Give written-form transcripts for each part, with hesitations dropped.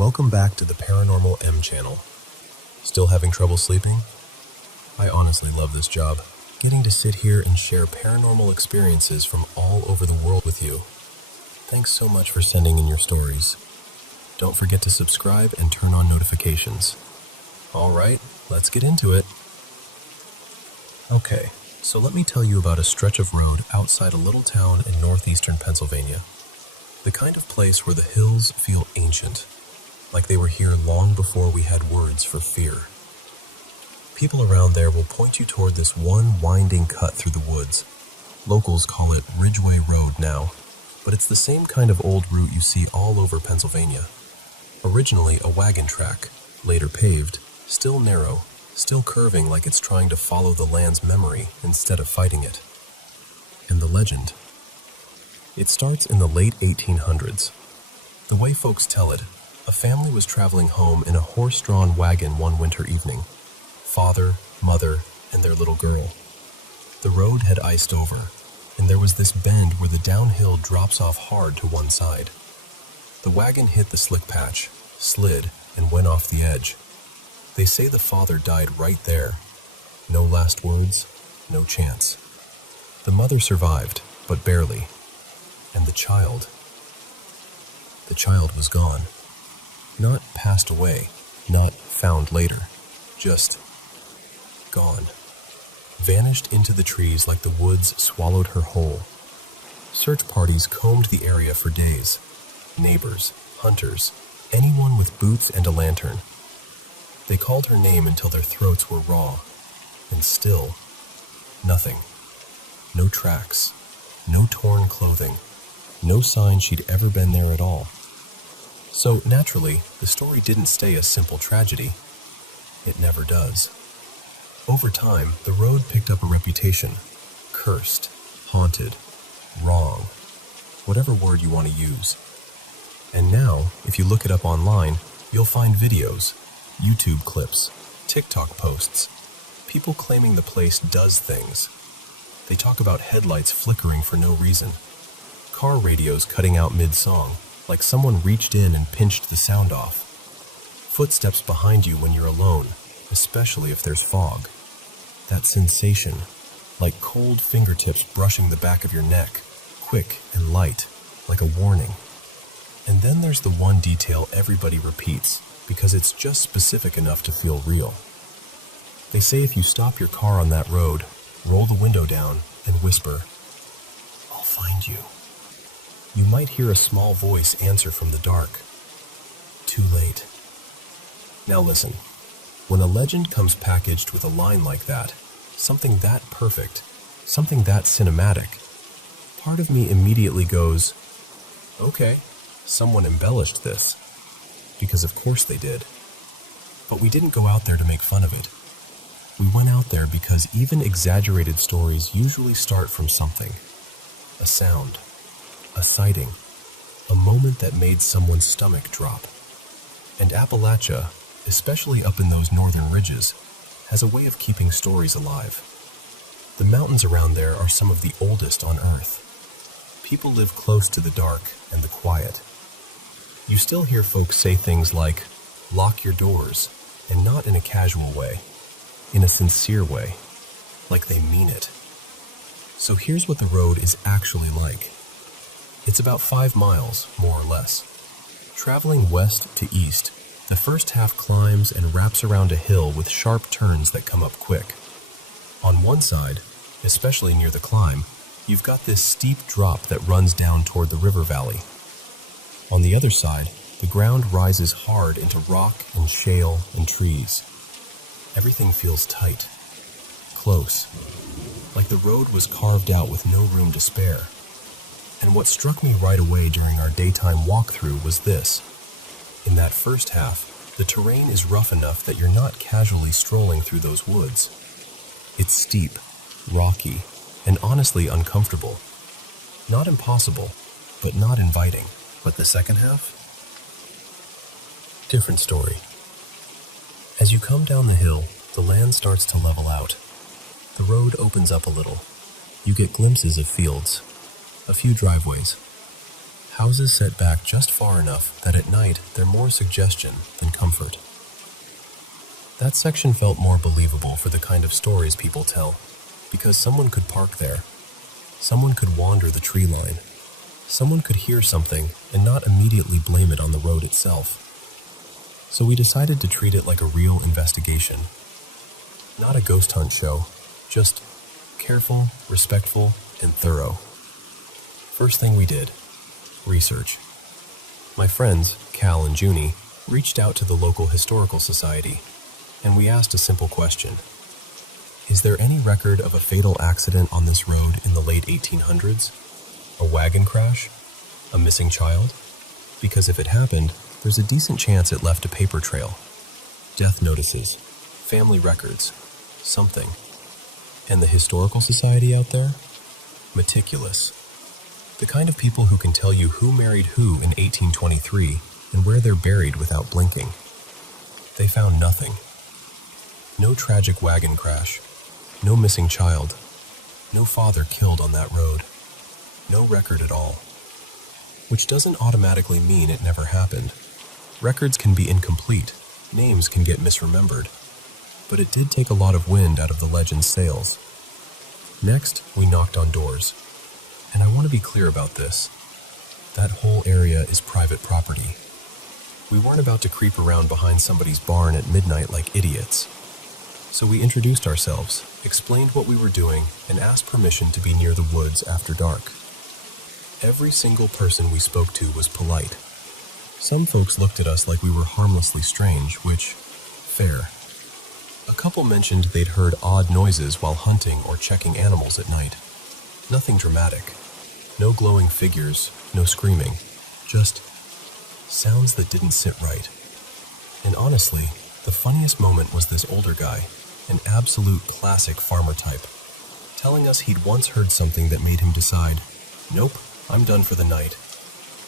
Welcome back to the Paranormal M channel. Still having trouble sleeping? I honestly love this job, getting to sit here and share paranormal experiences from all over the world with you. Thanks so much for sending in your stories. Don't forget to subscribe and turn on notifications. Alright, let's get into it. Okay, so let me tell you about a stretch of road outside a little town in northeastern Pennsylvania. The kind of place where the hills feel ancient, like they were here long before we had words for fear. People around there will point you toward this one winding cut through the woods. Locals call it Ridgeway Road now, but it's the same kind of old route you see all over Pennsylvania. Originally a wagon track, later paved, still narrow, still curving like it's trying to follow the land's memory instead of fighting it. And the legend. It starts in the late 1800s. The way folks tell it, a family was traveling home in a horse-drawn wagon one winter evening. Father, mother, and their little girl. The road had iced over, and there was this bend where the downhill drops off hard to one side. The wagon hit the slick patch, slid, and went off the edge. They say the father died right there. No last words, no chance. The mother survived, but barely. And the child was gone. Not passed away, not found later, just gone. Vanished into the trees like the woods swallowed her whole. Search parties combed the area for days. Neighbors, hunters, anyone with boots and a lantern. They called her name until their throats were raw. And still, nothing. No tracks, no torn clothing, no sign she'd ever been there at all. So, naturally, the story didn't stay a simple tragedy. It never does. Over time, the road picked up a reputation. Cursed, haunted, wrong, whatever word you want to use. And now, if you look it up online, you'll find videos, YouTube clips, TikTok posts, people claiming the place does things. They talk about headlights flickering for no reason, car radios cutting out mid-song, like someone reached in and pinched the sound off. Footsteps behind you when you're alone, especially if there's fog. That sensation, like cold fingertips brushing the back of your neck, quick and light, like a warning. And then there's the one detail everybody repeats, because it's just specific enough to feel real. They say if you stop your car on that road, roll the window down, and whisper, "I'll find you," you might hear a small voice answer from the dark. Too late. Now listen, when a legend comes packaged with a line like that, something that perfect, something that cinematic, part of me immediately goes, okay, someone embellished this. Because of course they did. But we didn't go out there to make fun of it. We went out there because even exaggerated stories usually start from something. A sound. A sighting, a moment that made someone's stomach drop. And Appalachia, especially up in those northern ridges, has a way of keeping stories alive. The mountains around there are some of the oldest on Earth. People live close to the dark and the quiet. You still hear folks say things like, lock your doors, and not in a casual way, in a sincere way, like they mean it. So here's what the road is actually like. It's about 5 miles, more or less. Traveling west to east, the first half climbs and wraps around a hill with sharp turns that come up quick. On one side, especially near the climb, you've got this steep drop that runs down toward the river valley. On the other side, the ground rises hard into rock and shale and trees. Everything feels tight, close, like the road was carved out with no room to spare. And what struck me right away during our daytime walkthrough was this. In that first half, the terrain is rough enough that you're not casually strolling through those woods. It's steep, rocky, and honestly uncomfortable. Not impossible, but not inviting. But the second half? Different story. As you come down the hill, the land starts to level out. The road opens up a little. You get glimpses of fields, a few driveways, Houses set back just far enough that at night they're more suggestion than comfort. That section felt more believable for the kind of stories people tell, because someone could park there. Someone could wander the tree line. Someone could hear something and not immediately blame it on the road itself. So we decided to treat it like a real investigation. Not a ghost hunt show, just careful, respectful, and thorough. First thing we did, research. My friends, Cal and Junie, reached out to the local historical society, and we asked a simple question. Is there any record of a fatal accident on this road in the late 1800s? A wagon crash? A missing child? Because if it happened, there's a decent chance it left a paper trail. Death notices, family records, something. And the historical society out there? Meticulous. The kind of people who can tell you who married who in 1823 and where they're buried without blinking. They found nothing. No tragic wagon crash. No missing child. No father killed on that road. No record at all. Which doesn't automatically mean it never happened. Records can be incomplete. Names can get misremembered. But it did take a lot of wind out of the legend's sails. Next, we knocked on doors. And I want to be clear about this. That whole area is private property. We weren't about to creep around behind somebody's barn at midnight like idiots. So we introduced ourselves, explained what we were doing, and asked permission to be near the woods after dark. Every single person we spoke to was polite. Some folks looked at us like we were harmlessly strange, which, fair. A couple mentioned they'd heard odd noises while hunting or checking animals at night. Nothing dramatic. No glowing figures, no screaming. Just sounds that didn't sit right. And honestly, the funniest moment was this older guy, an absolute classic farmer type, telling us he'd once heard something that made him decide, nope, I'm done for the night.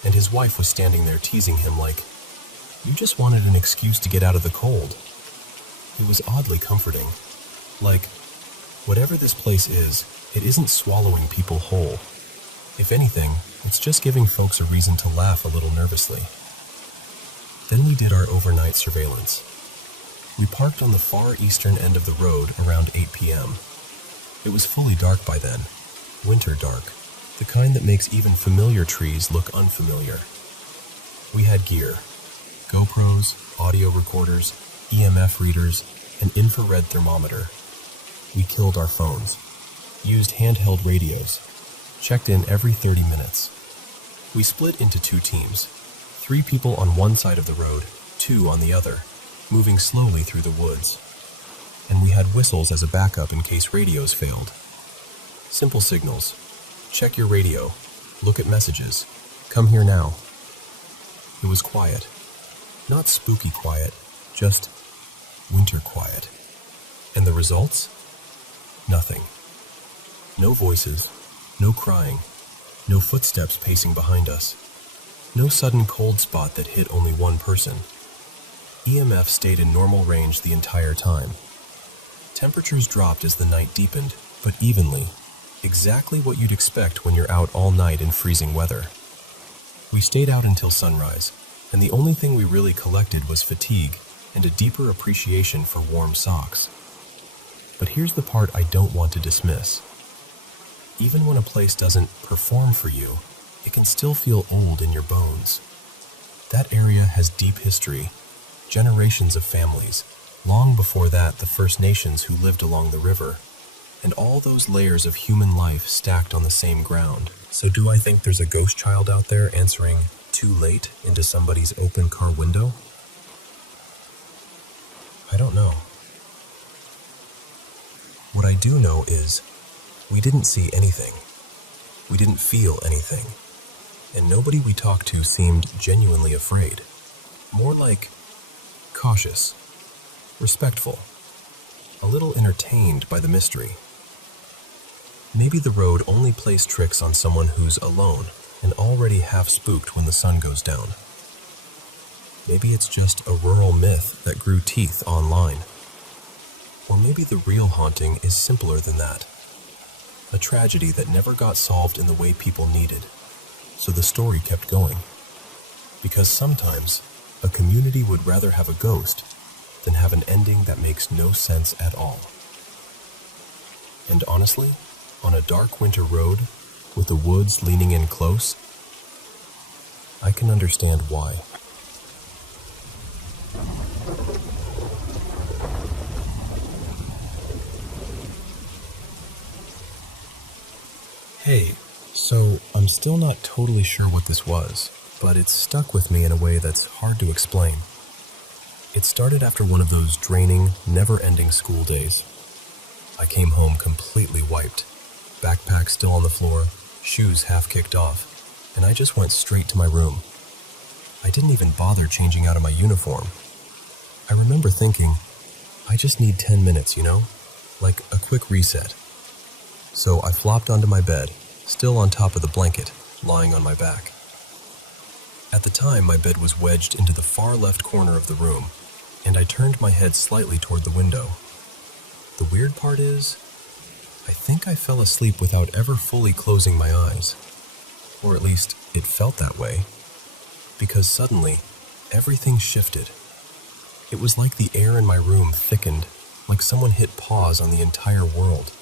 And his wife was standing there teasing him like, you just wanted an excuse to get out of the cold. It was oddly comforting. Like, whatever this place is, it isn't swallowing people whole. If anything, it's just giving folks a reason to laugh a little nervously. Then we did our overnight surveillance. We parked on the far eastern end of the road around 8 p.m. It was fully dark by then, winter dark, the kind that makes even familiar trees look unfamiliar. We had gear, GoPros, audio recorders, EMF readers, an infrared thermometer. We killed our phones, used handheld radios, checked in every 30 minutes. We split into 2 teams, 3 people on one side of the road, 2 on the other, moving slowly through the woods. And we had whistles as a backup in case radios failed. Simple signals. Check your radio. Look at messages. Come here now. It was quiet. Not spooky quiet, just winter quiet. And the results? Nothing. No voices, no crying, no footsteps pacing behind us, no sudden cold spot that hit only one person. EMF stayed in normal range the entire time. Temperatures dropped as the night deepened, but evenly, exactly what you'd expect when you're out all night in freezing weather. We stayed out until sunrise, and the only thing we really collected was fatigue and a deeper appreciation for warm socks. But here's the part I don't want to dismiss. Even when a place doesn't perform for you, it can still feel old in your bones. That area has deep history, generations of families, long before that the First Nations who lived along the river, and all those layers of human life stacked on the same ground. So do I think there's a ghost child out there answering too late into somebody's open car window? I don't know. What I do know is, we didn't see anything. We didn't feel anything. And nobody we talked to seemed genuinely afraid. More like cautious, respectful, a little entertained by the mystery. Maybe the road only plays tricks on someone who's alone and already half spooked when the sun goes down. Maybe it's just a rural myth that grew teeth online. Or maybe the real haunting is simpler than that. A tragedy that never got solved in the way people needed. So the story kept going. Because sometimes, a community would rather have a ghost than have an ending that makes no sense at all. And honestly, on a dark winter road, with the woods leaning in close, I can understand why. Hey, so I'm still not totally sure what this was, but it's stuck with me in a way that's hard to explain. It started after one of those draining, never-ending school days. I came home completely wiped, backpack still on the floor, shoes half kicked off, and I just went straight to my room. I didn't even bother changing out of my uniform. I remember thinking, I just need 10 minutes, like a quick reset. So I flopped onto my bed, still on top of the blanket, lying on my back. At the time, my bed was wedged into the far left corner of the room, and I turned my head slightly toward the window. The weird part is, I think I fell asleep without ever fully closing my eyes. Or at least, it felt that way. Because suddenly, everything shifted. It was like the air in my room thickened, like someone hit pause on the entire world.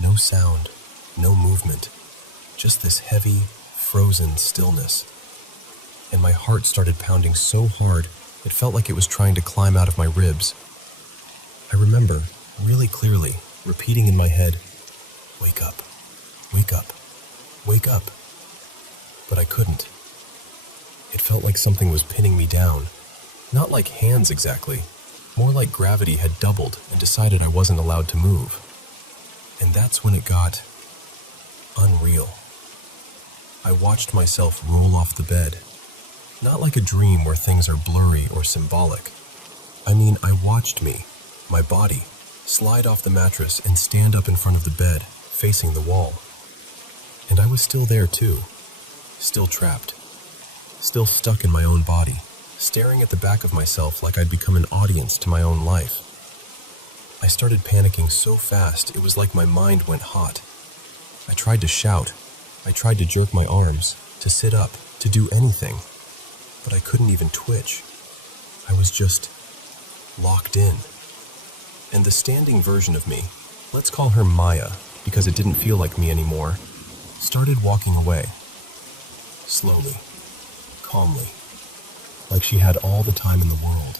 No sound, no movement, just this heavy, frozen stillness. And my heart started pounding so hard, it felt like it was trying to climb out of my ribs. I remember, really clearly, repeating in my head, "Wake up, wake up, wake up." But I couldn't. It felt like something was pinning me down. Not like hands exactly, more like gravity had doubled and decided I wasn't allowed to move. And that's when it got unreal. I watched myself roll off the bed. Not like a dream where things are blurry or symbolic. I mean, I watched me, my body, slide off the mattress and stand up in front of the bed, facing the wall. And I was still there too, still trapped, still stuck in my own body, staring at the back of myself like I'd become an audience to my own life. I started panicking so fast, it was like my mind went hot. I tried to shout. I tried to jerk my arms, to sit up, to do anything. But I couldn't even twitch. I was just locked in. And the standing version of me, let's call her Maya, because it didn't feel like me anymore, started walking away. Slowly, calmly, like she had all the time in the world.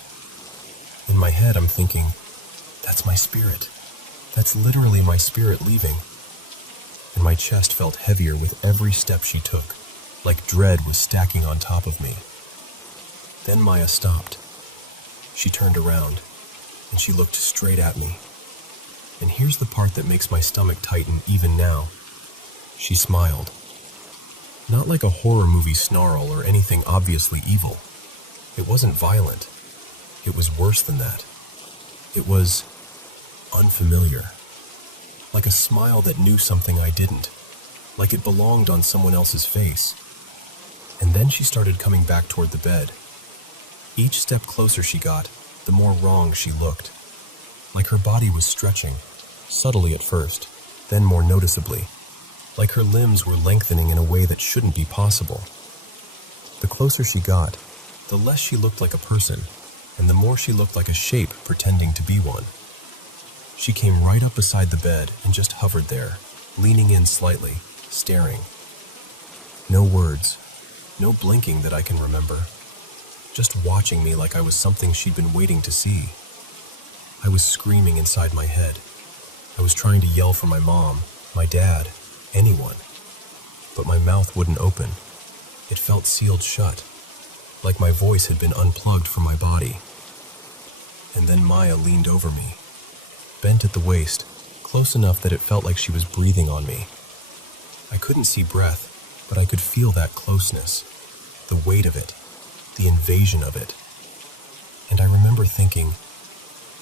In my head, I'm thinking, that's my spirit. That's literally my spirit leaving. And my chest felt heavier with every step she took, like dread was stacking on top of me. Then Maya stopped. She turned around, and she looked straight at me. And here's the part that makes my stomach tighten even now. She smiled. Not like a horror movie snarl or anything obviously evil. It wasn't violent. It was worse than that. It was unfamiliar. Like a smile that knew something I didn't. Like it belonged on someone else's face. And then she started coming back toward the bed. Each step closer she got, the more wrong she looked. Like her body was stretching, subtly at first, then more noticeably. Like her limbs were lengthening in a way that shouldn't be possible. The closer she got, the less she looked like a person, and the more she looked like a shape pretending to be one. She came right up beside the bed and just hovered there, leaning in slightly, staring. No words, no blinking that I can remember. Just watching me like I was something she'd been waiting to see. I was screaming inside my head. I was trying to yell for my mom, my dad, anyone. But my mouth wouldn't open. It felt sealed shut, like my voice had been unplugged from my body. And then Maya leaned over me, bent at the waist, close enough that it felt like she was breathing on me. I couldn't see breath, but I could feel that closeness, the weight of it, the invasion of it. And I remember thinking,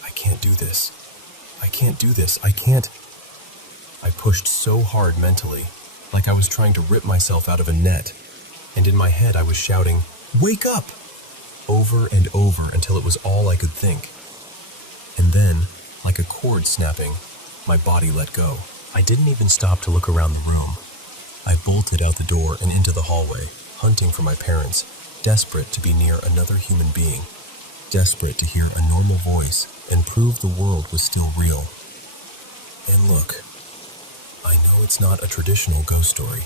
I can't do this. I can't do this. I can't. I pushed so hard mentally, like I was trying to rip myself out of a net. And in my head I was shouting, "Wake up!" over and over until it was all I could think. And then, like a cord snapping, my body let go. I didn't even stop to look around the room. I bolted out the door and into the hallway, hunting for my parents, desperate to be near another human being, desperate to hear a normal voice and prove the world was still real. And look, I know it's not a traditional ghost story.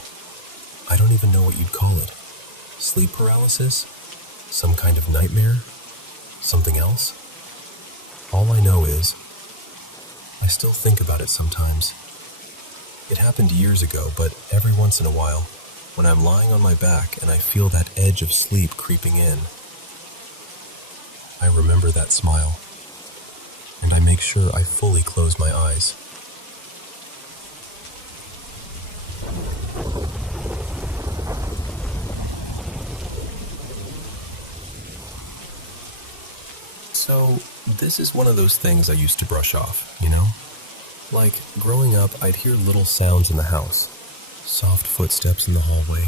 I don't even know what you'd call it. Sleep paralysis? Some kind of nightmare? Something else? All I know is, I still think about it sometimes. It happened years ago, but every once in a while, when I'm lying on my back and I feel that edge of sleep creeping in, I remember that smile, and I make sure I fully close my eyes. So, this is one of those things I used to brush off, you know? Like, growing up, I'd hear little sounds in the house. Soft footsteps in the hallway,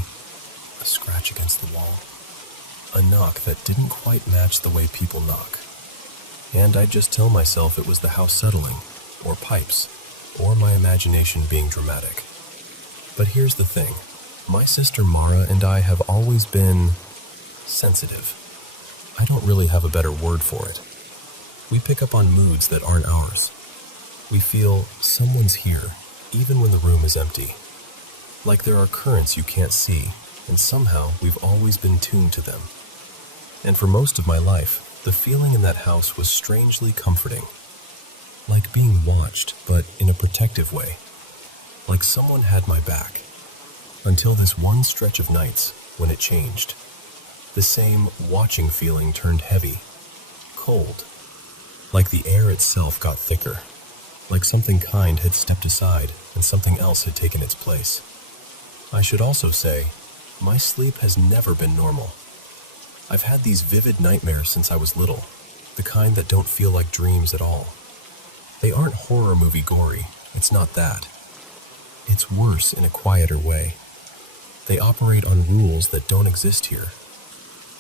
a scratch against the wall, a knock that didn't quite match the way people knock. And I'd just tell myself it was the house settling, or pipes, or my imagination being dramatic. But here's the thing. My sister Mara and I have always been sensitive. I don't really have a better word for it. We pick up on moods that aren't ours. We feel someone's here, even when the room is empty. Like there are currents you can't see, and somehow we've always been tuned to them. And for most of my life, the feeling in that house was strangely comforting. Like being watched, but in a protective way. Like someone had my back. Until this one stretch of nights, when it changed. The same watching feeling turned heavy, cold. Like the air itself got thicker. Like something kind had stepped aside and something else had taken its place. I should also say, my sleep has never been normal. I've had these vivid nightmares since I was little, the kind that don't feel like dreams at all. They aren't horror movie gory, it's not that. It's worse in a quieter way. They operate on rules that don't exist here.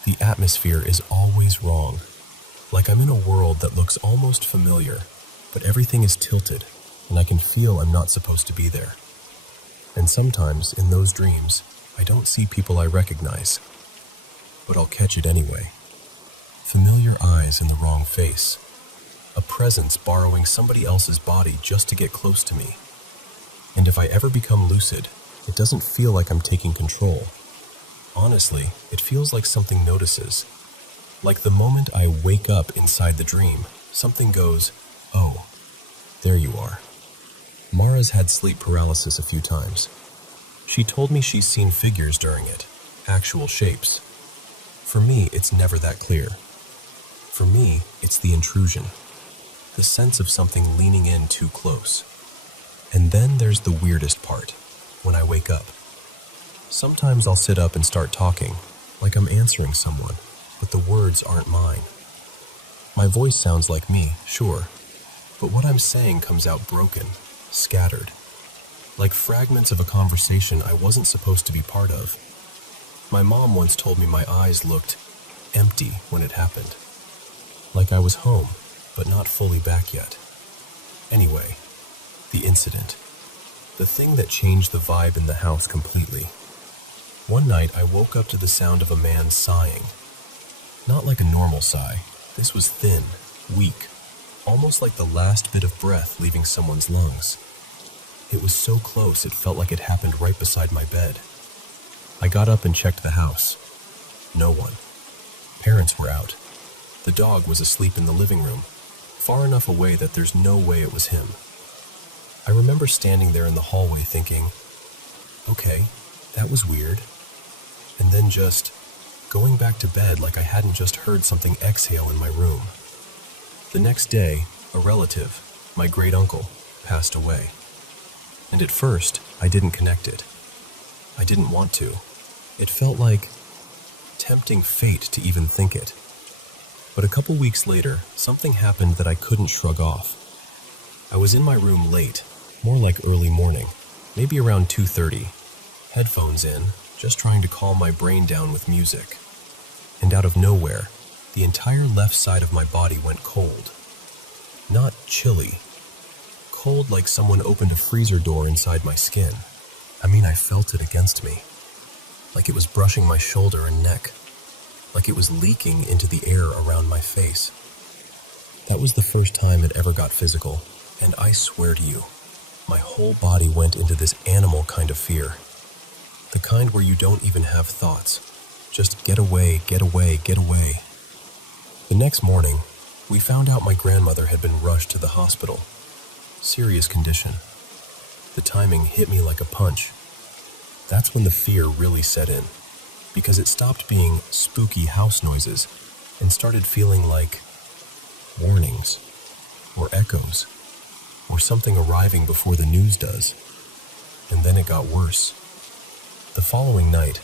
The atmosphere is always wrong. Like I'm in a world that looks almost familiar, but everything is tilted, and I can feel I'm not supposed to be there. And sometimes, in those dreams, I don't see people I recognize, but I'll catch it anyway. Familiar eyes in the wrong face. A presence borrowing somebody else's body just to get close to me. And if I ever become lucid, it doesn't feel like I'm taking control. Honestly, it feels like something notices. Like the moment I wake up inside the dream, something goes, "Oh, there you are." Mara's had sleep paralysis a few times. She told me she's seen figures during it, actual shapes. For me, it's never that clear. For me, it's the intrusion. The sense of something leaning in too close. And then there's the weirdest part, when I wake up. Sometimes I'll sit up and start talking, like I'm answering someone, but the words aren't mine. My voice sounds like me, sure, but what I'm saying comes out broken, scattered, like fragments of a conversation I wasn't supposed to be part of. My mom once told me my eyes looked empty when it happened, like I was home, but not fully back yet. Anyway, the incident, the thing that changed the vibe in the house completely. One night I woke up to the sound of a man sighing. Not like a normal sigh. This was thin, weak, almost like the last bit of breath leaving someone's lungs. It was so close it felt like it happened right beside my bed. I got up and checked the house. No one. Parents were out. The dog was asleep in the living room, far enough away that there's no way it was him. I remember standing there in the hallway thinking, okay, that was weird. And then just going back to bed like I hadn't just heard something exhale in my room. The next day, a relative, my great uncle, passed away. And at first, I didn't connect it. I didn't want to. It felt like tempting fate to even think it. But a couple weeks later, something happened that I couldn't shrug off. I was in my room late, more like early morning, maybe around 2:30, headphones in, just trying to calm my brain down with music. And out of nowhere, the entire left side of my body went cold. Not chilly. Cold like someone opened a freezer door inside my skin. I felt it against me, like it was brushing my shoulder and neck, like it was leaking into the air around my face. That was the first time it ever got physical, and I swear to you, my whole body went into this animal kind of fear. The kind where you don't even have thoughts. Just get away, get away, get away. The next morning, we found out my grandmother had been rushed to the hospital. Serious condition. The timing hit me like a punch. That's when the fear really set in, because it stopped being spooky house noises and started feeling like warnings, or echoes, or something arriving before the news does. And then it got worse. The following night,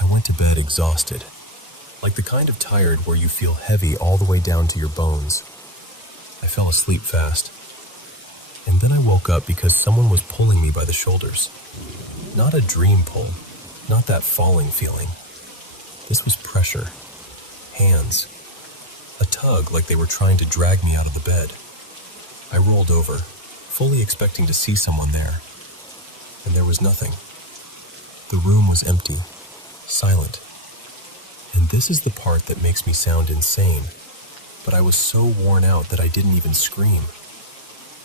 I went to bed exhausted, like the kind of tired where you feel heavy all the way down to your bones. I fell asleep fast. And then I woke up because someone was pulling me by the shoulders. Not a dream pull, not that falling feeling. This was pressure. Hands. A tug like they were trying to drag me out of the bed. I rolled over, fully expecting to see someone there. And there was nothing. The room was empty, silent. And this is the part that makes me sound insane. But I was so worn out that I didn't even scream.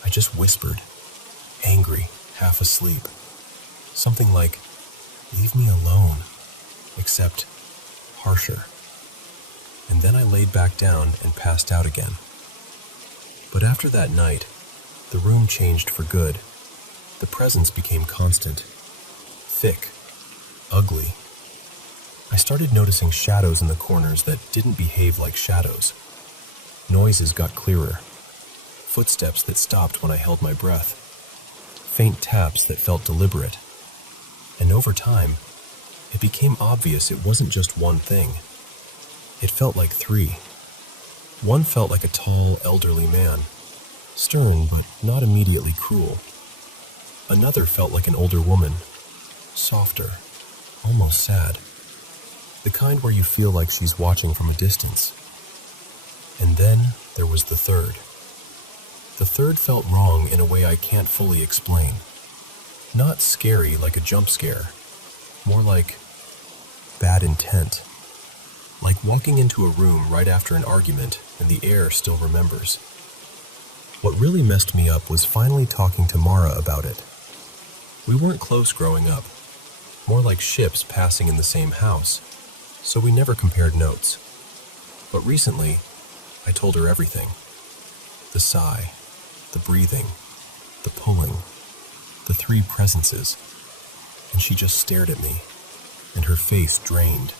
I just whispered, angry, half asleep. Something like, "Leave me alone," except harsher. And then I laid back down and passed out again. But after that night, the room changed for good. The presence became constant, thick, ugly. I started noticing shadows in the corners that didn't behave like shadows. Noises got clearer. Footsteps that stopped when I held my breath. Faint taps that felt deliberate. And over time, it became obvious it wasn't just one thing. It felt like three. One felt like a tall, elderly man, stern but not immediately cruel. Another felt like an older woman, softer, almost sad. The kind where you feel like she's watching from a distance. And then there was the third. The third felt wrong in a way I can't fully explain. Not scary like a jump scare, more like bad intent. Like walking into a room right after an argument and the air still remembers. What really messed me up was finally talking to Mara about it. We weren't close growing up, more like ships passing in the same house, so we never compared notes. But recently, I told her everything. The sigh, the breathing, the pulling, the three presences. And she just stared at me, and her face drained,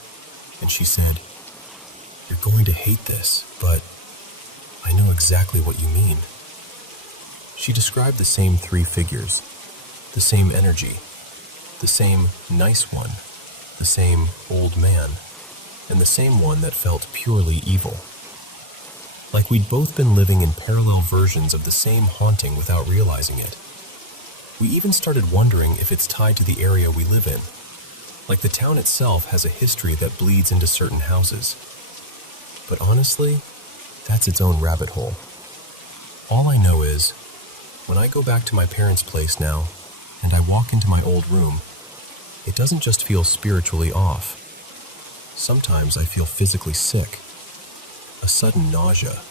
and she said, "You're going to hate this, but I know exactly what you mean." She described the same three figures, the same energy, the same nice one, the same old man, and the same one that felt purely evil. Like we'd both been living in parallel versions of the same haunting without realizing it. We even started wondering if it's tied to the area we live in. Like the town itself has a history that bleeds into certain houses. But honestly, that's its own rabbit hole. All I know is, when I go back to my parents' place now, and I walk into my old room, it doesn't just feel spiritually off. Sometimes I feel physically sick. A sudden nausea.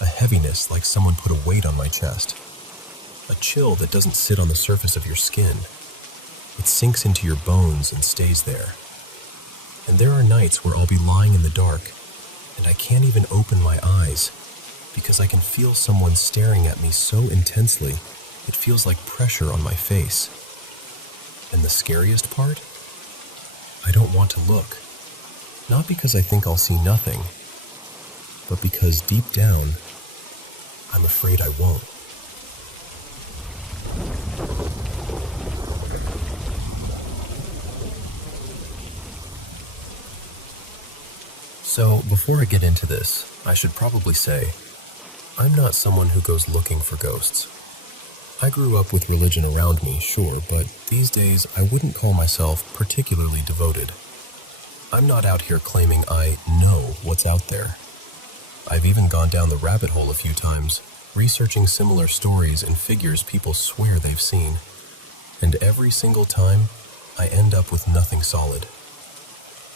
A heaviness like someone put a weight on my chest. A chill that doesn't sit on the surface of your skin. It sinks into your bones and stays there. And there are nights where I'll be lying in the dark, and I can't even open my eyes, because I can feel someone staring at me so intensely, it feels like pressure on my face. And the scariest part? I don't want to look. Not because I think I'll see nothing, but because deep down, I'm afraid I won't. So, before I get into this, I should probably say, I'm not someone who goes looking for ghosts. I grew up with religion around me, sure, but these days I wouldn't call myself particularly devoted. I'm not out here claiming I know what's out there. I've even gone down the rabbit hole a few times, researching similar stories and figures people swear they've seen. And every single time, I end up with nothing solid.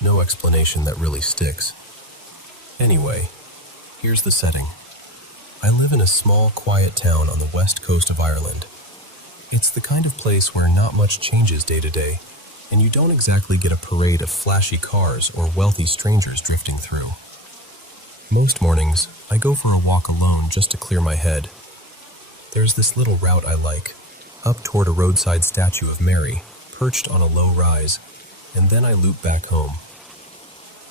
No explanation that really sticks. Anyway, here's the setting. I live in a small, quiet town on the west coast of Ireland. It's the kind of place where not much changes day to day, and you don't exactly get a parade of flashy cars or wealthy strangers drifting through. Most mornings, I go for a walk alone just to clear my head. There's this little route I like, up toward a roadside statue of Mary, perched on a low rise, and then I loop back home.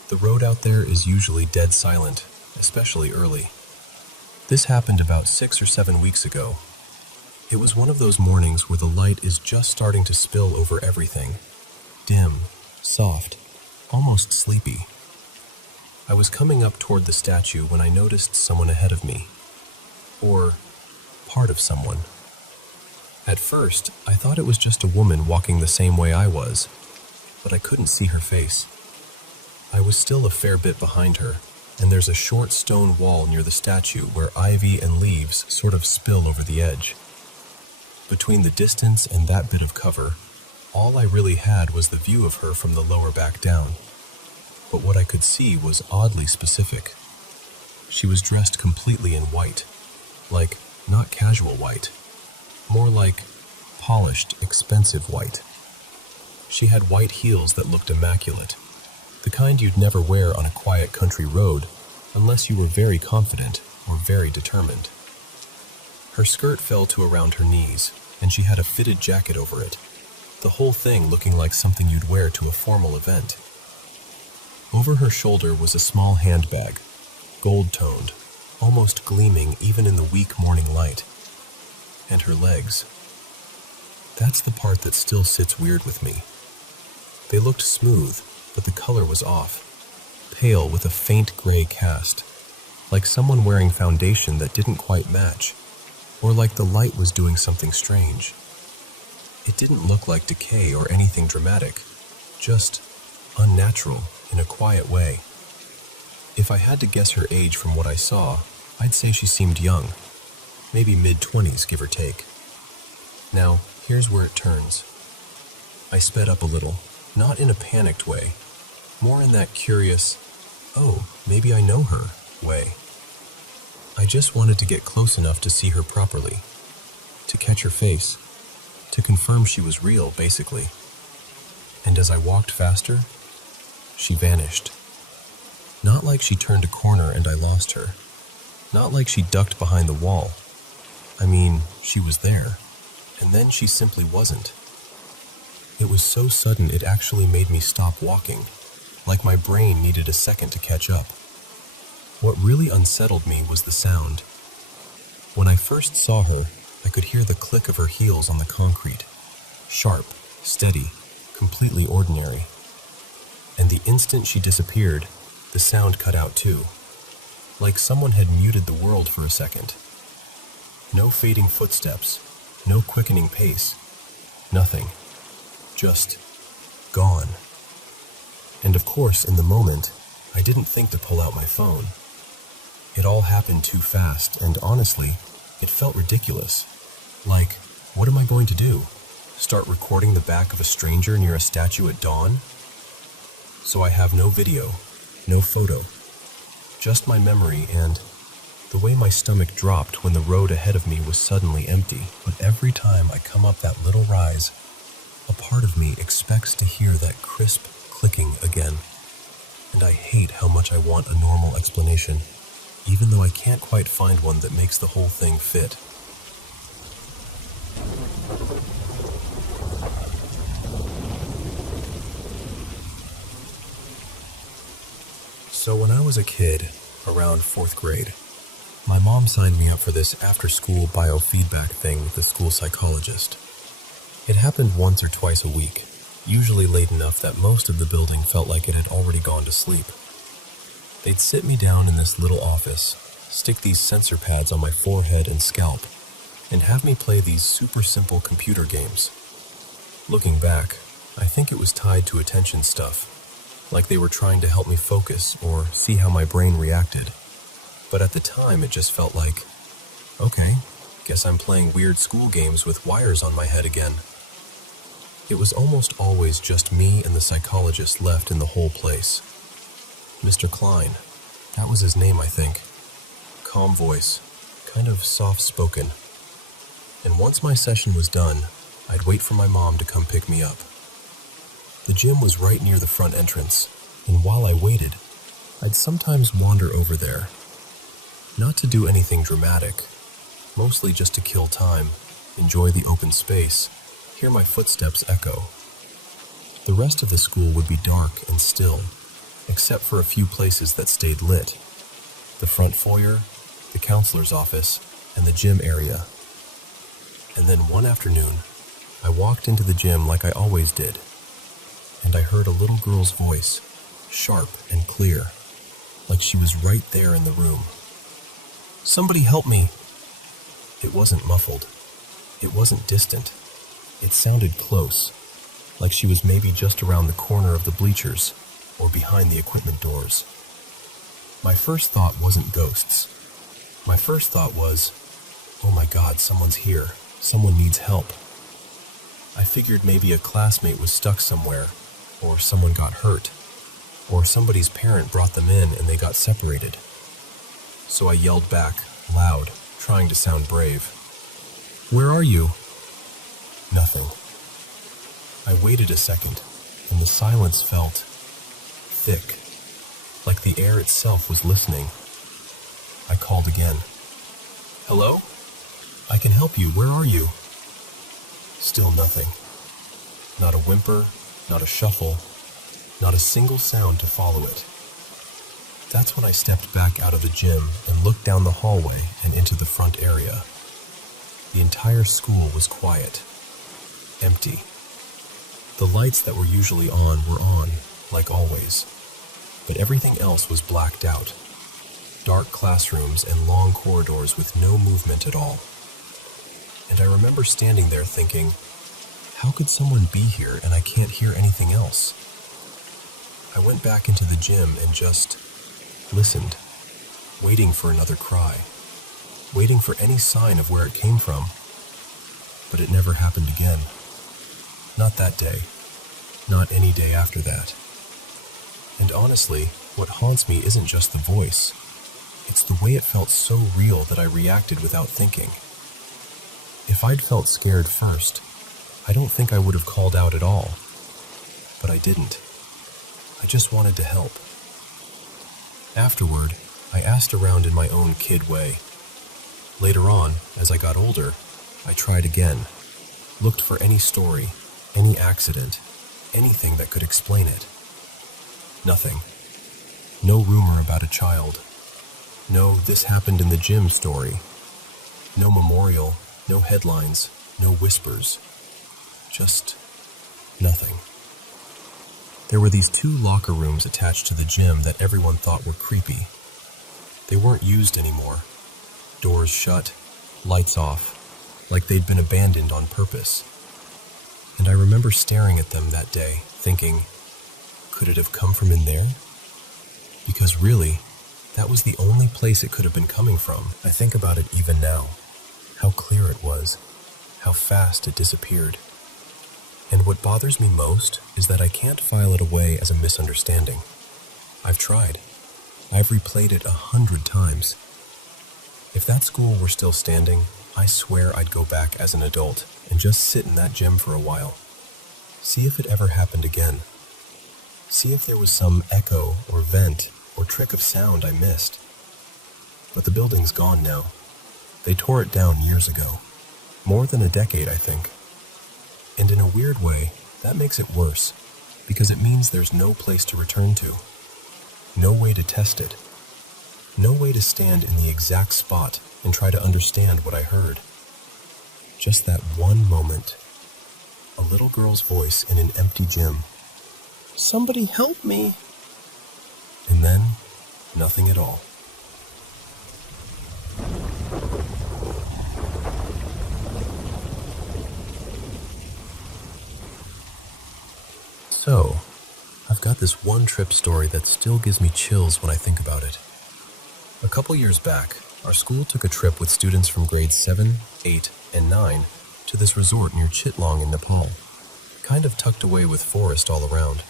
The road out there is usually dead silent, especially early. This happened about 6 or 7 weeks ago. It was one of those mornings where the light is just starting to spill over everything. Dim, soft, almost sleepy. I was coming up toward the statue when I noticed someone ahead of me. Or part of someone. At first, I thought it was just a woman walking the same way I was, but I couldn't see her face. I was still a fair bit behind her, and there's a short stone wall near the statue where ivy and leaves sort of spill over the edge. Between the distance and that bit of cover, all I really had was the view of her from the lower back down. But what I could see was oddly specific. She was dressed completely in white, like not casual white, more like polished, expensive white. She had white heels that looked immaculate, the kind you'd never wear on a quiet country road unless you were very confident or very determined. Her skirt fell to around her knees, and she had a fitted jacket over it, the whole thing looking like something you'd wear to a formal event. Over her shoulder was a small handbag, gold-toned, almost gleaming even in the weak morning light. And her legs. That's the part that still sits weird with me. They looked smooth, but the color was off, pale with a faint gray cast, like someone wearing foundation that didn't quite match, or like the light was doing something strange. It didn't look like decay or anything dramatic, just unnatural in a quiet way. If I had to guess her age from what I saw, I'd say she seemed young, maybe mid-20s, give or take. Now, here's where it turns. I sped up a little, not in a panicked way, more in that curious, oh, maybe I know her way. I just wanted to get close enough to see her properly, to catch her face, to confirm she was real, basically. And as I walked faster, she vanished. Not like she turned a corner and I lost her. Not like she ducked behind the wall. I mean, she was there, and then she simply wasn't. It was so sudden it actually made me stop walking, like my brain needed a second to catch up. What really unsettled me was the sound. When I first saw her, I could hear the click of her heels on the concrete. Sharp, steady, completely ordinary. And the instant she disappeared, the sound cut out too. Like someone had muted the world for a second. No fading footsteps, no quickening pace, nothing. Just gone. And of course, in the moment, I didn't think to pull out my phone. It all happened too fast, and honestly, it felt ridiculous. Like, what am I going to do? Start recording the back of a stranger near a statue at dawn? So I have no video, no photo, just my memory and the way my stomach dropped when the road ahead of me was suddenly empty. But every time I come up that little rise, a part of me expects to hear that crisp clicking again. And I hate how much I want a normal explanation, even though I can't quite find one that makes the whole thing fit. So when I was a kid, around 4th grade, my mom signed me up for this after-school biofeedback thing with the school psychologist. It happened once or twice a week, usually late enough that most of the building felt like it had already gone to sleep. They'd sit me down in this little office, stick these sensor pads on my forehead and scalp, and have me play these super simple computer games. Looking back, I think it was tied to attention stuff, like they were trying to help me focus or see how my brain reacted. But at the time, it just felt like, okay, guess I'm playing weird school games with wires on my head again. It was almost always just me and the psychologist left in the whole place. Mr. Klein, that was his name, I think. Calm voice, kind of soft-spoken. And once my session was done, I'd wait for my mom to come pick me up. The gym was right near the front entrance, and while I waited, I'd sometimes wander over there. Not to do anything dramatic, mostly just to kill time, enjoy the open space, hear my footsteps echo. The rest of the school would be dark and still, except for a few places that stayed lit. The front foyer, the counselor's office, and the gym area. And then one afternoon, I walked into the gym like I always did, and I heard a little girl's voice, sharp and clear, like she was right there in the room. "Somebody help me!" It wasn't muffled. It wasn't distant. It sounded close, like she was maybe just around the corner of the bleachers or behind the equipment doors. My first thought wasn't ghosts. My first thought was, oh my God, someone's here. Someone needs help. I figured maybe a classmate was stuck somewhere, or someone got hurt, or somebody's parent brought them in and they got separated. So I yelled back, loud, trying to sound brave. "Where are you?" Nothing. I waited a second, and the silence felt thick, like the air itself was listening. I called again. "Hello? I can help you. Where are you?" Still nothing. Not a whimper, not a shuffle, not a single sound to follow it. That's when I stepped back out of the gym and looked down the hallway and into the front area. The entire school was quiet, empty. The lights that were usually on were on, like always, but everything else was blacked out. Dark classrooms and long corridors with no movement at all. And I remember standing there thinking, how could someone be here and I can't hear anything else? I went back into the gym and just listened, waiting for another cry, waiting for any sign of where it came from. But it never happened again. Not that day. Not any day after that. And honestly, what haunts me isn't just the voice. It's the way it felt so real that I reacted without thinking. If I'd felt scared first, I don't think I would have called out at all. But I didn't. I just wanted to help. Afterward, I asked around in my own kid way. Later on, as I got older, I tried again. Looked for any story, any accident, anything that could explain it. Nothing. No rumor about a child. No, this happened in the gym story. No memorial, no headlines, no whispers. Just nothing. There were these 2 locker rooms attached to the gym that everyone thought were creepy. They weren't used anymore. Doors shut, lights off, like they'd been abandoned on purpose. And I remember staring at them that day, thinking, could it have come from in there? Because really, that was the only place it could have been coming from. I think about it even now. How clear it was. How fast it disappeared. And what bothers me most is that I can't file it away as a misunderstanding. I've tried. I've replayed it 100 times. If that school were still standing, I swear I'd go back as an adult and just sit in that gym for a while. See if it ever happened again. See if there was some echo or vent or trick of sound I missed. But the building's gone now. They tore it down years ago. More than a decade, I think. And in a weird way, that makes it worse, because it means there's no place to return to. No way to test it. No way to stand in the exact spot and try to understand what I heard. Just that one moment. A little girl's voice in an empty gym. "Somebody help me!" And then, nothing at all. So, I've got this one trip story that still gives me chills when I think about it. A couple years back, our school took a trip with students from grades 7, 8, and 9 to this resort near Chittagong in Nepal. kind of tucked away with forest all around.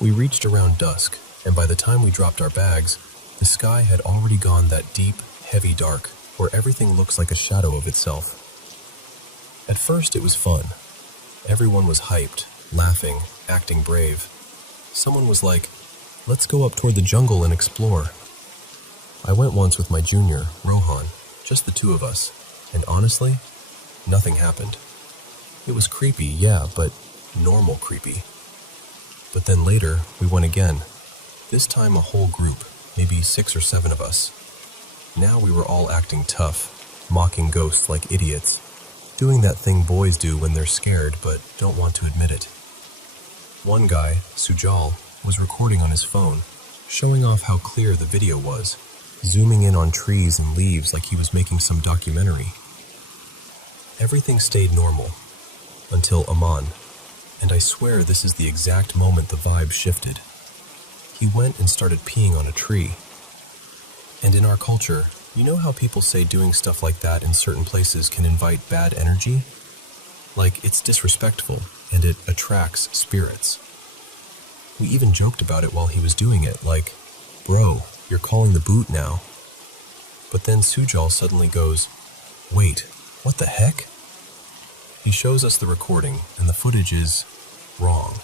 We reached around dusk, and by the time we dropped our bags, the sky had already gone that deep, heavy dark, where everything looks like a shadow of itself. At first it was fun. Everyone was hyped, laughing, acting brave. Someone was like, "Let's go up toward the jungle and explore." I went once with my junior, Rohan, just the two of us, and honestly, nothing happened. It was creepy, yeah, but normal creepy. But then later, we went again. This time a whole group, maybe 6 or 7 of us. Now we were all acting tough, mocking ghosts like idiots, doing that thing boys do when they're scared but don't want to admit it. One guy, Sujal, was recording on his phone, showing off how clear the video was, zooming in on trees and leaves like he was making some documentary. Everything stayed normal, until Aman, and I swear this is the exact moment the vibe shifted. He went and started peeing on a tree. And in our culture, you know how people say doing stuff like that in certain places can invite bad energy? Like, it's disrespectful, and it attracts spirits. We even joked about it while he was doing it, like, "Bro, you're calling the boot now." But then Sujal suddenly goes, "Wait, what the heck?" He shows us the recording, and the footage is wrong.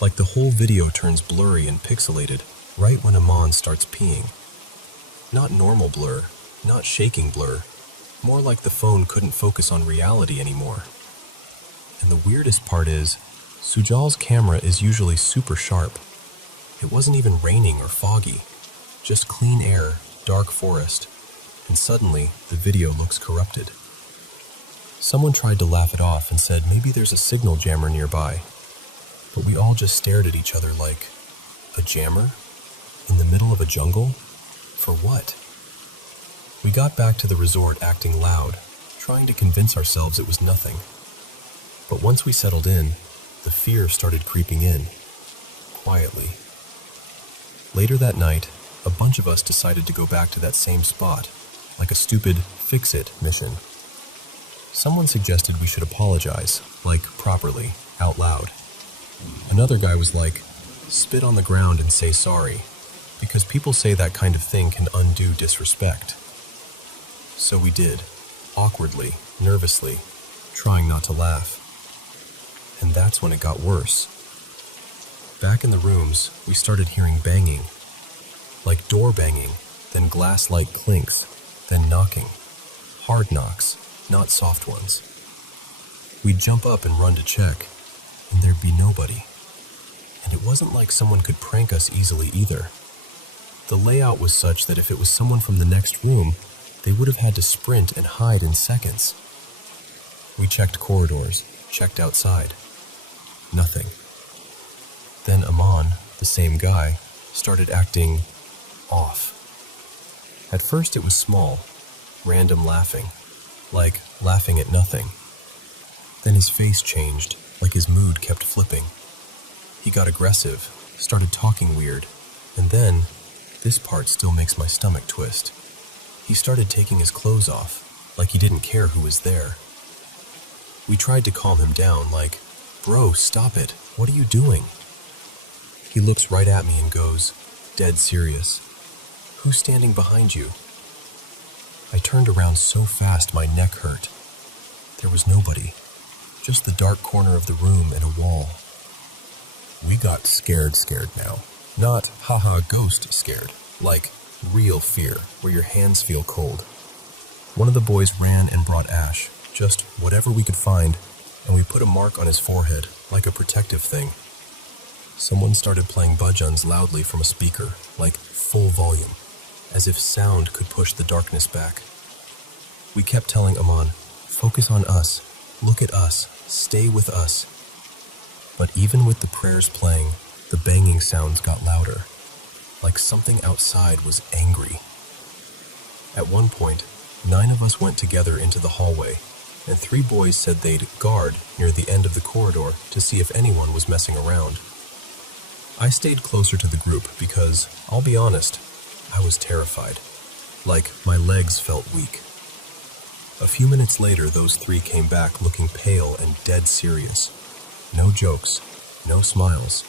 Like the whole video turns blurry and pixelated right when Aman starts peeing. Not normal blur, not shaking blur, more like the phone couldn't focus on reality anymore. And the weirdest part is, Sujal's camera is usually super sharp. It wasn't even raining or foggy, just clean air, dark forest, and suddenly the video looks corrupted. Someone tried to laugh it off and said maybe there's a signal jammer nearby, but we all just stared at each other like, a jammer? In the middle of a jungle? For what? We got back to the resort acting loud, trying to convince ourselves it was nothing. But once we settled in, the fear started creeping in, quietly. Later that night, a bunch of us decided to go back to that same spot, like a stupid fix-it mission. Someone suggested we should apologize, like properly, out loud. Another guy was like, spit on the ground and say sorry, because people say that kind of thing can undo disrespect. So we did, awkwardly, nervously, trying not to laugh. And that's when it got worse. Back in the rooms, we started hearing banging, like door banging, then glass-like clinks, then knocking, hard knocks, not soft ones. We'd jump up and run to check, and there'd be nobody. And it wasn't like someone could prank us easily either. The layout was such that if it was someone from the next room, they would have had to sprint and hide in seconds. We checked corridors, checked outside. Nothing. Then Aman, the same guy, started acting off. At first it was small, random laughing, like laughing at nothing. Then his face changed, like his mood kept flipping. He got aggressive, started talking weird, and then, this part still makes my stomach twist. He started taking his clothes off, like he didn't care who was there. We tried to calm him down, like, "Bro, stop it, what are you doing?" He looks right at me and goes, dead serious, "Who's standing behind you?" I turned around so fast my neck hurt. There was nobody, just the dark corner of the room and a wall. We got scared now. Not, haha, ghost scared, like real fear, where your hands feel cold. One of the boys ran and brought ash, just whatever we could find, and we put a mark on his forehead, like a protective thing. Someone started playing bhajans loudly from a speaker, like full volume, as if sound could push the darkness back. We kept telling Aman, "Focus on us, look at us, stay with us." But even with the prayers playing, the banging sounds got louder, like something outside was angry. At one point, 9 of us went together into the hallway, and 3 boys said they'd guard near the end of the corridor to see if anyone was messing around. I stayed closer to the group because, I'll be honest, I was terrified. Like, my legs felt weak. A few minutes later, those 3 came back looking pale and dead serious. No jokes, no smiles.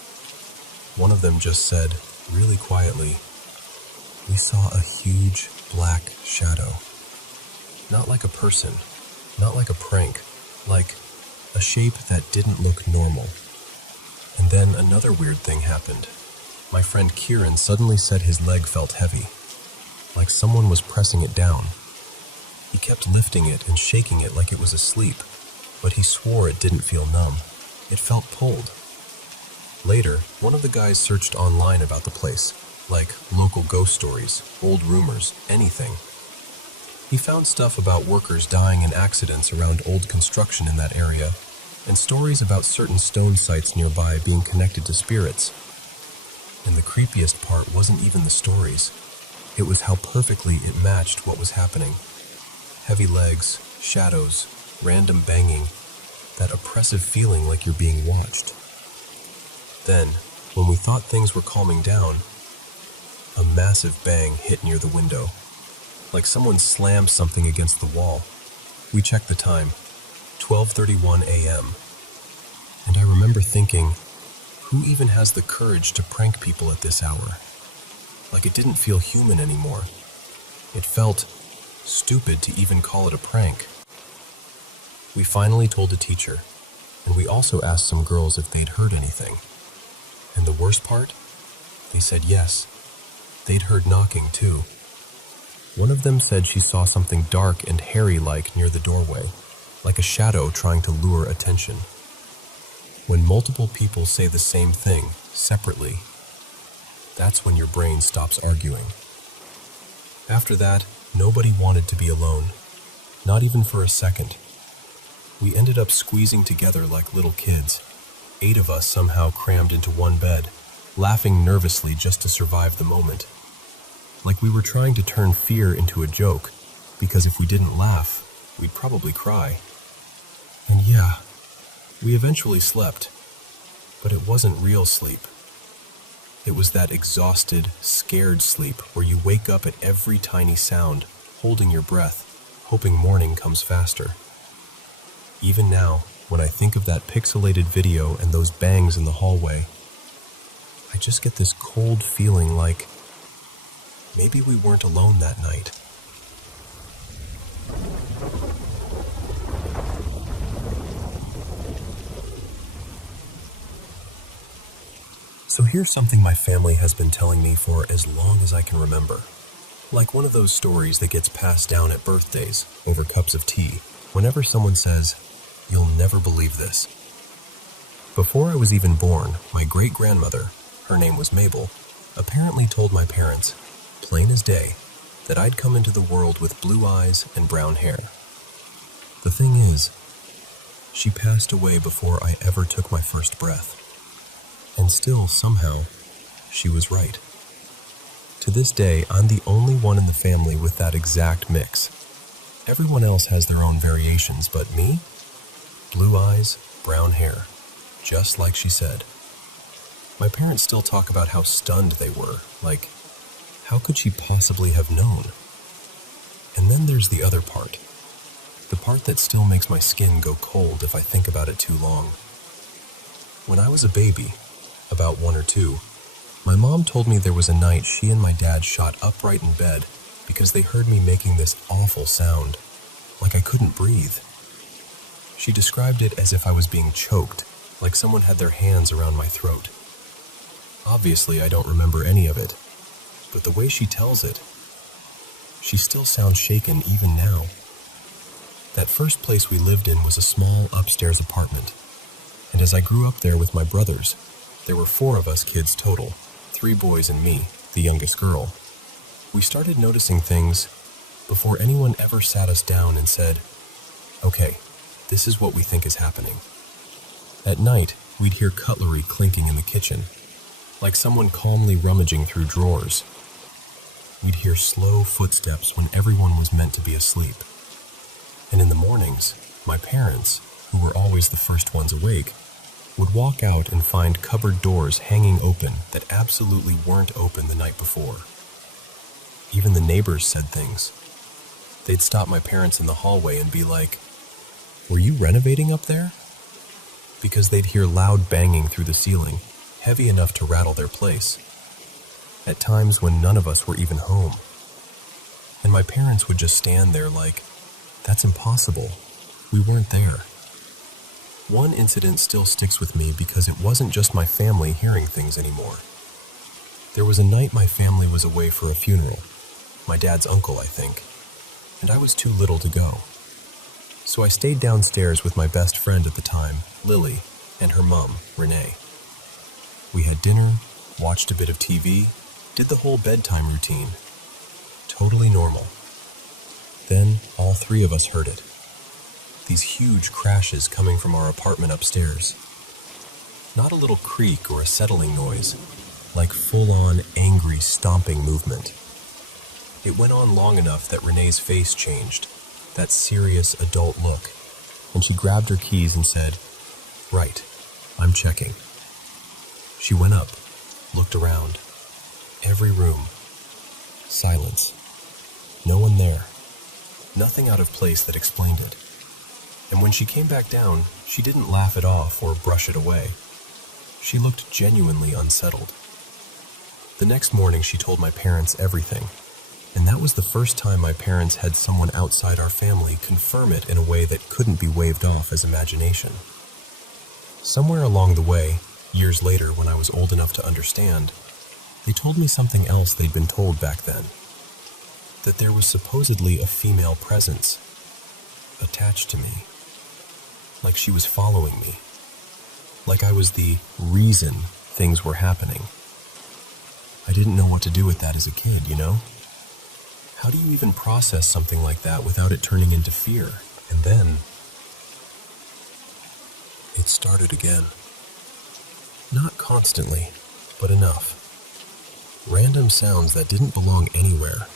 One of them just said, really quietly, "We saw a huge black shadow." Not like a person, not like a prank, like a shape that didn't look normal. And then another weird thing happened. My friend Kieran suddenly said his leg felt heavy, like someone was pressing it down. He kept lifting it and shaking it like it was asleep, but he swore it didn't feel numb. It felt pulled. Later, one of the guys searched online about the place, like local ghost stories, old rumors, anything. He found stuff about workers dying in accidents around old construction in that area, and stories about certain stone sites nearby being connected to spirits. And the creepiest part wasn't even the stories. It was how perfectly it matched what was happening. Heavy legs, shadows, random banging, that oppressive feeling like you're being watched. Then, when we thought things were calming down, a massive bang hit near the window, like someone slammed something against the wall. We checked the time, 12:31 a.m. And I remember thinking, who even has the courage to prank people at this hour? Like it didn't feel human anymore. It felt stupid to even call it a prank. We finally told the teacher, and we also asked some girls if they'd heard anything. And the worst part? They said yes. They'd heard knocking too. One of them said she saw something dark and hairy-like near the doorway, like a shadow trying to lure attention. When multiple people say the same thing, separately, that's when your brain stops arguing. After that, nobody wanted to be alone, not even for a second. We ended up squeezing together like little kids, 8 of us somehow crammed into one bed, laughing nervously just to survive the moment. Like we were trying to turn fear into a joke, because if we didn't laugh, we'd probably cry. And yeah, we eventually slept, but it wasn't real sleep. It was that exhausted, scared sleep where you wake up at every tiny sound, holding your breath, hoping morning comes faster. Even now, when I think of that pixelated video and those bangs in the hallway, I just get this cold feeling like maybe we weren't alone that night. So here's something my family has been telling me for as long as I can remember. Like one of those stories that gets passed down at birthdays over cups of tea. Whenever someone says, "You'll never believe this." Before I was even born, my great-grandmother, her name was Mabel, apparently told my parents, plain as day, that I'd come into the world with blue eyes and brown hair. The thing is, she passed away before I ever took my first breath. And still, somehow, she was right. To this day, I'm the only one in the family with that exact mix. Everyone else has their own variations, but me? Blue eyes, brown hair, just like she said. My parents still talk about how stunned they were, like, how could she possibly have known? And then there's the other part. The part that still makes my skin go cold if I think about it too long. When I was a baby, about 1 or 2, my mom told me there was a night she and my dad shot upright in bed because they heard me making this awful sound, like I couldn't breathe. She described it as if I was being choked, like someone had their hands around my throat. Obviously, I don't remember any of it, but the way she tells it, she still sounds shaken even now. That first place we lived in was a small upstairs apartment, and as I grew up there with my brothers, there were 4 of us kids total, 3 boys and me, the youngest girl. We started noticing things before anyone ever sat us down and said, "Okay, this is what we think is happening." At night, we'd hear cutlery clinking in the kitchen, like someone calmly rummaging through drawers. We'd hear slow footsteps when everyone was meant to be asleep. And in the mornings, my parents, who were always the first ones awake, would walk out and find cupboard doors hanging open that absolutely weren't open the night before. Even the neighbors said things. They'd stop my parents in the hallway and be like, "Were you renovating up there?" because they'd hear loud banging through the ceiling, heavy enough to rattle their place, at times when none of us were even home. And my parents would just stand there like, "That's impossible. We weren't there." One incident still sticks with me because it wasn't just my family hearing things anymore. There was a night my family was away for a funeral, my dad's uncle, I think, and I was too little to go. So I stayed downstairs with my best friend at the time, Lily, and her mom, Renee. We had dinner, watched a bit of TV, did the whole bedtime routine. Totally normal. Then all three of us heard it. These huge crashes coming from our apartment upstairs. Not a little creak or a settling noise, like full-on angry stomping movement. It went on long enough that Renee's face changed, that serious adult look, and she grabbed her keys and said, "Right, I'm checking." She went up, looked around. Every room. Silence. No one there. Nothing out of place that explained it. And when she came back down, she didn't laugh it off or brush it away. She looked genuinely unsettled. The next morning she told my parents everything, and that was the first time my parents had someone outside our family confirm it in a way that couldn't be waved off as imagination. Somewhere along the way, years later when I was old enough to understand, they told me something else they'd been told back then. That there was supposedly a female presence attached to me. Like she was following me. Like I was the reason things were happening. I didn't know what to do with that as a kid, you know? How do you even process something like that without it turning into fear? And then it started again. Not constantly, but enough. Random sounds that didn't belong anywhere.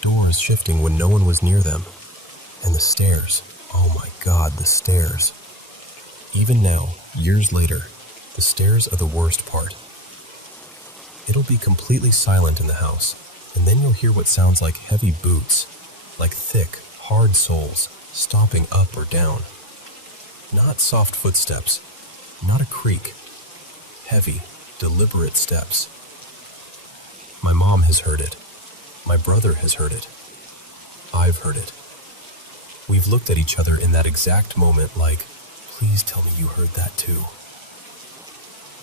Doors shifting when no one was near them. And the stairs. Oh my God, the stairs. Even now, years later, the stairs are the worst part. It'll be completely silent in the house, and then you'll hear what sounds like heavy boots, like thick, hard soles, stomping up or down. Not soft footsteps, not a creak. Heavy, deliberate steps. My mom has heard it. My brother has heard it. I've heard it. We've looked at each other in that exact moment like, "Please tell me you heard that too."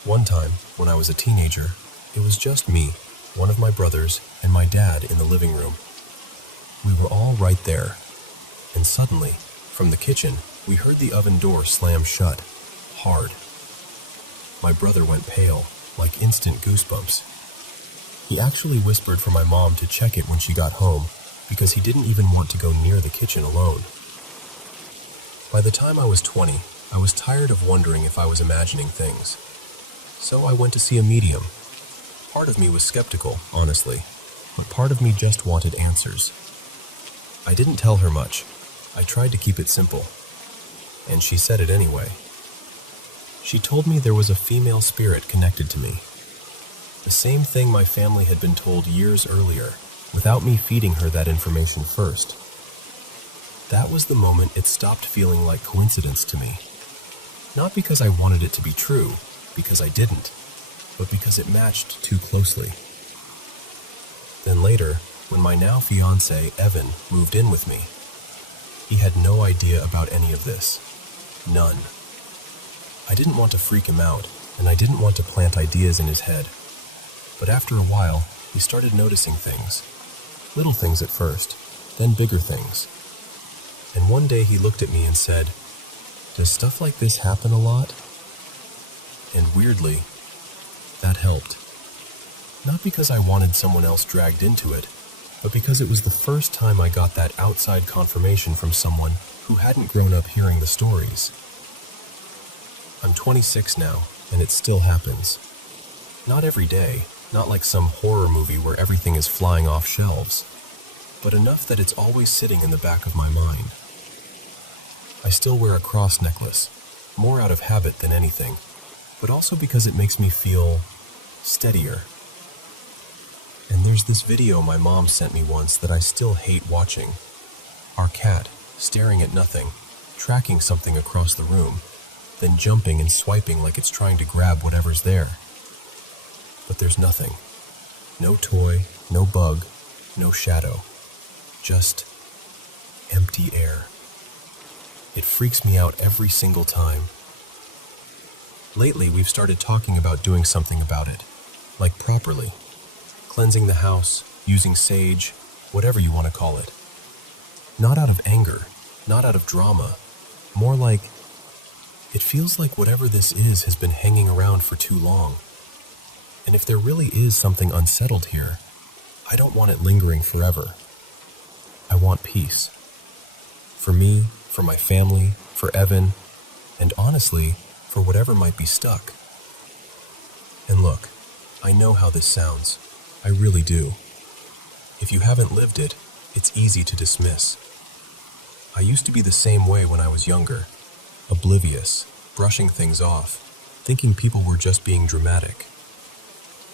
One time, when I was a teenager, it was just me, one of my brothers, and my dad in the living room. We were all right there, and suddenly, from the kitchen, we heard the oven door slam shut, hard. My brother went pale, like instant goosebumps. He actually whispered for my mom to check it when she got home, because he didn't even want to go near the kitchen alone. By the time I was 20, I was tired of wondering if I was imagining things. So I went to see a medium. Part of me was skeptical, honestly, but part of me just wanted answers. I didn't tell her much. I tried to keep it simple. And she said it anyway. She told me there was a female spirit connected to me. The same thing my family had been told years earlier, without me feeding her that information first. That was the moment it stopped feeling like coincidence to me. Not because I wanted it to be true, because I didn't, but because it matched too closely. Then later, when my now fiancé, Evan, moved in with me, he had no idea about any of this. None. I didn't want to freak him out, and I didn't want to plant ideas in his head. But after a while, he started noticing things. Little things at first, then bigger things. And one day he looked at me and said, "Does stuff like this happen a lot?" And weirdly, that helped. Not because I wanted someone else dragged into it, but because it was the first time I got that outside confirmation from someone who hadn't grown up hearing the stories. I'm 26 now, and it still happens. Not every day, not like some horror movie where everything is flying off shelves, but enough that it's always sitting in the back of my mind. I still wear a cross necklace, more out of habit than anything, but also because it makes me feel steadier. And there's this video my mom sent me once that I still hate watching. Our cat, staring at nothing, tracking something across the room, then jumping and swiping like it's trying to grab whatever's there. But there's nothing. No toy, no bug, no shadow. Just empty air. It freaks me out every single time. Lately, we've started talking about doing something about it, like properly. Cleansing the house, using sage, whatever you want to call it. Not out of anger, not out of drama, more like, it feels like whatever this is has been hanging around for too long. And if there really is something unsettled here, I don't want it lingering forever. I want peace. For me, for my family, for Evan, and honestly, for whatever might be stuck. And look, I know how this sounds. I really do. If you haven't lived it, it's easy to dismiss. I used to be the same way when I was younger, oblivious, brushing things off, thinking people were just being dramatic.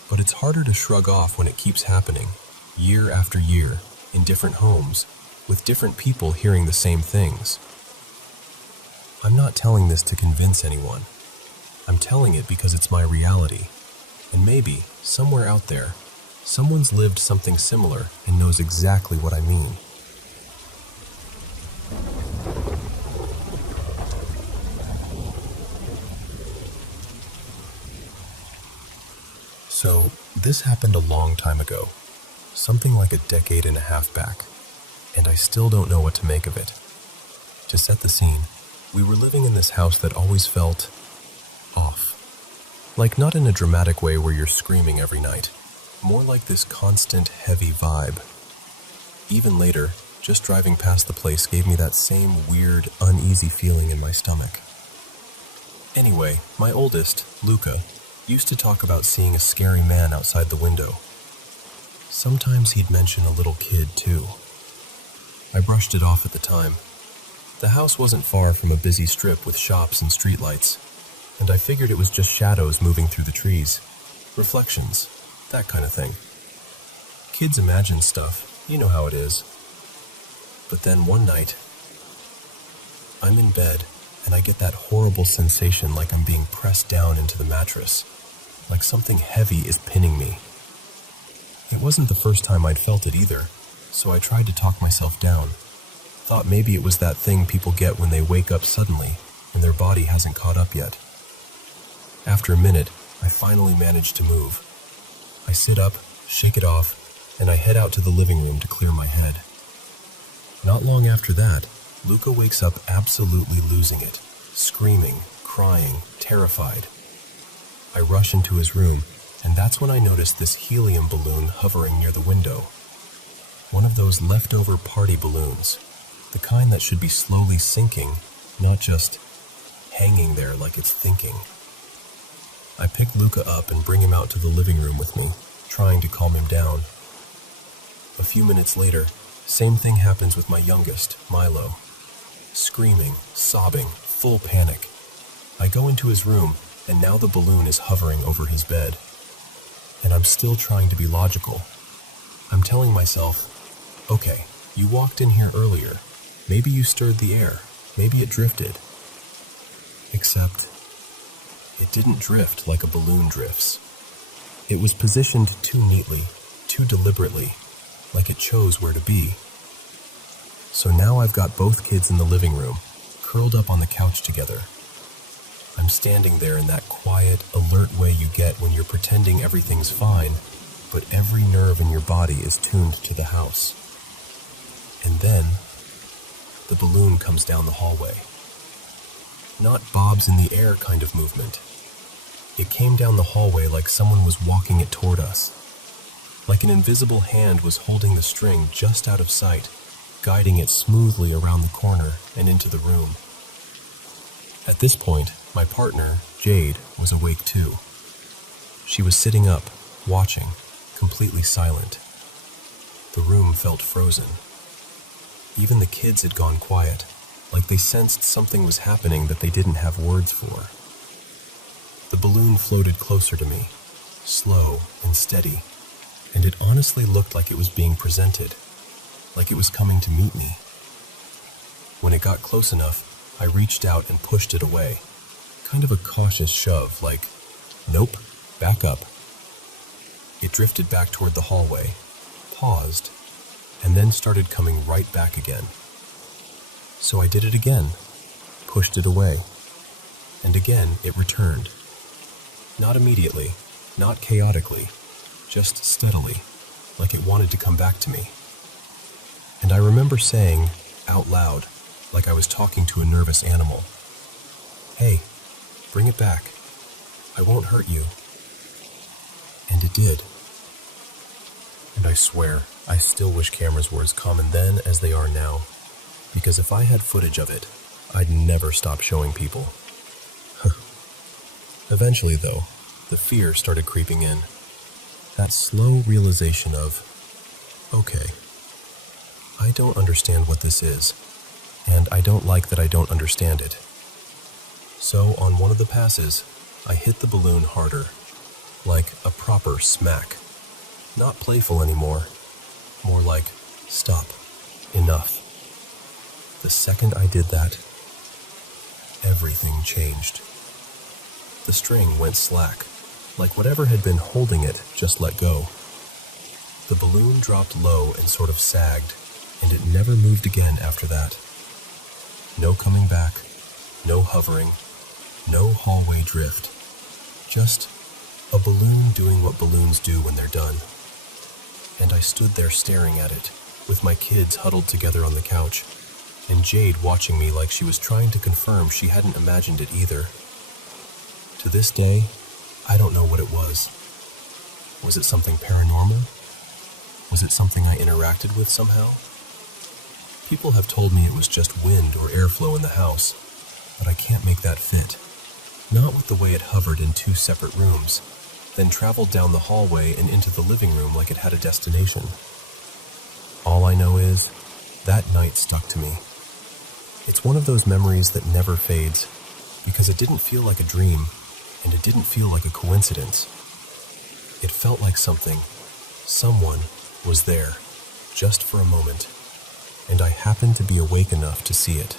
But it's harder to shrug off when it keeps happening, year after year, in different homes, with different people hearing the same things. I'm not telling this to convince anyone. I'm telling it because it's my reality. And maybe, somewhere out there, someone's lived something similar and knows exactly what I mean. So, this happened a long time ago, something like a decade and a half back, and I still don't know what to make of it. To set the scene, we were living in this house that always felt off. Like not in a dramatic way where you're screaming every night, more like this constant, heavy vibe. Even later, just driving past the place gave me that same weird, uneasy feeling in my stomach. Anyway, my oldest, Luca, used to talk about seeing a scary man outside the window. Sometimes he'd mention a little kid, too. I brushed it off at the time. The house wasn't far from a busy strip with shops and streetlights, and I figured it was just shadows moving through the trees. Reflections, that kind of thing. Kids imagine stuff, you know how it is. But then one night, I'm in bed, and I get that horrible sensation like I'm being pressed down into the mattress, like something heavy is pinning me. It wasn't the first time I'd felt it either, so I tried to talk myself down. Thought maybe it was that thing people get when they wake up suddenly and their body hasn't caught up yet. After a minute, I finally managed to move. I sit up, shake it off, and I head out to the living room to clear my head. Not long after that, Luca wakes up absolutely losing it, screaming, crying, terrified. I rush into his room, and that's when I notice this helium balloon hovering near the window. One of those leftover party balloons, the kind that should be slowly sinking, not just hanging there like it's thinking. I pick Luca up and bring him out to the living room with me, trying to calm him down. A few minutes later, same thing happens with my youngest, Milo. Screaming, sobbing, full panic. I go into his room, and now the balloon is hovering over his bed. And I'm still trying to be logical. I'm telling myself, okay, you walked in here earlier. Maybe you stirred the air. Maybe it drifted. Except, it didn't drift like a balloon drifts. It was positioned too neatly, too deliberately, like it chose where to be. So now I've got both kids in the living room, curled up on the couch together. I'm standing there in that quiet, alert way you get when you're pretending everything's fine, but every nerve in your body is tuned to the house. And then, the balloon comes down the hallway. Not bobs in the air kind of movement. It came down the hallway like someone was walking it toward us. Like an invisible hand was holding the string just out of sight, guiding it smoothly around the corner and into the room. At this point, my partner, Jade, was awake too. She was sitting up, watching, completely silent. The room felt frozen. Even the kids had gone quiet, like they sensed something was happening that they didn't have words for. The balloon floated closer to me, slow and steady, and it honestly looked like it was being presented, like it was coming to meet me. When it got close enough, I reached out and pushed it away. kind of a cautious shove, like, nope, back up. It drifted back toward the hallway, paused, and then started coming right back again. So I did it again, pushed it away, and again it returned. Not immediately, not chaotically, just steadily, like it wanted to come back to me. And I remember saying, out loud, like I was talking to a nervous animal, "Hey, bring it back. I won't hurt you." And it did. And I swear, I still wish cameras were as common then as they are now, because if I had footage of it, I'd never stop showing people. Eventually, though, the fear started creeping in. That slow realization of, okay, I don't understand what this is, and I don't like that I don't understand it. So on one of the passes, I hit the balloon harder, like a proper smack. Not playful anymore, more like, stop, enough. The second I did that, everything changed. The string went slack, like whatever had been holding it just let go. The balloon dropped low and sort of sagged, and it never moved again after that. No coming back, no hovering, no hallway drift. Just a balloon doing what balloons do when they're done. And I stood there staring at it, with my kids huddled together on the couch, and Jade watching me like she was trying to confirm she hadn't imagined it either. To this day, I don't know what it was. Was it something paranormal? Was it something I interacted with somehow? People have told me it was just wind or airflow in the house, but I can't make that fit. Not with the way it hovered in two separate rooms, then traveled down the hallway and into the living room like it had a destination. All I know is, that night stuck to me. It's one of those memories that never fades, because it didn't feel like a dream, and it didn't feel like a coincidence. It felt like someone was there, just for a moment, and I happened to be awake enough to see it.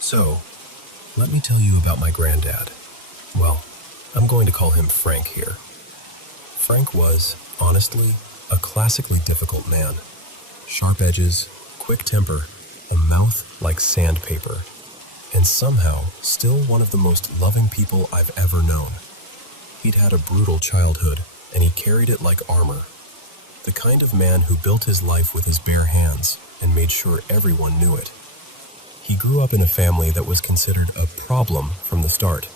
So, let me tell you about my granddad. Well, I'm going to call him Frank here. Frank was, honestly, a classically difficult man. Sharp edges, quick temper, a mouth like sandpaper, and somehow still one of the most loving people I've ever known. He'd had a brutal childhood, and he carried it like armor. The kind of man who built his life with his bare hands and made sure everyone knew it. He grew up in a family that was considered a problem from the start.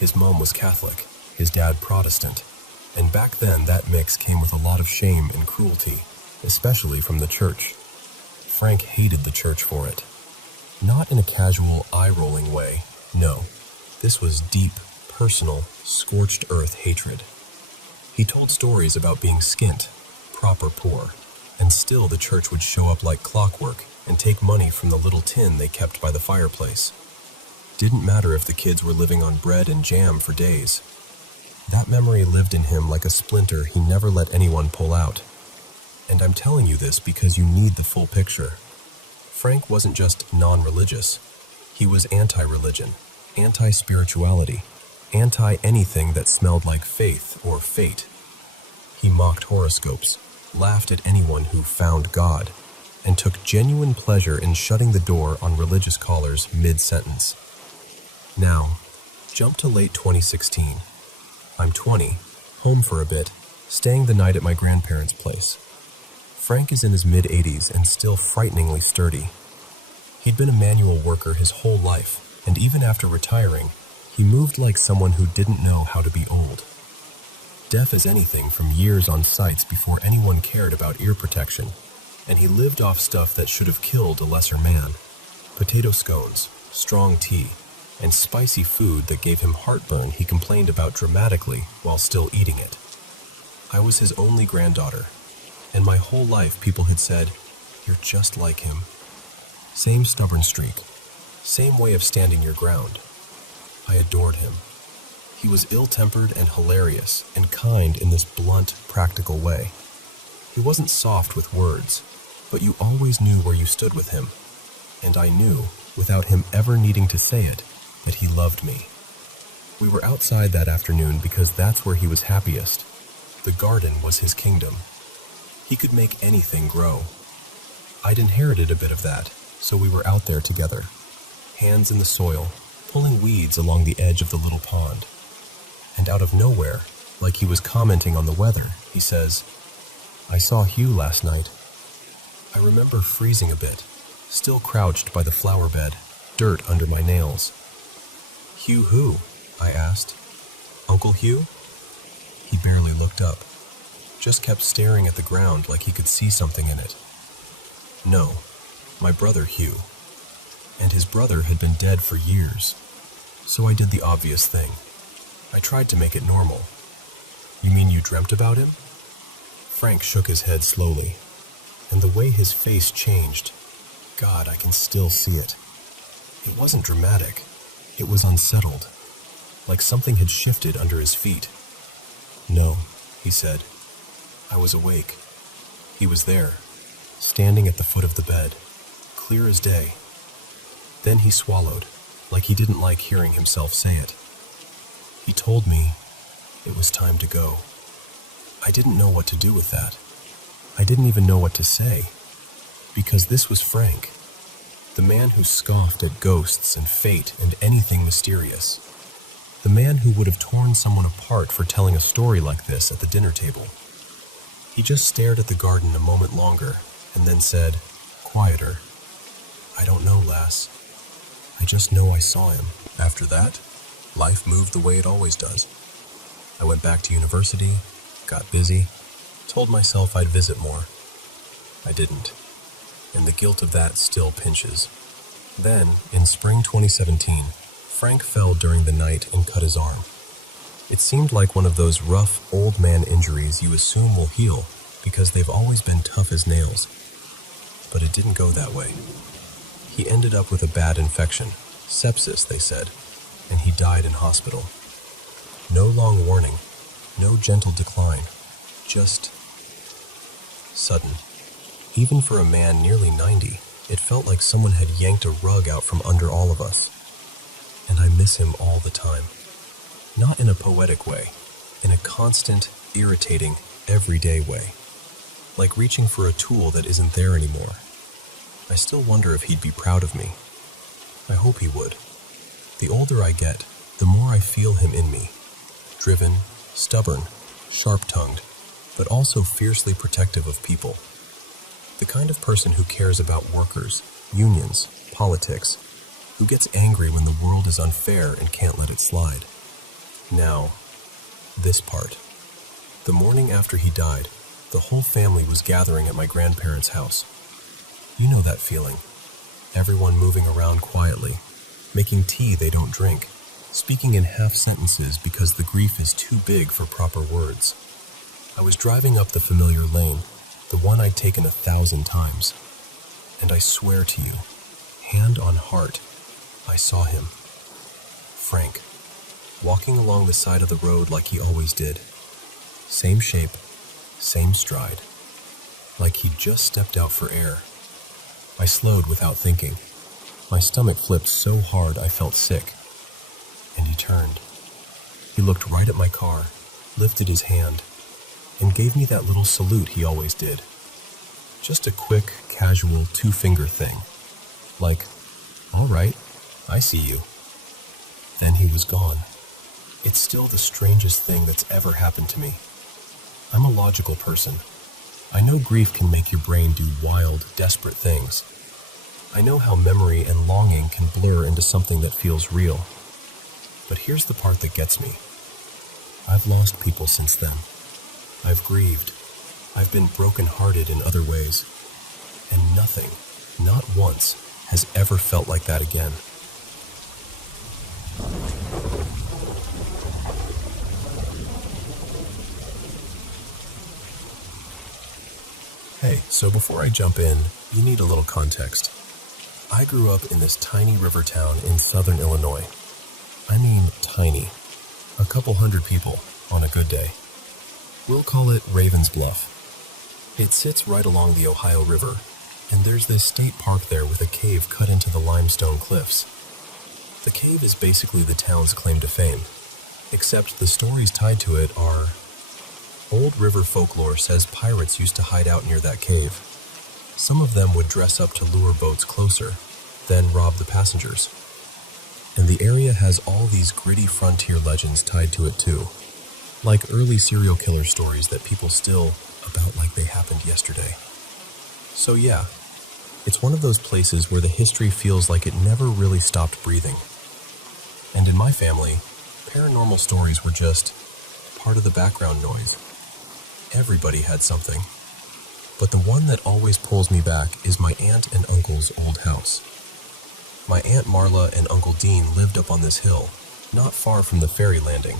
His mom was Catholic, his dad Protestant, and back then that mix came with a lot of shame and cruelty, especially from the church. Frank hated the church for it. Not in a casual, eye-rolling way, no. This was deep, personal, scorched earth hatred. He told stories about being skint, proper poor, and still the church would show up like clockwork and take money from the little tin they kept by the fireplace. Didn't matter if the kids were living on bread and jam for days. That memory lived in him like a splinter he never let anyone pull out. And I'm telling you this because you need the full picture. Frank wasn't just non-religious. He was anti-religion, anti-spirituality, anti-anything that smelled like faith or fate. He mocked horoscopes, laughed at anyone who found God, and took genuine pleasure in shutting the door on religious callers mid-sentence. Now, jump to late 2016. I'm 20, home for a bit, staying the night at my grandparents' place. Frank is in his mid-80s and still frighteningly sturdy. He'd been a manual worker his whole life, and even after retiring, he moved like someone who didn't know how to be old. Deaf as anything from years on sites before anyone cared about ear protection, and he lived off stuff that should have killed a lesser man. Potato scones, strong tea, and spicy food that gave him heartburn he complained about dramatically while still eating it. I was his only granddaughter, and my whole life people had said, "You're just like him." Same stubborn streak, same way of standing your ground. I adored him. He was ill-tempered and hilarious and kind in this blunt, practical way. He wasn't soft with words, but you always knew where you stood with him. And I knew, without him ever needing to say it, that he loved me. We were outside that afternoon because that's where he was happiest. The garden was his kingdom. He could make anything grow. I'd inherited a bit of that, so we were out there together, hands in the soil, pulling weeds along the edge of the little pond. And out of nowhere, like he was commenting on the weather, he says, "I saw Hugh last night." I remember freezing a bit, still crouched by the flower bed, dirt under my nails. "Hugh who?" I asked. "Uncle Hugh?" He barely looked up, just kept staring at the ground like he could see something in it. "No, my brother Hugh." And his brother had been dead for years. So I did the obvious thing. I tried to make it normal. "You mean you dreamt about him?" Frank shook his head slowly, and the way his face changed, God, I can still see it. It wasn't dramatic. It was unsettled, like something had shifted under his feet. "No," he said. "I was awake. He was there, standing at the foot of the bed, clear as day." Then he swallowed, like he didn't like hearing himself say it. He told me it was time to go. I didn't know what to do with that. I didn't even know what to say, because this was Frank, the man who scoffed at ghosts and fate and anything mysterious, the man who would have torn someone apart for telling a story like this at the dinner table. He just stared at the garden a moment longer and then said, quieter, "I don't know, lass. I just know I saw him." After that, life moved the way it always does. I went back to university, got busy, told myself I'd visit more. I didn't, and the guilt of that still pinches. Then, in spring 2017, Frank fell during the night and cut his arm. It seemed like one of those rough, old man injuries you assume will heal because they've always been tough as nails. But it didn't go that way. He ended up with a bad infection, sepsis, they said, and he died in hospital. No long warning, no gentle decline, just sudden. Even for a man nearly 90, it felt like someone had yanked a rug out from under all of us. And I miss him all the time. Not in a poetic way, in a constant, irritating, everyday way. Like reaching for a tool that isn't there anymore. I still wonder if he'd be proud of me. I hope he would. The older I get, the more I feel him in me. Driven, stubborn, sharp-tongued, but also fiercely protective of people. The kind of person who cares about workers, unions, politics, who gets angry when the world is unfair and can't let it slide. Now, this part. The morning after he died, the whole family was gathering at my grandparents' house. You know that feeling. Everyone moving around quietly, making tea they don't drink, speaking in half sentences because the grief is too big for proper words. I was driving up the familiar lane, the one I'd taken 1,000 times. And I swear to you, hand on heart, I saw him. Frank, walking along the side of the road like he always did. Same shape, same stride, like he'd just stepped out for air. I slowed without thinking. My stomach flipped so hard I felt sick. And he turned. He looked right at my car, lifted his hand, and gave me that little salute he always did. Just a quick, casual two-finger thing. Like, "All right, I see you." Then he was gone. It's still the strangest thing that's ever happened to me. I'm a logical person. I know grief can make your brain do wild, desperate things. I know how memory and longing can blur into something that feels real. But here's the part that gets me. I've lost people since then. I've grieved. I've been broken-hearted in other ways. And nothing, not once, has ever felt like that again. Hey, so before I jump in, you need a little context. I grew up in this tiny river town in southern Illinois. I mean, tiny. A couple hundred people on a good day. We'll call it Raven's Bluff. It sits right along the Ohio River, and there's this state park there with a cave cut into the limestone cliffs. The cave is basically the town's claim to fame, except the stories tied to it are... Old river folklore says pirates used to hide out near that cave. Some of them would dress up to lure boats closer, then rob the passengers. And the area has all these gritty frontier legends tied to it too, like early serial killer stories that people still about like they happened yesterday. So yeah, it's one of those places where the history feels like it never really stopped breathing. And in my family, paranormal stories were just part of the background noise. Everybody had something. But the one that always pulls me back is my aunt and uncle's old house. My Aunt Marla and Uncle Dean lived up on this hill, not far from the ferry landing,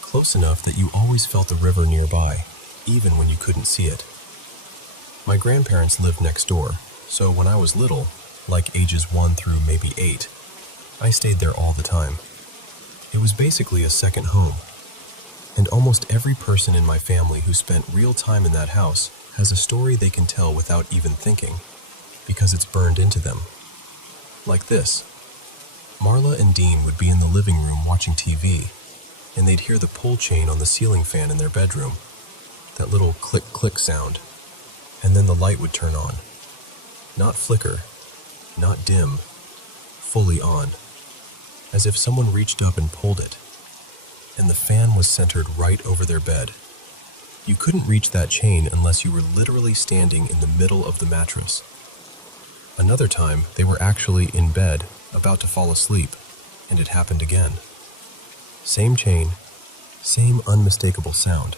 close enough that you always felt the river nearby, even when you couldn't see it. My grandparents lived next door, so when I was little, like ages 1 through maybe 8, I stayed there all the time. It was basically a second home, and almost every person in my family who spent real time in that house has a story they can tell without even thinking, because it's burned into them. Like this. Marla and Dean would be in the living room watching TV, and they'd hear the pull chain on the ceiling fan in their bedroom, that little click-click sound, and then the light would turn on. Not flicker, not dim, fully on, as if someone reached up and pulled it, and the fan was centered right over their bed. You couldn't reach that chain unless you were literally standing in the middle of the mattress. Another time, they were actually in bed, about to fall asleep, and it happened again. Same chain, same unmistakable sound.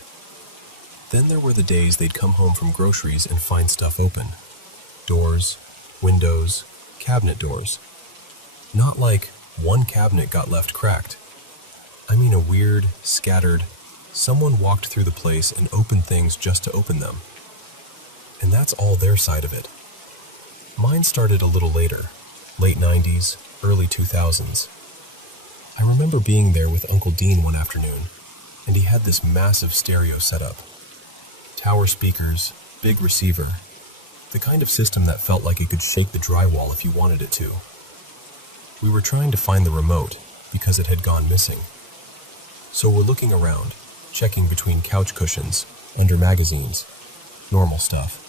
Then there were the days they'd come home from groceries and find stuff open. Doors, windows, cabinet doors. Not like one cabinet got left cracked. I mean a weird, scattered, someone walked through the place and opened things just to open them. And that's all their side of it. Mine started a little later, late 90s, early 2000s. I remember being there with Uncle Dean one afternoon, and he had this massive stereo setup. Tower speakers, big receiver, the kind of system that felt like it could shake the drywall if you wanted it to. We were trying to find the remote because it had gone missing. So we're looking around, checking between couch cushions, under magazines, normal stuff.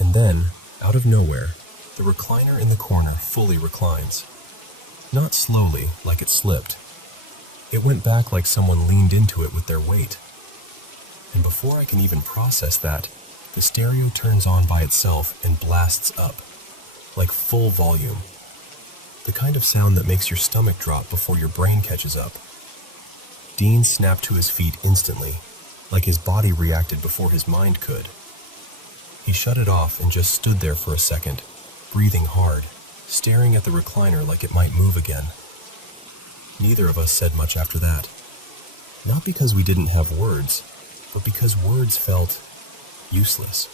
And then, out of nowhere, the recliner in the corner fully reclines. Not slowly, like it slipped. It went back like someone leaned into it with their weight. And before I can even process that, the stereo turns on by itself and blasts up, like full volume. The kind of sound that makes your stomach drop before your brain catches up. Dean snapped to his feet instantly, like his body reacted before his mind could. He shut it off and just stood there for a second, breathing hard, staring at the recliner like it might move again. Neither of us said much after that. Not because we didn't have words, but because words felt useless.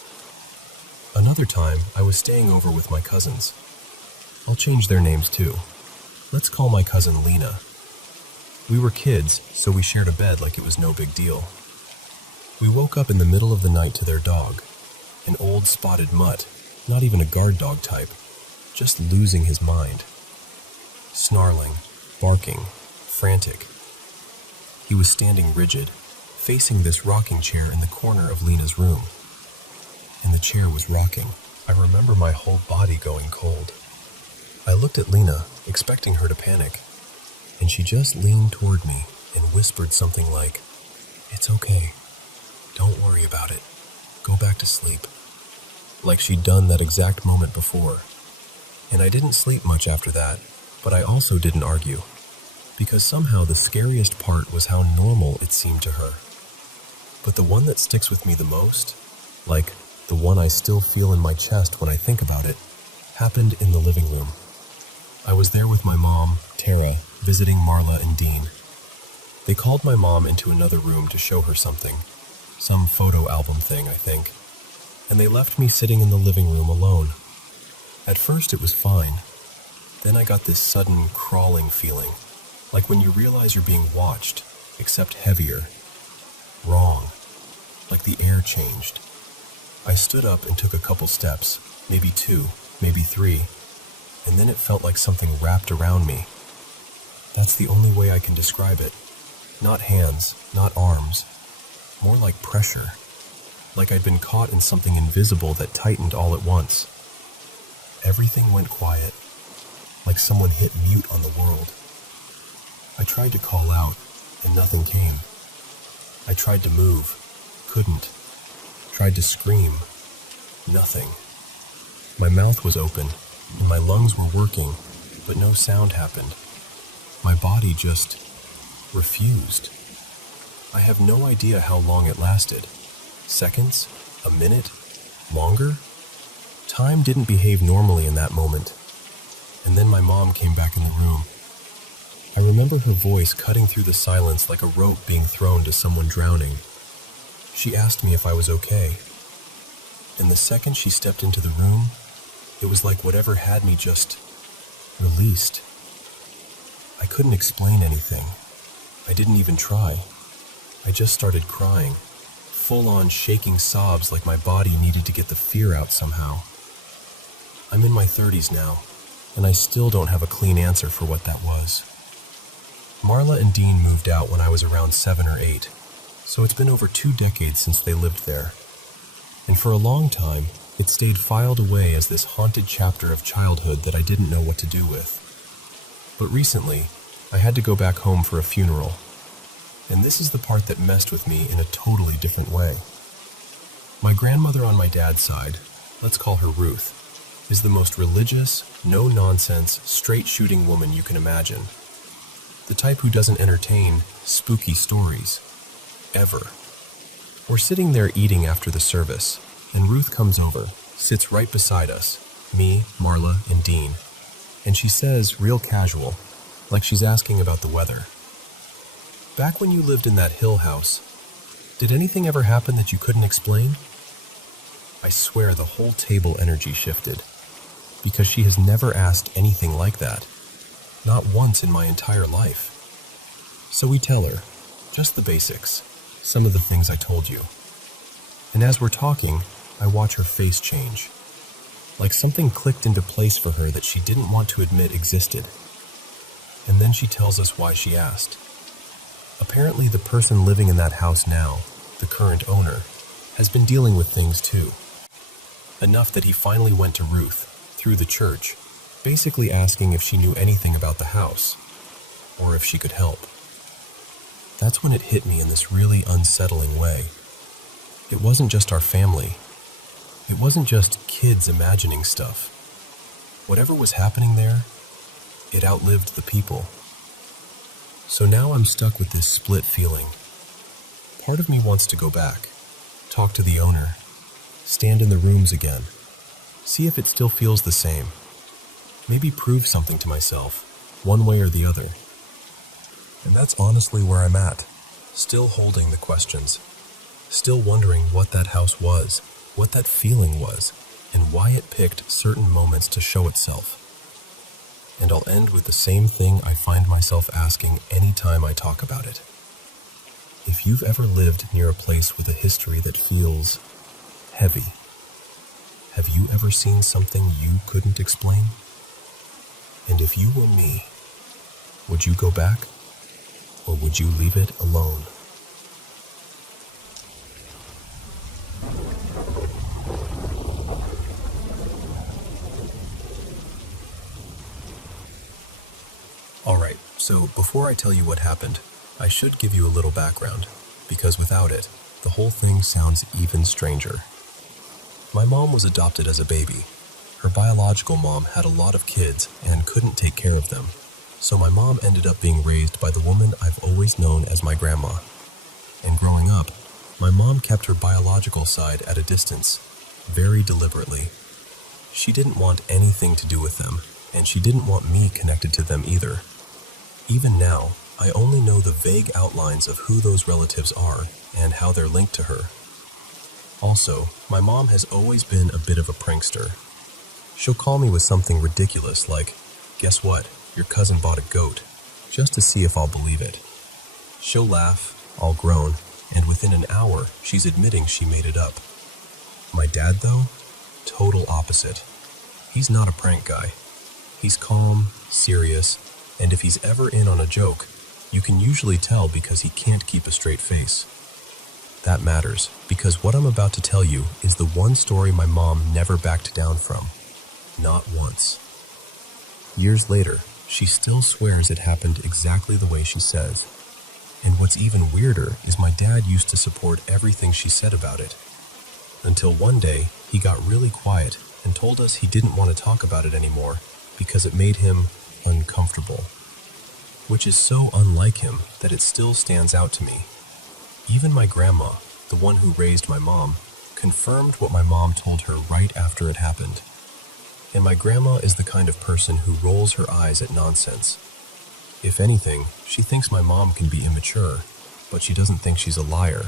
Another time, I was staying over with my cousins. I'll change their names too. Let's call my cousin Lena. We were kids, so we shared a bed like it was no big deal. We woke up in the middle of the night to their dog, an old spotted mutt, not even a guard dog type, just losing his mind. Snarling, barking, frantic. He was standing rigid, facing this rocking chair in the corner of Lena's room. And the chair was rocking. I remember my whole body going cold. I looked at Lena, expecting her to panic, and she just leaned toward me and whispered something like, "It's okay. Don't worry about it. Go back to sleep." Like she'd done that exact moment before. And I didn't sleep much after that, but I also didn't argue, because somehow the scariest part was how normal it seemed to her. But the one that sticks with me the most, like the one I still feel in my chest when I think about it, happened in the living room. I was there with my mom, Tara, visiting Marla and Dean. They called my mom into another room to show her something, some photo album thing, I think, and they left me sitting in the living room alone. At first it was fine. Then I got this sudden crawling feeling, like when you realize you're being watched, except heavier, wrong, like the air changed. I stood up and took a couple steps, maybe 2, maybe 3, and then it felt like something wrapped around me. That's the only way I can describe it. Not hands, not arms, more like pressure, like I'd been caught in something invisible that tightened all at once. Everything went quiet, like someone hit mute on the world. I tried to call out, and nothing came. I tried to move, couldn't. Tried to scream, nothing. My mouth was open, and my lungs were working, but no sound happened. My body just refused. I have no idea how long it lasted. Seconds? A minute? Longer? Time didn't behave normally in that moment. And then my mom came back in the room. I remember her voice cutting through the silence like a rope being thrown to someone drowning. She asked me if I was okay. And the second she stepped into the room, it was like whatever had me just released. I couldn't explain anything. I didn't even try. I just started crying, full-on shaking sobs like my body needed to get the fear out somehow. I'm in my 30s now, and I still don't have a clean answer for what that was. Marla and Dean moved out when I was around 7 or 8, so it's been over 2 decades since they lived there. And for a long time, it stayed filed away as this haunted chapter of childhood that I didn't know what to do with. But recently, I had to go back home for a funeral. And this is the part that messed with me in a totally different way. My grandmother on my dad's side, let's call her Ruth, is the most religious, no-nonsense, straight-shooting woman you can imagine. The type who doesn't entertain spooky stories. Ever. We're sitting there eating after the service, and Ruth comes over, sits right beside us, me, Marla, and Dean, and she says, real casual, like she's asking about the weather. Back when you lived in that hill house, did anything ever happen that you couldn't explain? I swear the whole table energy shifted, because she has never asked anything like that. Not once in my entire life. So we tell her, just the basics, some of the things I told you. And as we're talking, I watch her face change. Like something clicked into place for her that she didn't want to admit existed. And then she tells us why she asked. Apparently the person living in that house now, the current owner, has been dealing with things too. Enough that he finally went to Ruth, through the church, basically asking if she knew anything about the house, or if she could help. That's when it hit me in this really unsettling way. It wasn't just our family. It wasn't just kids imagining stuff. Whatever was happening there, it outlived the people. So now I'm stuck with this split feeling. Part of me wants to go back, talk to the owner, stand in the rooms again, see if it still feels the same. Maybe prove something to myself, one way or the other. And that's honestly where I'm at, still holding the questions, still wondering what that house was, what that feeling was, and why it picked certain moments to show itself. And I'll end with the same thing I find myself asking any time I talk about it. If you've ever lived near a place with a history that feels heavy, have you ever seen something you couldn't explain? And if you were me, would you go back? Or would you leave it alone? Alright, so before I tell you what happened, I should give you a little background, because without it, the whole thing sounds even stranger. My mom was adopted as a baby. Her biological mom had a lot of kids and couldn't take care of them. So my mom ended up being raised by the woman I've always known as my grandma. And growing up, my mom kept her biological side at a distance, very deliberately. She didn't want anything to do with them, and she didn't want me connected to them either. Even now, I only know the vague outlines of who those relatives are and how they're linked to her. Also, my mom has always been a bit of a prankster. She'll call me with something ridiculous like, "Guess what? Your cousin bought a goat," just to see if I'll believe it. She'll laugh, all grown, and within an hour, she's admitting she made it up. My dad, though, total opposite. He's not a prank guy. He's calm, serious, and if he's ever in on a joke, you can usually tell because he can't keep a straight face. That matters, because what I'm about to tell you is the one story my mom never backed down from. Not once. Years later, she still swears it happened exactly the way she says. And what's even weirder is my dad used to support everything she said about it. Until one day, he got really quiet and told us he didn't want to talk about it anymore because it made him uncomfortable. Which is so unlike him that it still stands out to me. Even my grandma, the one who raised my mom, confirmed what my mom told her right after it happened. And my grandma is the kind of person who rolls her eyes at nonsense. If anything, she thinks my mom can be immature, but she doesn't think she's a liar.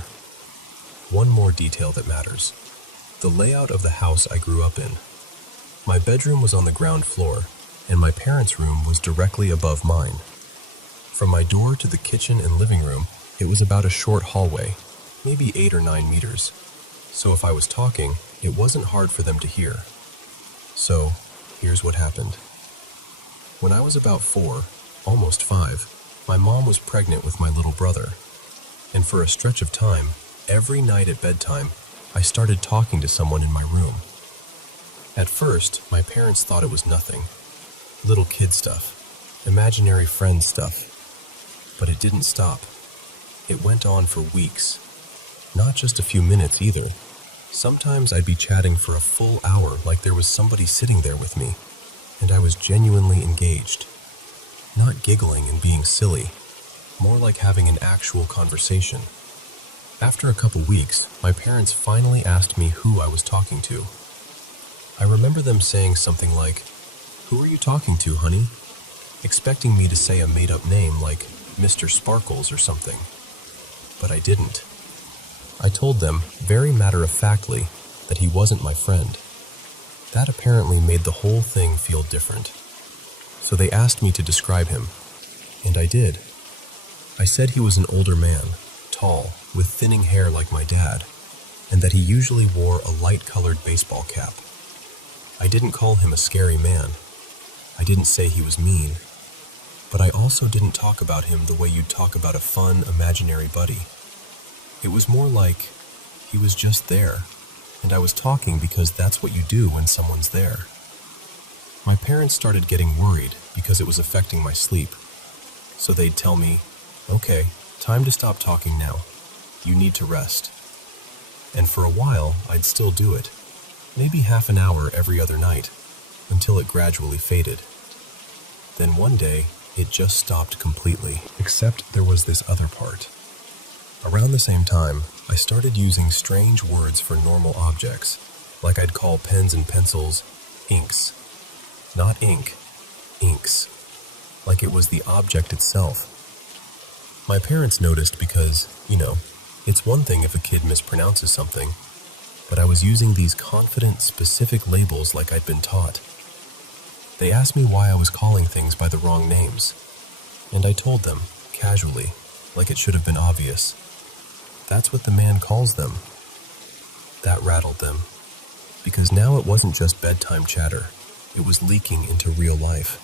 One more detail that matters. The layout of the house I grew up in. My bedroom was on the ground floor, and my parents' room was directly above mine. From my door to the kitchen and living room, it was about a short hallway, maybe 8 or 9 meters. So if I was talking, it wasn't hard for them to hear. So, here's what happened. When I was about 4, almost 5, my mom was pregnant with my little brother. And for a stretch of time, every night at bedtime, I started talking to someone in my room. At first, my parents thought it was nothing. Little kid stuff, imaginary friend stuff. But it didn't stop. It went on for weeks. Not just a few minutes either. Sometimes I'd be chatting for a full hour like there was somebody sitting there with me, and I was genuinely engaged. Not giggling and being silly, more like having an actual conversation. After a couple weeks, my parents finally asked me who I was talking to. I remember them saying something like, "Who are you talking to, honey?" Expecting me to say a made-up name like Mr. Sparkles or something. But I didn't. I told them, very matter-of-factly, that he wasn't my friend. That apparently made the whole thing feel different. So they asked me to describe him, and I did. I said he was an older man, tall, with thinning hair like my dad, and that he usually wore a light-colored baseball cap. I didn't call him a scary man. I didn't say he was mean. But I also didn't talk about him the way you'd talk about a fun, imaginary buddy. It was more like he was just there, and I was talking because that's what you do when someone's there. My parents started getting worried because it was affecting my sleep. So they'd tell me, "Okay, time to stop talking now. You need to rest." And for a while, I'd still do it. Maybe half an hour every other night, until it gradually faded. Then one day, it just stopped completely, except there was this other part. Around the same time, I started using strange words for normal objects, like I'd call pens and pencils inks. Not ink, inks. Like it was the object itself. My parents noticed because, it's one thing if a kid mispronounces something, but I was using these confident, specific labels like I'd been taught. They asked me why I was calling things by the wrong names, and I told them, casually, like it should have been obvious. That's what the man calls them. That rattled them, because now it wasn't just bedtime chatter, it was leaking into real life.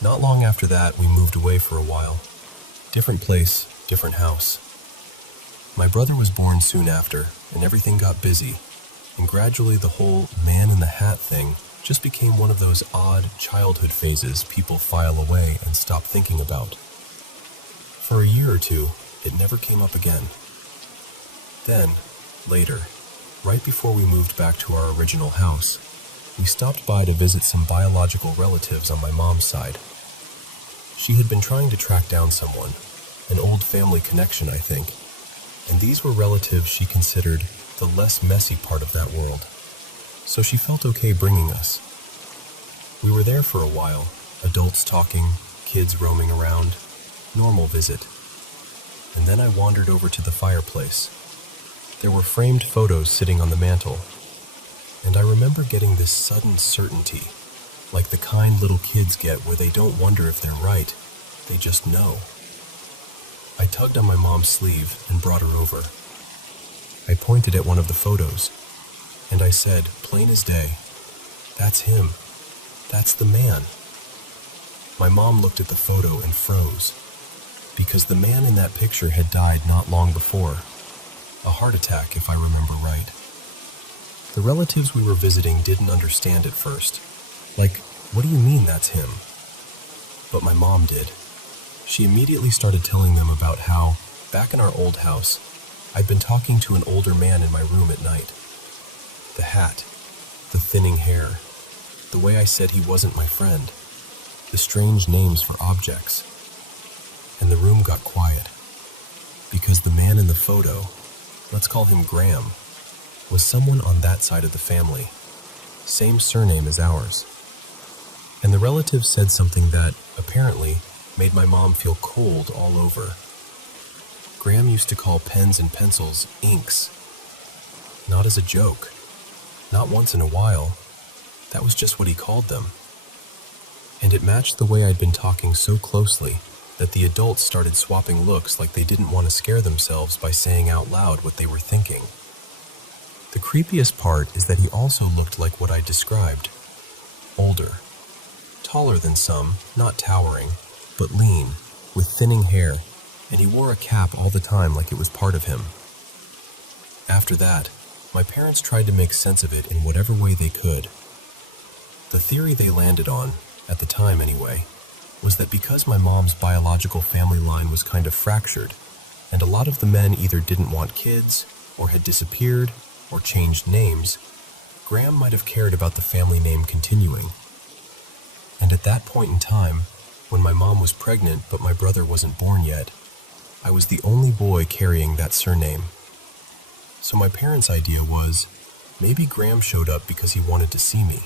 Not long after that, we moved away for a while. Different place, different house. My brother was born soon after, and everything got busy, and gradually the whole man in the hat thing just became one of those odd childhood phases people file away and stop thinking about. For a year or two, it never came up again. Then, later, right before we moved back to our original house, we stopped by to visit some biological relatives on my mom's side. She had been trying to track down someone, an old family connection, I think, and these were relatives she considered the less messy part of that world. So she felt okay bringing us. We were there for a while, adults talking, kids roaming around, normal visit. And then I wandered over to the fireplace. There were framed photos sitting on the mantel, and I remember getting this sudden certainty, like the kind little kids get where they don't wonder if they're right, they just know. I tugged on my mom's sleeve and brought her over. I pointed at one of the photos, and I said, plain as day, "That's him. That's the man." My mom looked at the photo and froze, because the man in that picture had died not long before. A heart attack, if I remember right. The relatives we were visiting didn't understand at first. Like, what do you mean that's him? But my mom did. She immediately started telling them about how, back in our old house, I'd been talking to an older man in my room at night. The hat, the thinning hair, the way I said he wasn't my friend, the strange names for objects. And the room got quiet, because the man in the photo, let's call him Graham, was someone on that side of the family, same surname as ours. And the relatives said something that, apparently, made my mom feel cold all over. Graham used to call pens and pencils inks. Not as a joke. Not once in a while. That was just what he called them. And it matched the way I'd been talking so closely that the adults started swapping looks like they didn't want to scare themselves by saying out loud what they were thinking. The creepiest part is that he also looked like what I described. Older. Taller than some, not towering, but lean, with thinning hair, and he wore a cap all the time like it was part of him. After that, my parents tried to make sense of it in whatever way they could. The theory they landed on, at the time anyway, was that because my mom's biological family line was kind of fractured, and a lot of the men either didn't want kids, or had disappeared, or changed names, Graham might have cared about the family name continuing. And at that point in time, when my mom was pregnant but my brother wasn't born yet, I was the only boy carrying that surname. So my parents' idea was, maybe Graham showed up because he wanted to see me.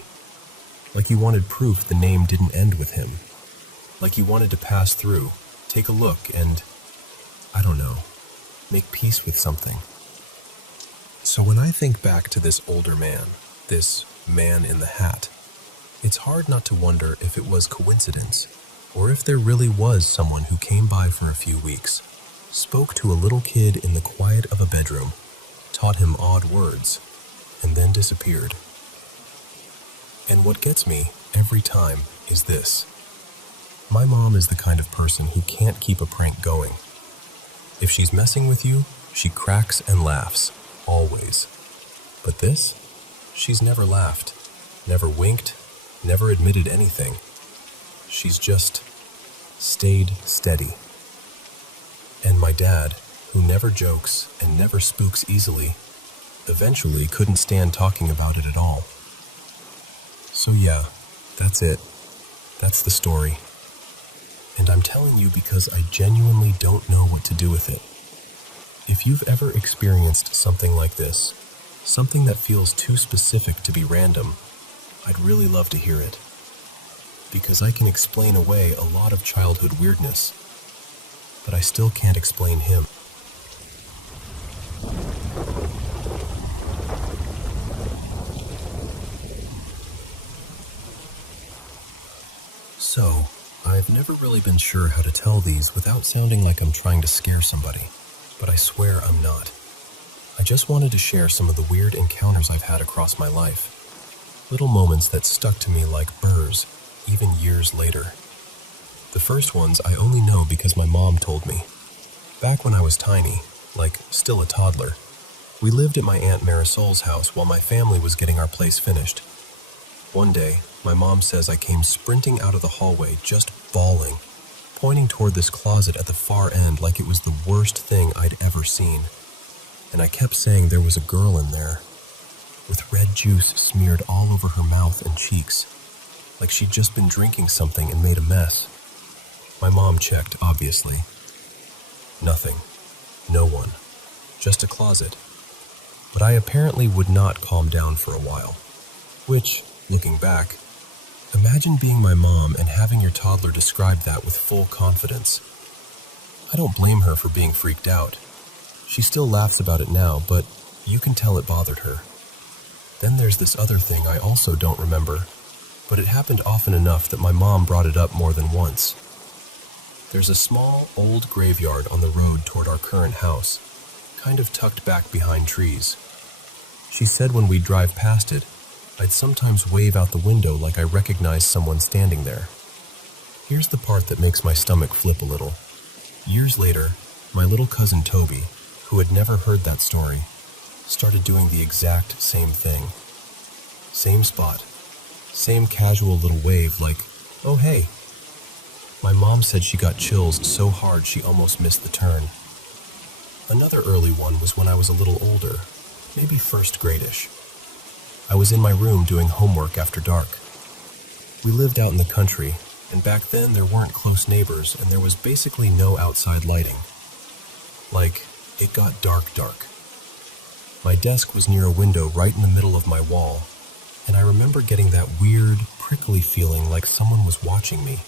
Like he wanted proof the name didn't end with him. Like he wanted to pass through, take a look, and, I don't know, make peace with something. So when I think back to this older man, this man in the hat, it's hard not to wonder if it was coincidence, or if there really was someone who came by for a few weeks, spoke to a little kid in the quiet of a bedroom, taught him odd words, and then disappeared. And what gets me every time is this. My mom is the kind of person who can't keep a prank going. If she's messing with you, she cracks and laughs, always. But this? She's never laughed, never winked, never admitted anything. She's just stayed steady. And my dad, who never jokes and never spooks easily, eventually couldn't stand talking about it at all. So yeah, that's it. That's the story. And I'm telling you because I genuinely don't know what to do with it. If you've ever experienced something like this, something that feels too specific to be random, I'd really love to hear it. Because I can explain away a lot of childhood weirdness, but I still can't explain him. So, I've never really been sure how to tell these without sounding like I'm trying to scare somebody, but I swear I'm not. I just wanted to share some of the weird encounters I've had across my life. Little moments that stuck to me like burrs, even years later. The first ones I only know because my mom told me. Back when I was tiny, like still a toddler, we lived at my Aunt Marisol's house while my family was getting our place finished. One day, my mom says I came sprinting out of the hallway, just bawling, pointing toward this closet at the far end like it was the worst thing I'd ever seen. And I kept saying there was a girl in there, with red juice smeared all over her mouth and cheeks, like she'd just been drinking something and made a mess. My mom checked, obviously. Nothing. No one. Just a closet. But I apparently would not calm down for a while. Which, looking back, imagine being my mom and having your toddler describe that with full confidence. I don't blame her for being freaked out. She still laughs about it now, but you can tell it bothered her. Then there's this other thing I also don't remember, but it happened often enough that my mom brought it up more than once. There's a small, old graveyard on the road toward our current house, kind of tucked back behind trees. She said when we'd drive past it, I'd sometimes wave out the window like I recognized someone standing there. Here's the part that makes my stomach flip a little. Years later, my little cousin Toby, who had never heard that story, started doing the exact same thing. Same spot. Same casual little wave like, "Oh hey." My mom said she got chills so hard she almost missed the turn. Another early one was when I was a little older, maybe first grade-ish. I was in my room doing homework after dark. We lived out in the country, and back then there weren't close neighbors and there was basically no outside lighting. Like, it got dark. My desk was near a window right in the middle of my wall, and I remember getting that weird, prickly feeling like someone was watching me.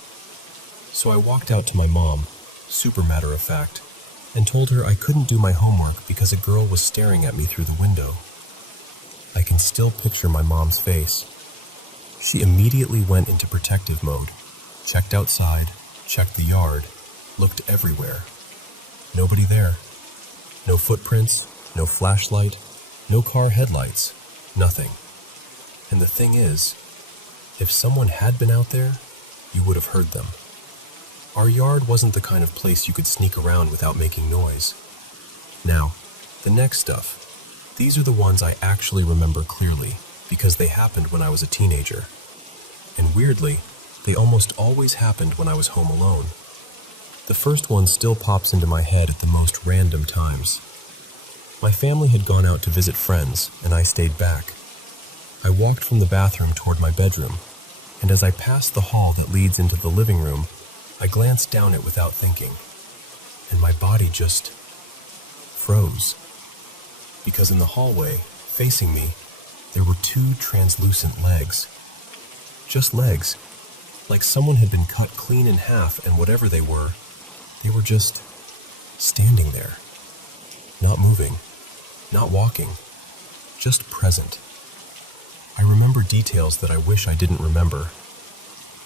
So I walked out to my mom, super matter of fact, and told her I couldn't do my homework because a girl was staring at me through the window. I can still picture my mom's face. She immediately went into protective mode, checked outside, checked the yard, looked everywhere. Nobody there. No footprints, no flashlight, no car headlights, nothing. And the thing is, if someone had been out there, you would have heard them. Our yard wasn't the kind of place you could sneak around without making noise. Now, the next stuff, these are the ones I actually remember clearly because they happened when I was a teenager. And weirdly, they almost always happened when I was home alone. The first one still pops into my head at the most random times. My family had gone out to visit friends, and I stayed back. I walked from the bathroom toward my bedroom, and as I passed the hall that leads into the living room, I glanced down it without thinking, and my body just froze. Because in the hallway, facing me, there were two translucent legs. Just legs. Like someone had been cut clean in half, and whatever they were just standing there. Not moving, not walking, just present. I remember details that I wish I didn't remember.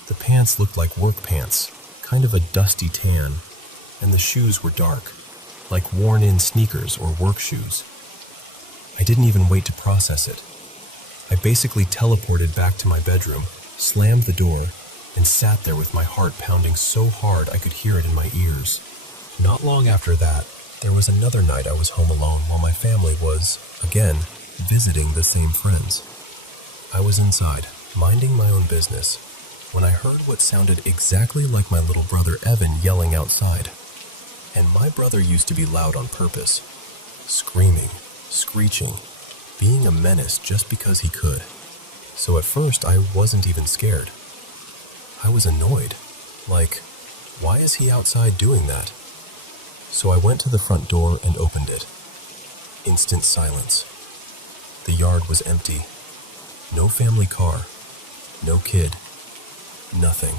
The pants looked like work pants, kind of a dusty tan, and the shoes were dark, like worn-in sneakers or work shoes. I didn't even wait to process it. I basically teleported back to my bedroom, slammed the door, and sat there with my heart pounding so hard I could hear it in my ears. Not long after that, there was another night I was home alone while my family was, again, visiting the same friends. I was inside, minding my own business, when I heard what sounded exactly like my little brother Evan yelling outside. And my brother used to be loud on purpose, screaming, screeching, being a menace just because he could. So at first I wasn't even scared. I was annoyed. Like, why is he outside doing that? So I went to the front door and opened it. Instant silence. The yard was empty. No family car. No kid. Nothing.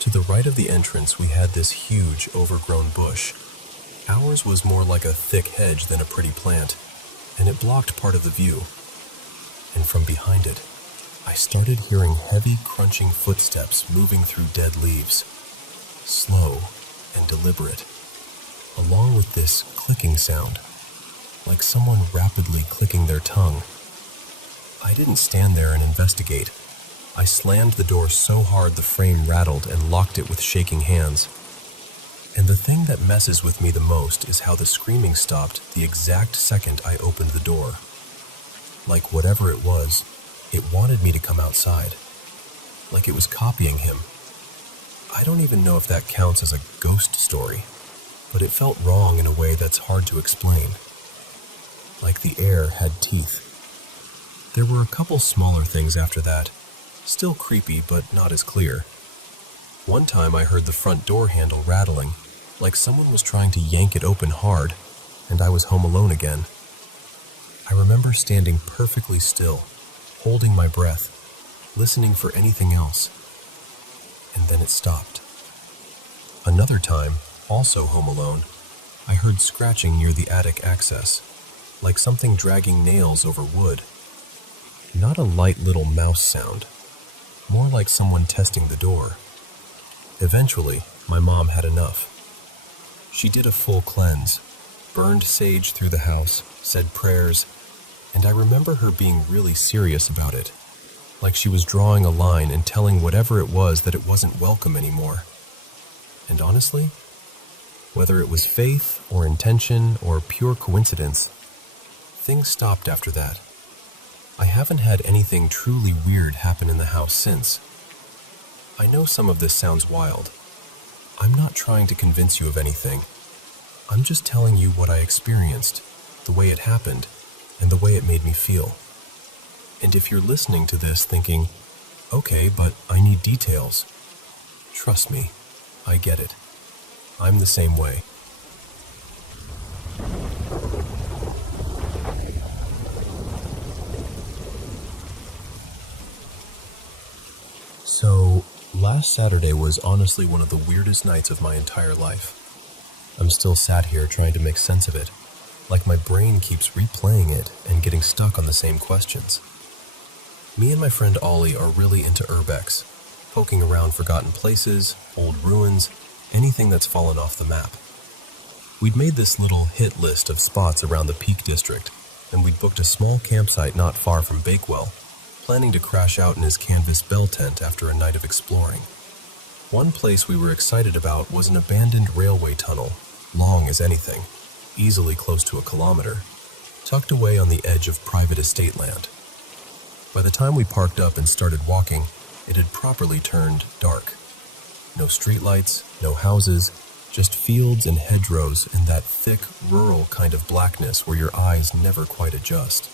To the right of the entrance we had this huge overgrown bush. Ours was more like a thick hedge than a pretty plant, and it blocked part of the view. And from behind it, I started hearing heavy crunching footsteps moving through dead leaves. Slow and deliberate, along with this clicking sound, like someone rapidly clicking their tongue. I didn't stand there and investigate. I slammed the door so hard the frame rattled and locked it with shaking hands. And the thing that messes with me the most is how the screaming stopped the exact second I opened the door. Like whatever it was, it wanted me to come outside. Like it was copying him. I don't even know if that counts as a ghost story, but it felt wrong in a way that's hard to explain. Like the air had teeth. There were a couple smaller things after that, still creepy but not as clear. One time I heard the front door handle rattling, like someone was trying to yank it open hard, and I was home alone again. I remember standing perfectly still, holding my breath, listening for anything else. And then it stopped. Another time, also home alone, I heard scratching near the attic access, like something dragging nails over wood. Not a light little mouse sound, more like someone testing the door. Eventually, my mom had enough. She did a full cleanse, burned sage through the house, said prayers, and I remember her being really serious about it, like she was drawing a line and telling whatever it was that it wasn't welcome anymore. And honestly, whether it was faith or intention or pure coincidence, things stopped after that. I haven't had anything truly weird happen in the house since. I know some of this sounds wild. I'm not trying to convince you of anything. I'm just telling you what I experienced, the way it happened, and the way it made me feel. And if you're listening to this thinking, okay, but I need details, trust me, I get it. I'm the same way. So, last Saturday was honestly one of the weirdest nights of my entire life. I'm still sat here trying to make sense of it, like my brain keeps replaying it and getting stuck on the same questions. Me and my friend Ollie are really into urbex, poking around forgotten places, old ruins, anything that's fallen off the map. We'd made this little hit list of spots around the Peak District, and we'd booked a small campsite not far from Bakewell, planning to crash out in his canvas bell tent after a night of exploring. One place we were excited about was an abandoned railway tunnel, long as anything, easily close to 1 kilometer, tucked away on the edge of private estate land. By the time we parked up and started walking, it had properly turned dark. No streetlights, no houses, just fields and hedgerows and that thick, rural kind of blackness where your eyes never quite adjust.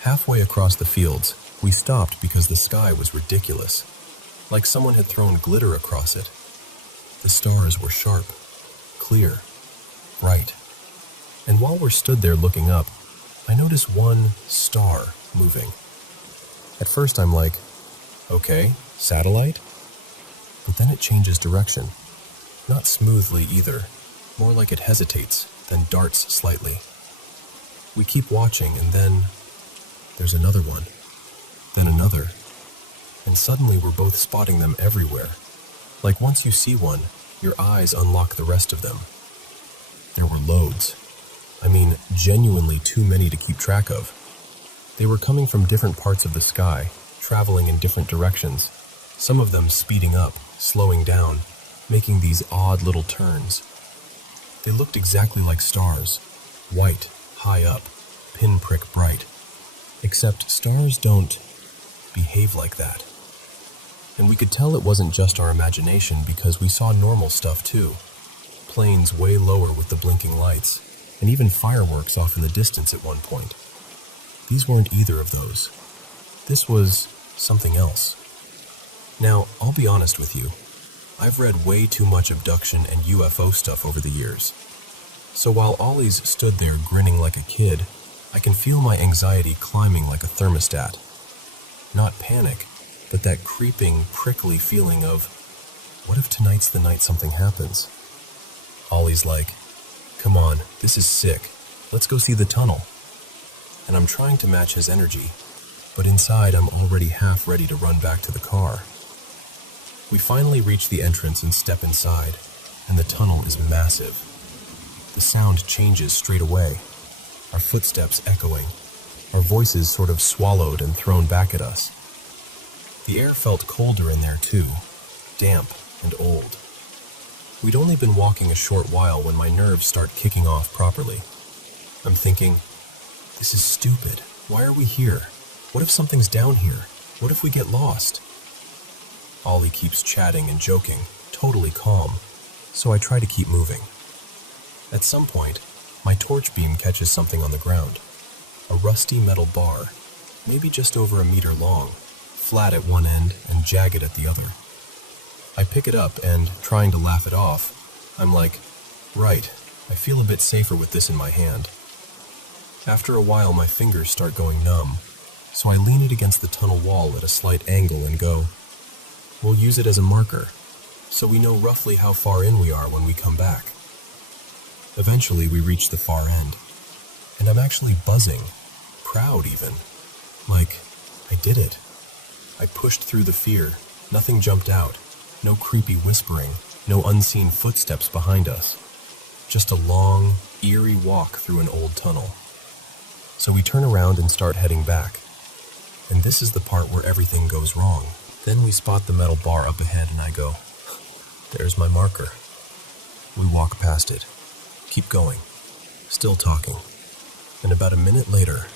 Halfway across the fields, we stopped because the sky was ridiculous, like someone had thrown glitter across it. The stars were sharp, clear, bright. And while we're stood there looking up, I notice one star moving. At first I'm like, okay, satellite? But then it changes direction. Not smoothly either, more like it hesitates, then darts slightly. We keep watching and then there's another one, then another, and suddenly we're both spotting them everywhere. Like once you see one, your eyes unlock the rest of them. There were loads. I mean, genuinely too many to keep track of. They were coming from different parts of the sky, traveling in different directions, some of them speeding up, slowing down, making these odd little turns. They looked exactly like stars, white, high up, pinprick bright. Except stars don't behave like that. And we could tell it wasn't just our imagination because we saw normal stuff too. Planes way lower with the blinking lights, and even fireworks off in the distance at one point. These weren't either of those. This was something else. Now, I'll be honest with you. I've read way too much abduction and UFO stuff over the years. So while Ollie's stood there grinning like a kid, I can feel my anxiety climbing like a thermostat. Not panic, but that creeping, prickly feeling of, what if tonight's the night something happens? Ollie's like, come on, this is sick. Let's go see the tunnel. And I'm trying to match his energy, but inside I'm already half ready to run back to the car. We finally reach the entrance and step inside, and the tunnel is massive. The sound changes straight away. Our footsteps echoing, our voices sort of swallowed and thrown back at us. The air felt colder in there too, damp and old. We'd only been walking a short while when my nerves start kicking off properly. I'm thinking, this is stupid. Why are we here? What if something's down here? What if we get lost? Ollie keeps chatting and joking, totally calm, so I try to keep moving. At some point, my torch beam catches something on the ground. A rusty metal bar, maybe just over 1 meter long, flat at one end and jagged at the other. I pick it up and, trying to laugh it off, I'm like, right, I feel a bit safer with this in my hand. After a while, my fingers start going numb, so I lean it against the tunnel wall at a slight angle and go, we'll use it as a marker, so we know roughly how far in we are when we come back. Eventually, we reach the far end, and I'm actually buzzing, proud even, like, I did it. I pushed through the fear, nothing jumped out, no creepy whispering, No unseen footsteps behind us. Just a long, eerie walk through an old tunnel. So we turn around and start heading back. And this is the part where everything goes wrong. Then we spot the metal bar up ahead and I go, "There's my marker." We walk past it. Keep going. Still talking. And about a minute later,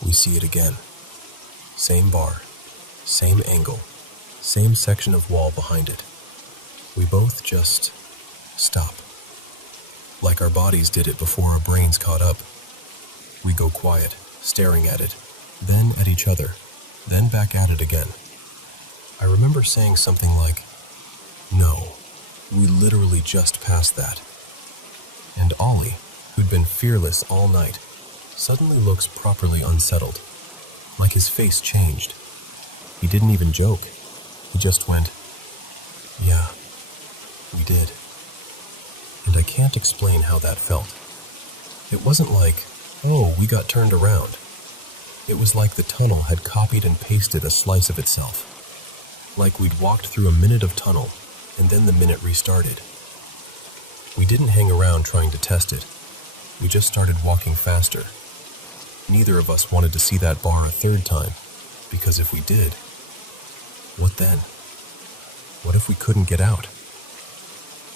we see it again. Same bar. Same angle. Same section of wall behind it. We both just stop. Like our bodies did it before our brains caught up. We go quiet, staring at it, then at each other, then back at it again. I remember saying something like, "No, we literally just passed that." And Ollie, who'd been fearless all night, suddenly looks properly unsettled, like his face changed. He didn't even joke. He just went, "Yeah, we did." And I can't explain how that felt. It wasn't like, "Oh, we got turned around." It was like the tunnel had copied and pasted a slice of itself. Like we'd walked through a minute of tunnel, and then the minute restarted. We didn't hang around trying to test it. We just started walking faster. Neither of us wanted to see that bar a third time, because if we did, what then? What if we couldn't get out?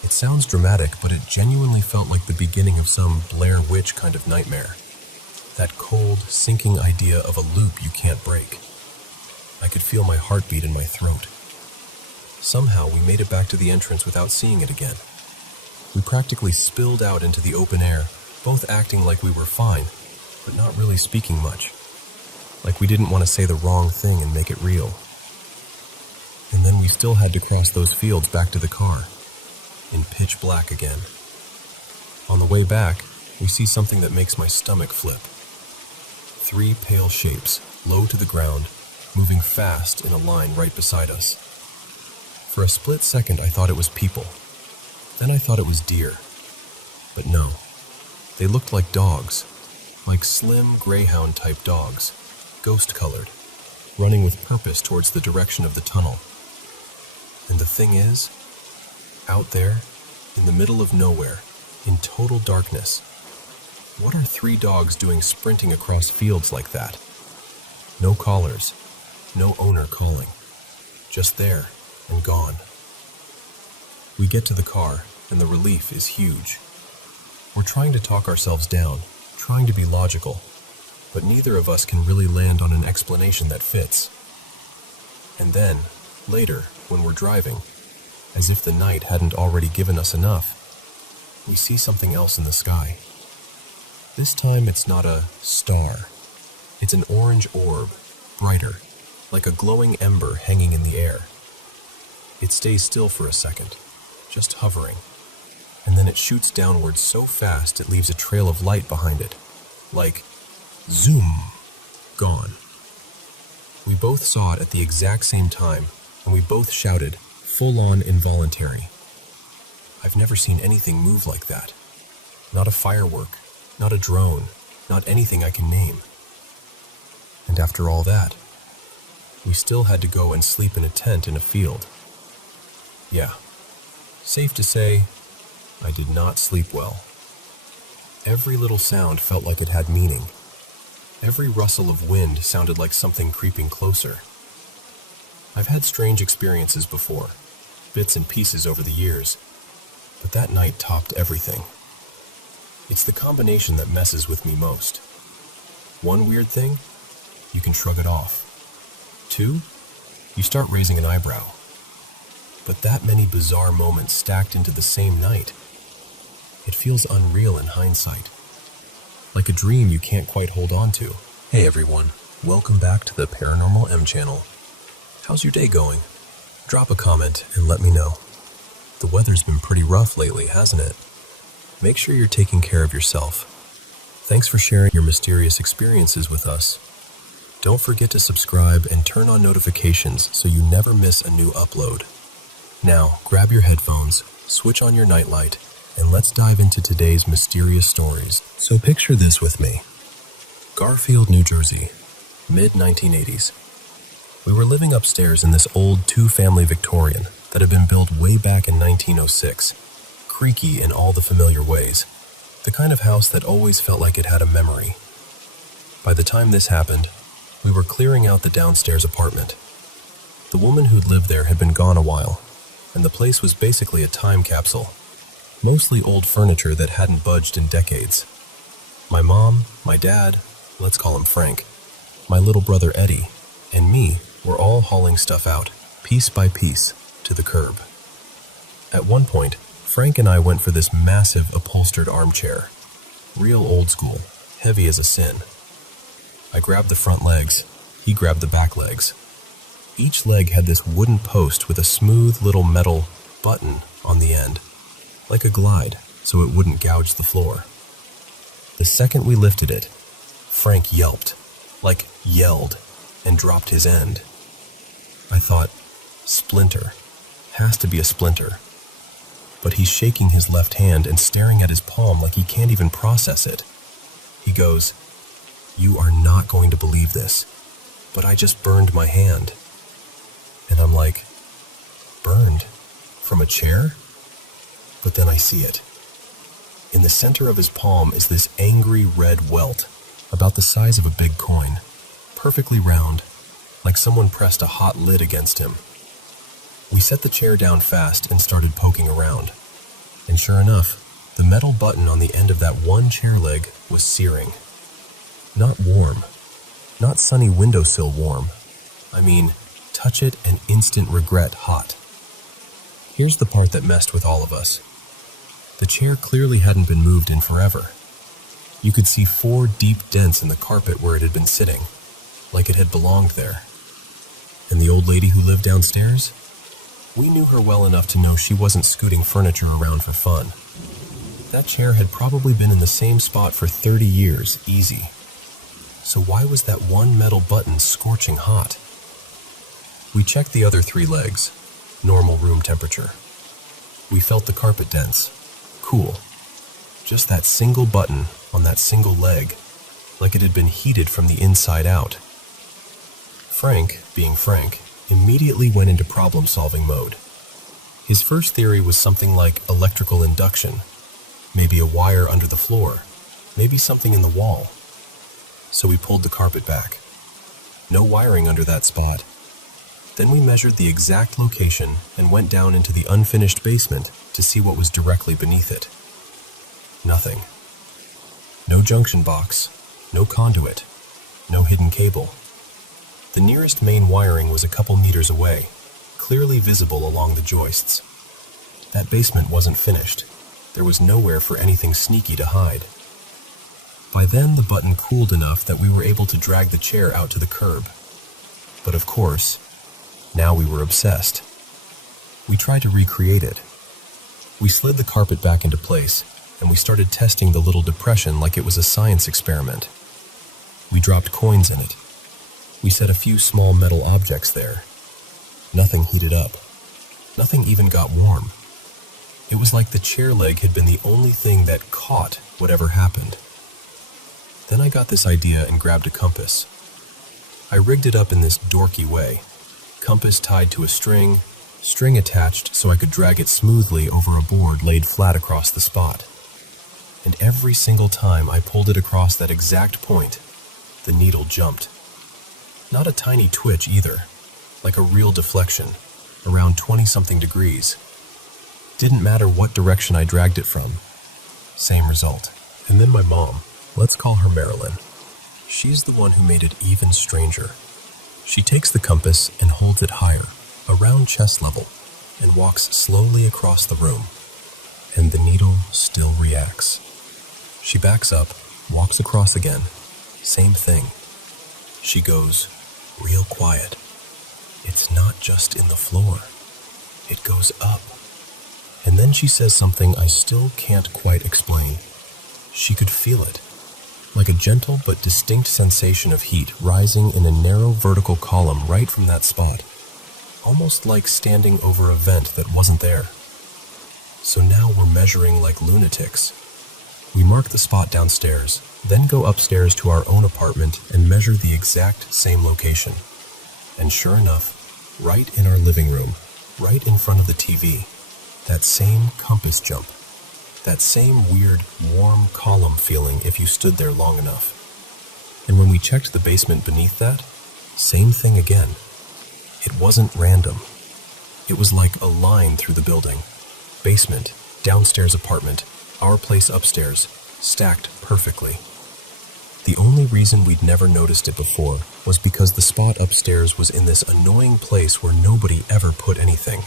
It sounds dramatic, but it genuinely felt like the beginning of some Blair Witch kind of nightmare. That cold, sinking idea of a loop you can't break. I could feel my heartbeat in my throat. Somehow we made it back to the entrance without seeing it again. We practically spilled out into the open air, both acting like we were fine, but not really speaking much. Like we didn't want to say the wrong thing and make it real. And then we still had to cross those fields back to the car, in pitch black again. On the way back, we see something that makes my stomach flip. 3 pale shapes, low to the ground, moving fast in a line right beside us. For a split second, I thought it was people. Then I thought it was deer. But no, they looked like dogs, like slim greyhound-type dogs, ghost-colored, running with purpose towards the direction of the tunnel. And the thing is, out there, in the middle of nowhere, in total darkness, what are 3 dogs doing sprinting across fields like that? No callers, no owner calling, just there and gone. We get to the car, and the relief is huge. We're trying to talk ourselves down, trying to be logical, but neither of us can really land on an explanation that fits. And then, later, when we're driving, as if the night hadn't already given us enough, we see something else in the sky. This time it's not a star. It's an orange orb, brighter, like a glowing ember hanging in the air. It stays still for a second, just hovering, and then it shoots downwards so fast it leaves a trail of light behind it, like zoom, gone. We both saw it at the exact same time, and we both shouted, full-on involuntary. I've never seen anything move like that. Not a firework, not a drone, not anything I can name. And after all that, we still had to go and sleep in a tent in a field. Yeah, safe to say, I did not sleep well. Every little sound felt like it had meaning. Every rustle of wind sounded like something creeping closer. I've had strange experiences before, bits and pieces over the years, but that night topped everything. It's the combination that messes with me most. One weird thing, you can shrug it off. 2, you start raising an eyebrow. But that many bizarre moments stacked into the same night, it feels unreal in hindsight. Like a dream you can't quite hold on to. Hey everyone, welcome back to the Paranormal M channel. How's your day going? Drop a comment and let me know. The weather's been pretty rough lately, hasn't it? Make sure you're taking care of yourself. Thanks for sharing your mysterious experiences with us. Don't forget to subscribe and turn on notifications so you never miss a new upload. Now, grab your headphones, switch on your nightlight, and let's dive into today's mysterious stories. So picture this with me. Garfield, New Jersey, mid-1980s. We were living upstairs in this old two-family Victorian that had been built way back in 1906, creaky in all the familiar ways, the kind of house that always felt like it had a memory. By the time this happened, we were clearing out the downstairs apartment. The woman who'd lived there had been gone a while, and the place was basically a time capsule, mostly old furniture that hadn't budged in decades. My mom, my dad, let's call him Frank, my little brother Eddie, and me were all hauling stuff out, piece by piece, to the curb. At one point, Frank and I went for this massive upholstered armchair, real old school, heavy as a sin. I grabbed the front legs, he grabbed the back legs. Each leg had this wooden post with a smooth little metal button on the end, like a glide, so it wouldn't gouge the floor. The second we lifted it, Frank yelped, like yelled, and dropped his end. I thought, splinter, has to be a splinter. But he's shaking his left hand and staring at his palm like he can't even process it. He goes, "You are not going to believe this, but I just burned my hand." And I'm like, burned? From a chair? But then I see it. In the center of his palm is this angry red welt, about the size of a big coin, perfectly round, like someone pressed a hot lid against him. We set the chair down fast and started poking around. And sure enough, the metal button on the end of that one chair leg was searing. Not warm. Not sunny windowsill warm. I mean, touch it and instant regret hot. Here's the part that messed with all of us. The chair clearly hadn't been moved in forever. You could see 4 deep dents in the carpet where it had been sitting, like it had belonged there. And the old lady who lived downstairs? We knew her well enough to know she wasn't scooting furniture around for fun. That chair had probably been in the same spot for 30 years, easy. So why was that one metal button scorching hot? We checked the other 3 legs, normal room temperature. We felt the carpet dents, cool. Just that single button on that single leg, like it had been heated from the inside out. Frank, being Frank, immediately went into problem-solving mode. His first theory was something like electrical induction, maybe a wire under the floor, maybe something in the wall. So we pulled the carpet back. No wiring under that spot. Then we measured the exact location and went down into the unfinished basement to see what was directly beneath it. Nothing. No junction box, no conduit, no hidden cable. The nearest main wiring was a couple meters away, clearly visible along the joists. That basement wasn't finished. There was nowhere for anything sneaky to hide. By then, the button cooled enough that we were able to drag the chair out to the curb. But of course, now we were obsessed. We tried to recreate it. We slid the carpet back into place, and we started testing the little depression like it was a science experiment. We dropped coins in it. We set a few small metal objects there. Nothing heated up. Nothing even got warm. It was like the chair leg had been the only thing that caught whatever happened. Then I got this idea and grabbed a compass. I rigged it up in this dorky way. Compass tied to a string attached so I could drag it smoothly over a board laid flat across the spot. And every single time I pulled it across that exact point, the needle jumped. Not a tiny twitch either, like a real deflection, around 20-something degrees. Didn't matter what direction I dragged it from. Same result. And then my mom, let's call her Marilyn. She's the one who made it even stranger. She takes the compass and holds it higher, around chest level, and walks slowly across the room. And the needle still reacts. She backs up, walks across again. Same thing. She goes real quiet. It's not just in the floor. It goes up. And then she says something I still can't quite explain. She could feel it. Like a gentle but distinct sensation of heat rising in a narrow vertical column right from that spot. Almost like standing over a vent that wasn't there. So now we're measuring like lunatics. We mark the spot downstairs, then go upstairs to our own apartment and measure the exact same location. And sure enough, right in our living room, right in front of the TV, that same compass jump, that same weird, warm column feeling if you stood there long enough. And when we checked the basement beneath that, same thing again. It wasn't random. It was like a line through the building. Basement, downstairs apartment, our place upstairs, stacked perfectly. The only reason we'd never noticed it before was because the spot upstairs was in this annoying place where nobody ever put anything.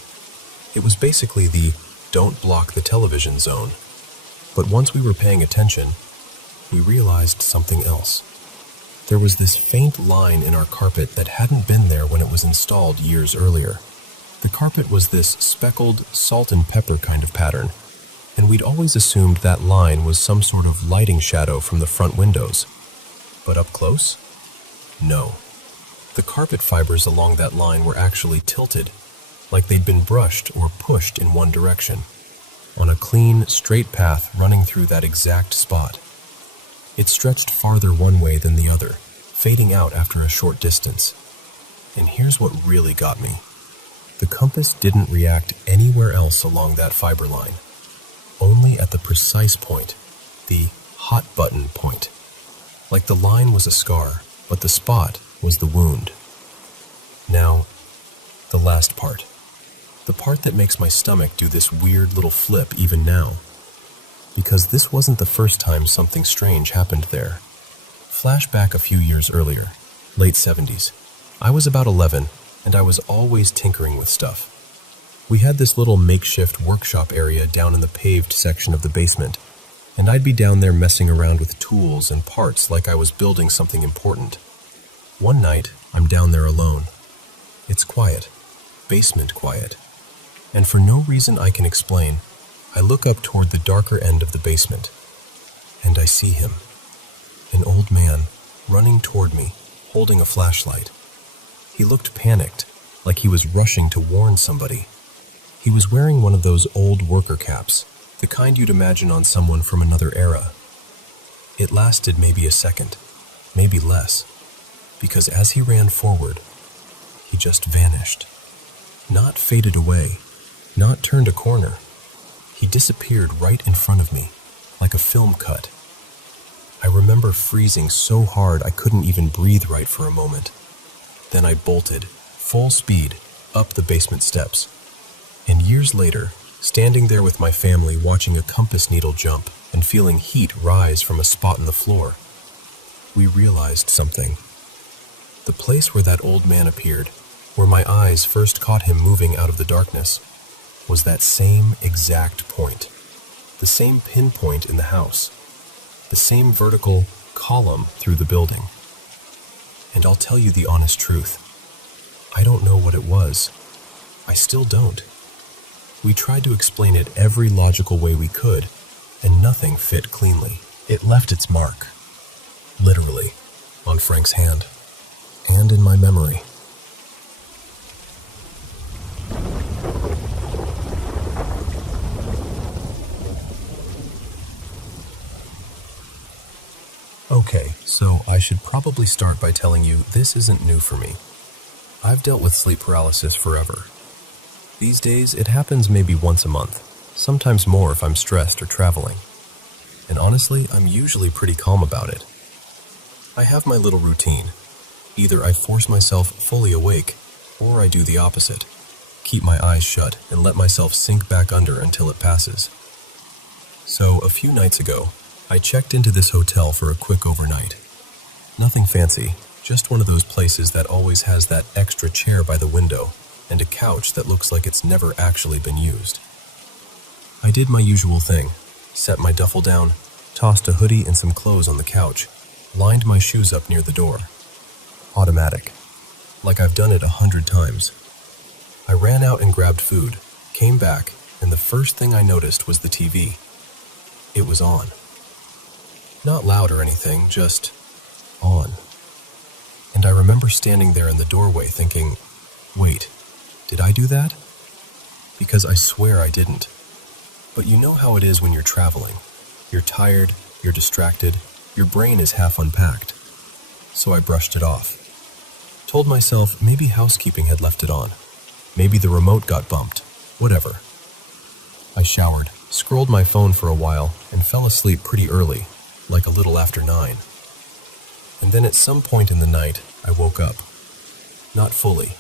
It was basically the don't block the television zone. But once we were paying attention, we realized something else. There was this faint line in our carpet that hadn't been there when it was installed years earlier. The carpet was this speckled salt and pepper kind of pattern, and we'd always assumed that line was some sort of lighting shadow from the front windows. But up close? No. The carpet fibers along that line were actually tilted, like they'd been brushed or pushed in one direction, on a clean, straight path running through that exact spot. It stretched farther one way than the other, fading out after a short distance. And here's what really got me. The compass didn't react anywhere else along that fiber line, only at the precise point, the hot button point. Like the line was a scar, but the spot was the wound. Now, the last part. The part that makes my stomach do this weird little flip even now. Because this wasn't the first time something strange happened there. Flashback a few years earlier, late 70s. I was about 11, and I was always tinkering with stuff. We had this little makeshift workshop area down in the paved section of the basement, and I'd be down there messing around with tools and parts like I was building something important. One night, I'm down there alone. It's quiet, basement quiet. And for no reason I can explain, I look up toward the darker end of the basement, and I see him. An old man, running toward me, holding a flashlight. He looked panicked, like he was rushing to warn somebody. He was wearing one of those old worker caps, the kind you'd imagine on someone from another era. It lasted maybe a second, maybe less, because as he ran forward, he just vanished. Not faded away, not turned a corner. He disappeared right in front of me, like a film cut. I remember freezing so hard I couldn't even breathe right for a moment. Then I bolted, full speed, up the basement steps. And years later, standing there with my family watching a compass needle jump and feeling heat rise from a spot in the floor, we realized something. The place where that old man appeared, where my eyes first caught him moving out of the darkness, was that same exact point. The same pinpoint in the house. The same vertical column through the building. And I'll tell you the honest truth. I don't know what it was. I still don't. We tried to explain it every logical way we could, and nothing fit cleanly. It left its mark, literally, on Frank's hand, and in my memory. Okay, so I should probably start by telling you this isn't new for me. I've dealt with sleep paralysis forever. These days, it happens maybe once a month, sometimes more if I'm stressed or traveling. And honestly, I'm usually pretty calm about it. I have my little routine. Either I force myself fully awake, or I do the opposite. Keep my eyes shut and let myself sink back under until it passes. So, a few nights ago, I checked into this hotel for a quick overnight. Nothing fancy, just one of those places that always has that extra chair by the window and a couch that looks like it's never actually been used. I did my usual thing, set my duffel down, tossed a hoodie and some clothes on the couch, lined my shoes up near the door. Automatic, like I've done it 100 times. I ran out and grabbed food, came back, and the first thing I noticed was the TV. It was on. Not loud or anything, just on. And I remember standing there in the doorway thinking, wait, did I do that? Because I swear I didn't. But you know how it is when you're traveling. You're tired, you're distracted, your brain is half unpacked. So I brushed it off. Told myself maybe housekeeping had left it on. Maybe the remote got bumped. Whatever. I showered, scrolled my phone for a while, and fell asleep pretty early, like a little after 9. And then at some point in the night, I woke up. Not fully.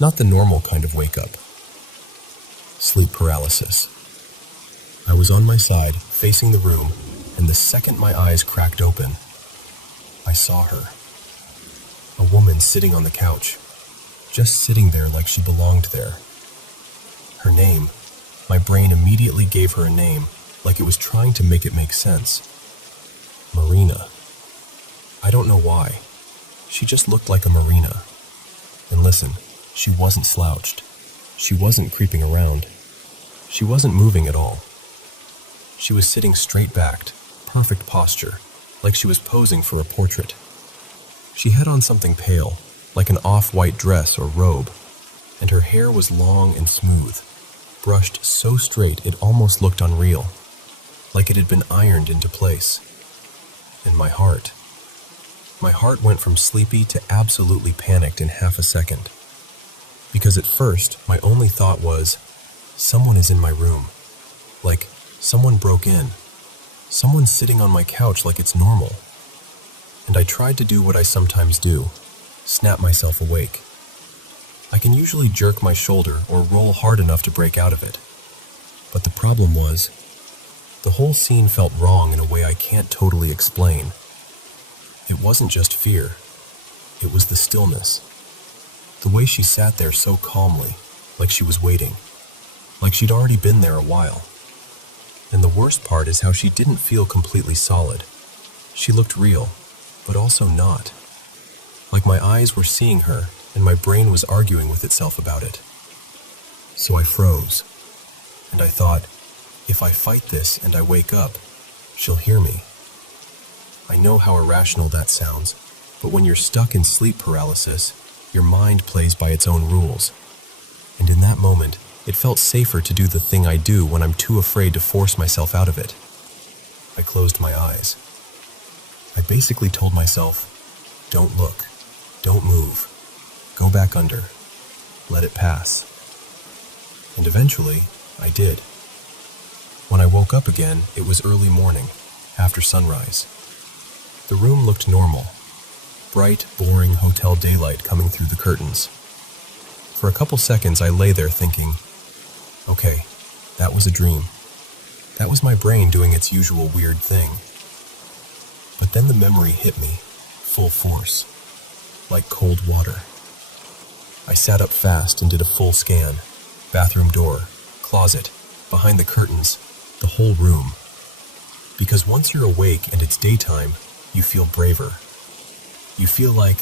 Not the normal kind of wake up. Sleep paralysis. I was on my side, facing the room, and the second my eyes cracked open, I saw her. A woman sitting on the couch, just sitting there like she belonged there. Her name, my brain immediately gave her a name, like it was trying to make it make sense. Marina. I don't know why. She just looked like a Marina. And listen, she wasn't slouched. She wasn't creeping around. She wasn't moving at all. She was sitting straight-backed, perfect posture, like she was posing for a portrait. She had on something pale, like an off-white dress or robe, and her hair was long and smooth, brushed so straight it almost looked unreal, like it had been ironed into place. And my heart went from sleepy to absolutely panicked in half a second. Because at first, my only thought was, someone is in my room. Like, someone broke in. Someone's sitting on my couch like it's normal. And I tried to do what I sometimes do, snap myself awake. I can usually jerk my shoulder or roll hard enough to break out of it. But the problem was, the whole scene felt wrong in a way I can't totally explain. It wasn't just fear. It was the stillness. The way she sat there so calmly, like she was waiting. Like she'd already been there a while. And the worst part is how she didn't feel completely solid. She looked real, but also not. Like my eyes were seeing her, and my brain was arguing with itself about it. So I froze, and I thought, if I fight this and I wake up, she'll hear me. I know how irrational that sounds, but when you're stuck in sleep paralysis, your mind plays by its own rules. And in that moment, it felt safer to do the thing I do when I'm too afraid to force myself out of it. I closed my eyes. I basically told myself, don't look, don't move, go back under, let it pass. And eventually, I did. When I woke up again, it was early morning, after sunrise. The room looked normal, bright, boring hotel daylight coming through the curtains. For a couple seconds, I lay there thinking, okay, that was a dream. That was my brain doing its usual weird thing. But then the memory hit me, full force, like cold water. I sat up fast and did a full scan. Bathroom door, closet, behind the curtains, the whole room. Because once you're awake and it's daytime, you feel braver. You feel like,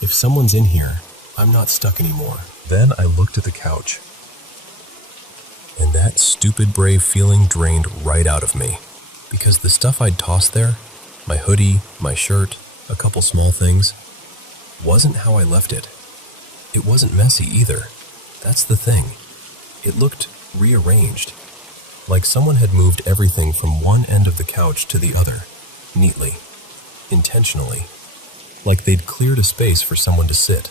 if someone's in here, I'm not stuck anymore. Then I looked at the couch. And that stupid brave feeling drained right out of me. Because the stuff I'd tossed there, my hoodie, my shirt, a couple small things, wasn't how I left it. It wasn't messy either. That's the thing. It looked rearranged. Like someone had moved everything from one end of the couch to the other, neatly, intentionally. Like they'd cleared a space for someone to sit.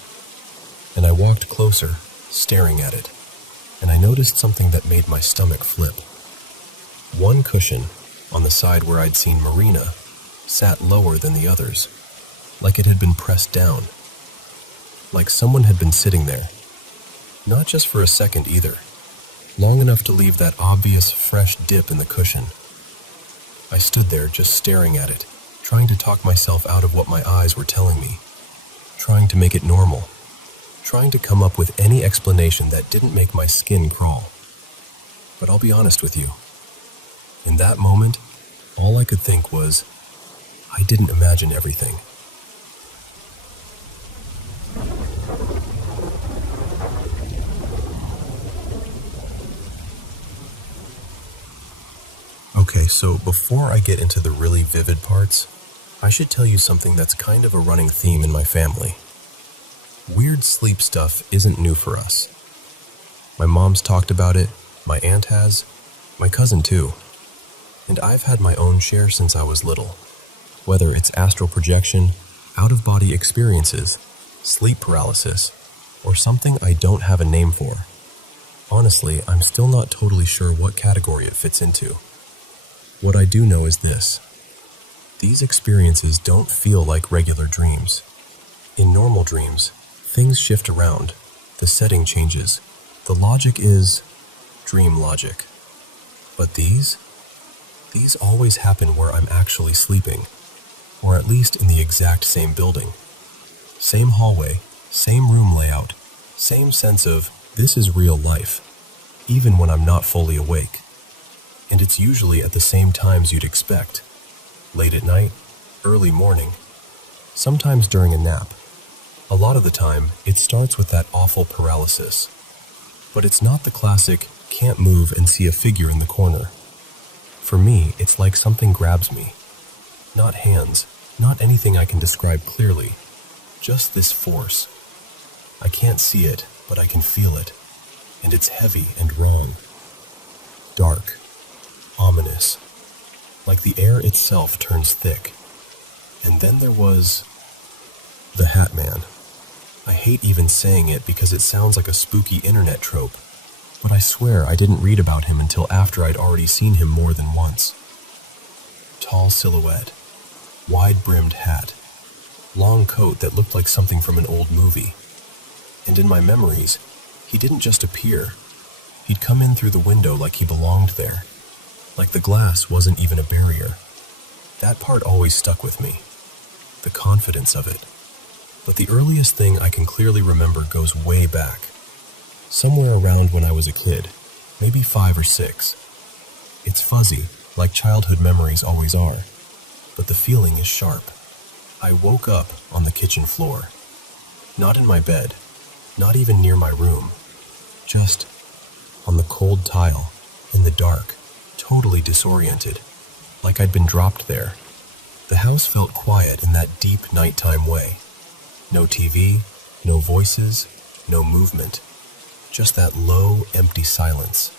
And I walked closer, staring at it. And I noticed something that made my stomach flip. One cushion, on the side where I'd seen Marina, sat lower than the others, like it had been pressed down. Like someone had been sitting there. Not just for a second either, long enough to leave that obvious fresh dip in the cushion. I stood there just staring at it, trying to talk myself out of what my eyes were telling me, trying to make it normal, trying to come up with any explanation that didn't make my skin crawl. But I'll be honest with you. In that moment, all I could think was, I didn't imagine everything. Okay, so before I get into the really vivid parts, I should tell you something that's kind of a running theme in my family. Weird sleep stuff isn't new for us. My mom's talked about it, my aunt has, my cousin too. And I've had my own share since I was little. Whether it's astral projection, out-of-body experiences, sleep paralysis, or something I don't have a name for. Honestly, I'm still not totally sure what category it fits into. What I do know is this: these experiences don't feel like regular dreams. In normal dreams, things shift around, the setting changes, the logic is dream logic. But these always happen where I'm actually sleeping, or at least in the exact same building. Same hallway, same room layout, same sense of this is real life, even when I'm not fully awake. And it's usually at the same times you'd expect. Late at night, early morning, sometimes during a nap. A lot of the time, it starts with that awful paralysis. But it's not the classic, can't move and see a figure in the corner. For me, it's like something grabs me. Not hands, not anything I can describe clearly. Just this force. I can't see it, but I can feel it. And it's heavy and wrong. Dark. Ominous. Like the air itself turns thick. And then there was the Hat Man. I hate even saying it because it sounds like a spooky internet trope, but I swear I didn't read about him until after I'd already seen him more than once. Tall silhouette, wide-brimmed hat, long coat that looked like something from an old movie. And in my memories, he didn't just appear. He'd come in through the window like he belonged there, like the glass wasn't even a barrier. That part always stuck with me, the confidence of it. But the earliest thing I can clearly remember goes way back. Somewhere around when I was a kid, maybe 5 or 6. It's fuzzy, like childhood memories always are, but the feeling is sharp. I woke up on the kitchen floor. Not in my bed, not even near my room. Just on the cold tile, in the dark, totally disoriented, like I'd been dropped there. The house felt quiet in that deep nighttime way. No TV, no voices, no movement. Just that low, empty silence.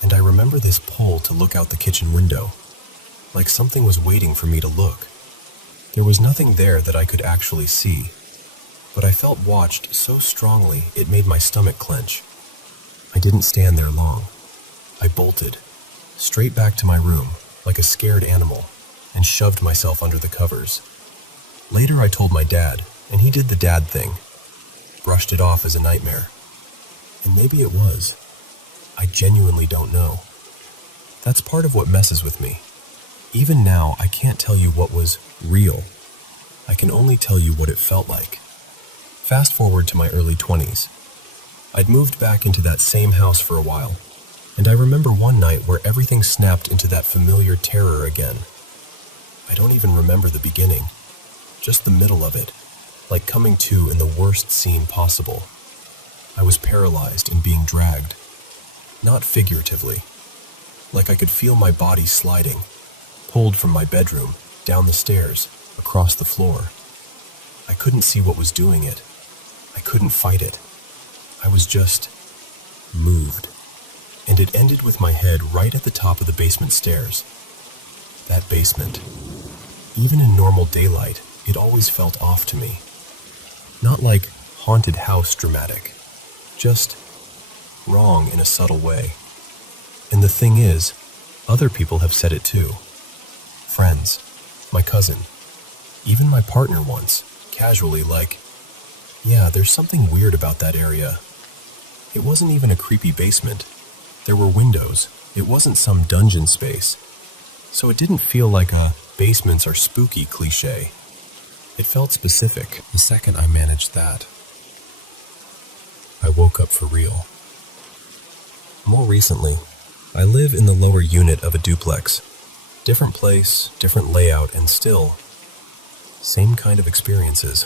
And I remember this pull to look out the kitchen window, like something was waiting for me to look. There was nothing there that I could actually see, but I felt watched so strongly it made my stomach clench. I didn't stand there long. I bolted, straight back to my room, like a scared animal, and shoved myself under the covers. Later I told my dad, and he did the dad thing, brushed it off as a nightmare. And maybe it was. I genuinely don't know. That's part of what messes with me. Even now, I can't tell you what was real. I can only tell you what it felt like. Fast forward to my early 20s. I'd moved back into that same house for a while, and I remember one night where everything snapped into that familiar terror again. I don't even remember the beginning, just the middle of it, like coming to in the worst scene possible. I was paralyzed and being dragged. Not figuratively. Like I could feel my body sliding, pulled from my bedroom, down the stairs, across the floor. I couldn't see what was doing it. I couldn't fight it. I was just moved. And it ended with my head right at the top of the basement stairs. That basement. Even in normal daylight, it always felt off to me. Not like haunted house dramatic. Just wrong in a subtle way. And the thing is, other people have said it too. Friends, my cousin, even my partner once, casually like, yeah, there's something weird about that area. It wasn't even a creepy basement. There were windows. It wasn't some dungeon space. So it didn't feel like a basements are spooky cliche. It felt specific the second I managed that. I woke up for real. More recently, I live in the lower unit of a duplex. Different place, different layout, and still, same kind of experiences.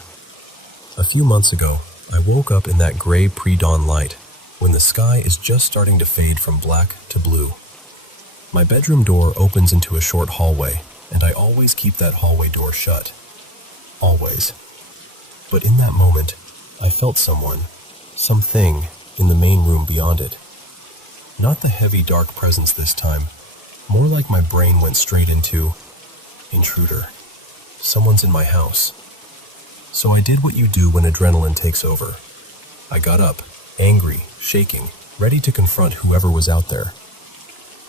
A few months ago, I woke up in that gray pre-dawn light, when the sky is just starting to fade from black to blue. My bedroom door opens into a short hallway, and I always keep that hallway door shut. Always. But in that moment, I felt someone, something, in the main room beyond it. Not the heavy, dark presence this time. More like my brain went straight into intruder. Someone's in my house. So I did what you do when adrenaline takes over. I got up, angry, shaking, ready to confront whoever was out there.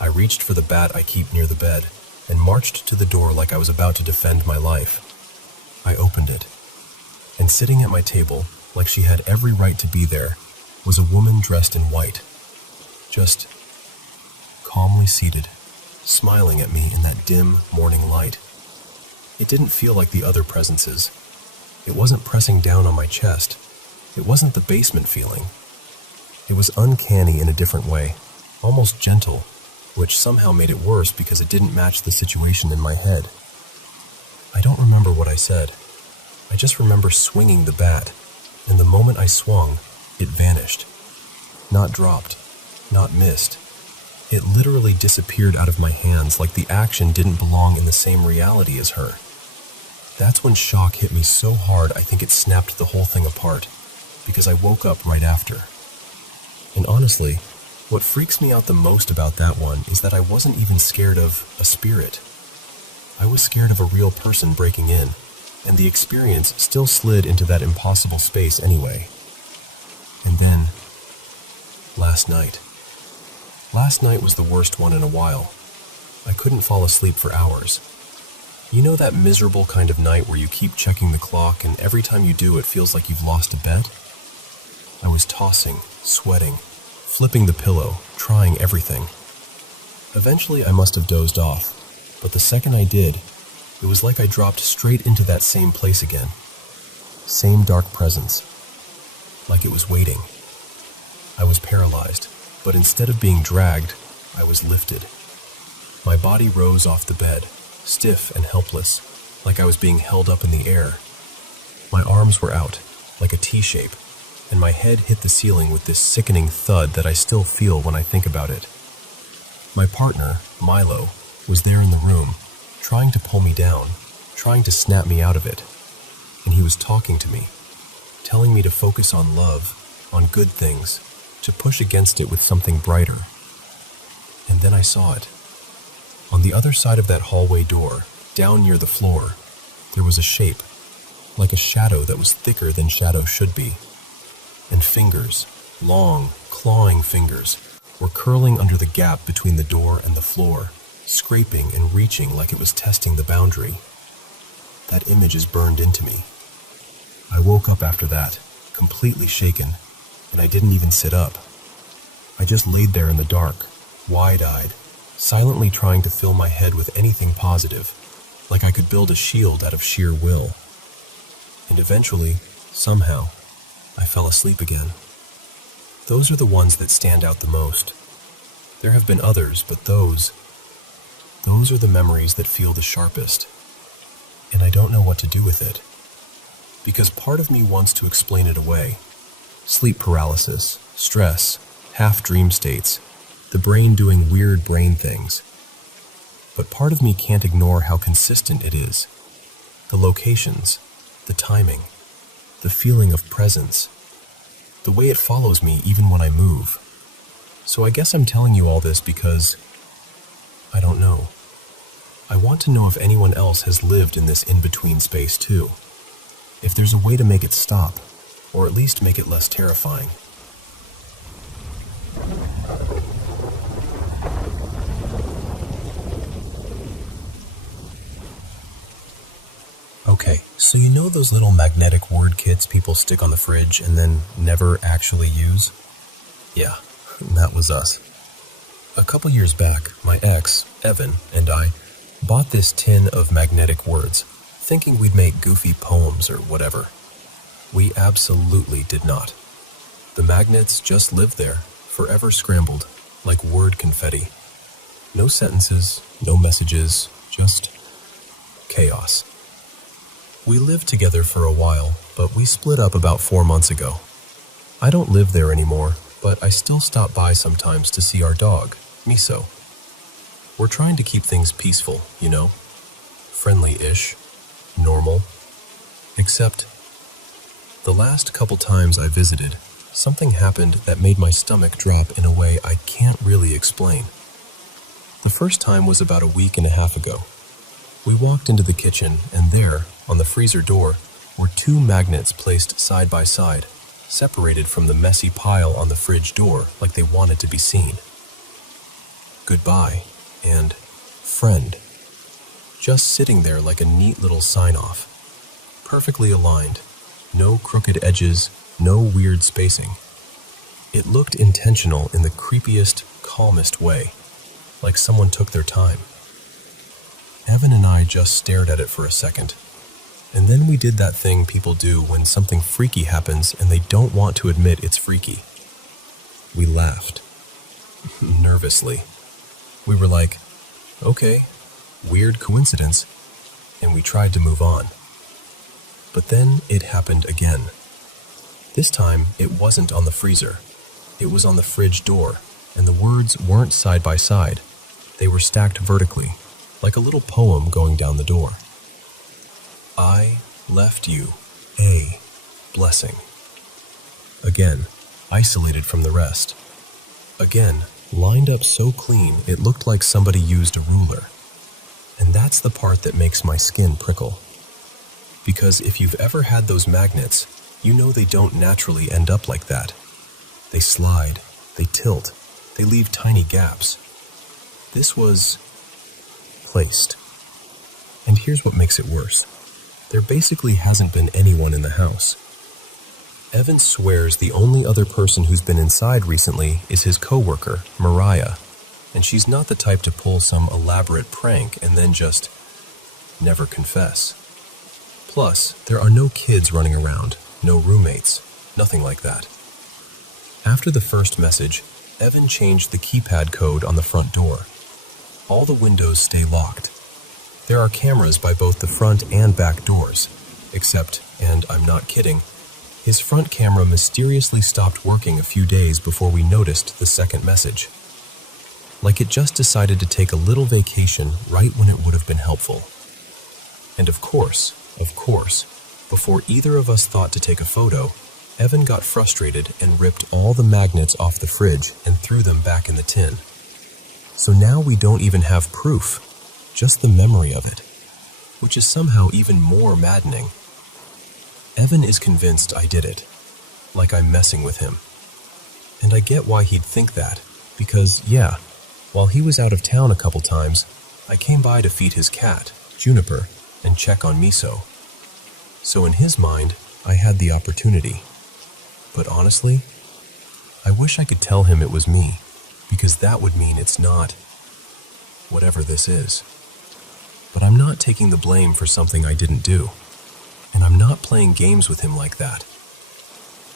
I reached for the bat I keep near the bed and marched to the door like I was about to defend my life. I opened it, and sitting at my table, like she had every right to be there, was a woman dressed in white, just calmly seated, smiling at me in that dim morning light. It didn't feel like the other presences. It wasn't pressing down on my chest. It wasn't the basement feeling. It was uncanny in a different way, almost gentle, which somehow made it worse because it didn't match the situation in my head. I don't remember what I said. I just remember swinging the bat, and the moment I swung, it vanished. Not dropped, not missed. It literally disappeared out of my hands like the action didn't belong in the same reality as her. That's when shock hit me so hard I think it snapped the whole thing apart, because I woke up right after. And honestly, what freaks me out the most about that one is that I wasn't even scared of a spirit. I was scared of a real person breaking in, and the experience still slid into that impossible space anyway. And then, last night. Last night was the worst one in a while. I couldn't fall asleep for hours. You know that miserable kind of night where you keep checking the clock and every time you do it feels like you've lost a bet? I was tossing, sweating, flipping the pillow, trying everything. Eventually I must have dozed off, but the second I did, it was like I dropped straight into that same place again. Same dark presence. Like it was waiting. I was paralyzed, but instead of being dragged, I was lifted. My body rose off the bed, stiff and helpless, like I was being held up in the air. My arms were out, like a T-shape, and my head hit the ceiling with this sickening thud that I still feel when I think about it. My partner, Milo, was there in the room, trying to pull me down, trying to snap me out of it. And he was talking to me, telling me to focus on love, on good things, to push against it with something brighter. And then I saw it. On the other side of that hallway door, down near the floor, there was a shape, like a shadow that was thicker than shadow should be. And fingers, long, clawing fingers, were curling under the gap between the door and the floor, scraping and reaching like it was testing the boundary. That image is burned into me. I woke up after that, completely shaken, and I didn't even sit up. I just laid there in the dark, wide-eyed, silently trying to fill my head with anything positive, like I could build a shield out of sheer will. And eventually, somehow, I fell asleep again. Those are the ones that stand out the most. There have been others, but those are the memories that feel the sharpest. And I don't know what to do with it. Because part of me wants to explain it away. Sleep paralysis, stress, half-dream states, the brain doing weird brain things. But part of me can't ignore how consistent it is. The locations, the timing, the feeling of presence, the way it follows me even when I move. So I guess I'm telling you all this because I don't know. I want to know if anyone else has lived in this in-between space too. If there's a way to make it stop, or at least make it less terrifying. Okay, so you know those little magnetic word kits people stick on the fridge and then never actually use? Yeah, that was us. A couple years back, my ex, Evan, and I bought this tin of magnetic words, thinking we'd make goofy poems or whatever. We absolutely did not. The magnets just lived there, forever scrambled, like word confetti. No sentences, no messages, just chaos. We lived together for a while, but we split up about 4 months ago. I don't live there anymore, but I still stop by sometimes to see our dog, Miso. We're trying to keep things peaceful, you know? Friendly-ish, normal. Except, the last couple times I visited, something happened that made my stomach drop in a way I can't really explain. The first time was about a week and a half ago. We walked into the kitchen, and there, on the freezer door, were two magnets placed side by side, separated from the messy pile on the fridge door like they wanted to be seen. Goodbye and friend, just sitting there like a neat little sign-off, perfectly aligned, no crooked edges, no weird spacing. It looked intentional in the creepiest, calmest way, like someone took their time. Evan and I just stared at it for a second, and then we did that thing people do when something freaky happens and they don't want to admit it's freaky. We laughed. Nervously. We were like, okay, weird coincidence, and we tried to move on. But then it happened again. This time, it wasn't on the freezer. It was on the fridge door, and the words weren't side by side. They were stacked vertically, like a little poem going down the door. I left you a blessing. Again, isolated from the rest. Again, lined up so clean it looked like somebody used a ruler. And that's the part that makes my skin prickle. Because if you've ever had those magnets, you know they don't naturally end up like that. They slide, they tilt, they leave tiny gaps. This was placed. And here's what makes it worse. There basically hasn't been anyone in the house. Evan swears the only other person who's been inside recently is his coworker, Mariah, and she's not the type to pull some elaborate prank and then just never confess. Plus, there are no kids running around, no roommates, nothing like that. After the first message, Evan changed the keypad code on the front door. All the windows stay locked. There are cameras by both the front and back doors, except, and I'm not kidding, his front camera mysteriously stopped working a few days before we noticed the second message. Like it just decided to take a little vacation right when it would have been helpful. And of course, before either of us thought to take a photo, Evan got frustrated and ripped all the magnets off the fridge and threw them back in the tin. So now we don't even have proof, just the memory of it, which is somehow even more maddening. Evan is convinced I did it, like I'm messing with him. And I get why he'd think that, because, yeah, while he was out of town a couple times, I came by to feed his cat, Juniper, and check on Miso. So in his mind, I had the opportunity. But honestly, I wish I could tell him it was me, because that would mean it's not whatever this is. But I'm not taking the blame for something I didn't do. And I'm not playing games with him like that.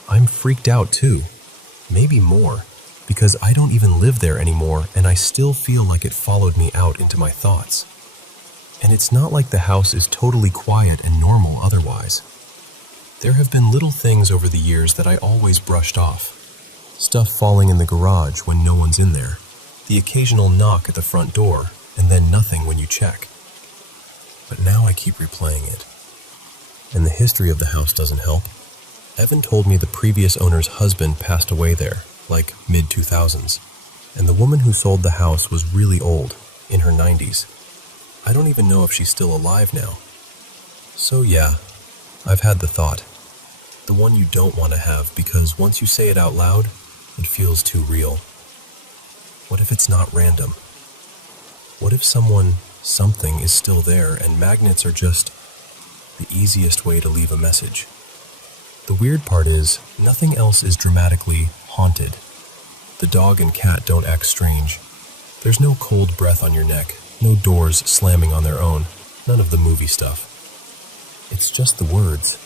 I'm freaked out too, maybe more, because I don't even live there anymore and I still feel like it followed me out into my thoughts. And it's not like the house is totally quiet and normal otherwise. There have been little things over the years that I always brushed off. Stuff falling in the garage when no one's in there, the occasional knock at the front door, and then nothing when you check. But now I keep replaying it. And the history of the house doesn't help. Evan told me the previous owner's husband passed away there, like mid-2000s, and the woman who sold the house was really old, in her 90s. I don't even know if she's still alive now. So yeah, I've had the thought. The one you don't want to have because once you say it out loud, it feels too real. What if it's not random? What if something is still there and magnets are just the easiest way to leave a message? The weird part is, nothing else is dramatically haunted. The dog and cat don't act strange. There's no cold breath on your neck, no doors slamming on their own, none of the movie stuff. It's just the words.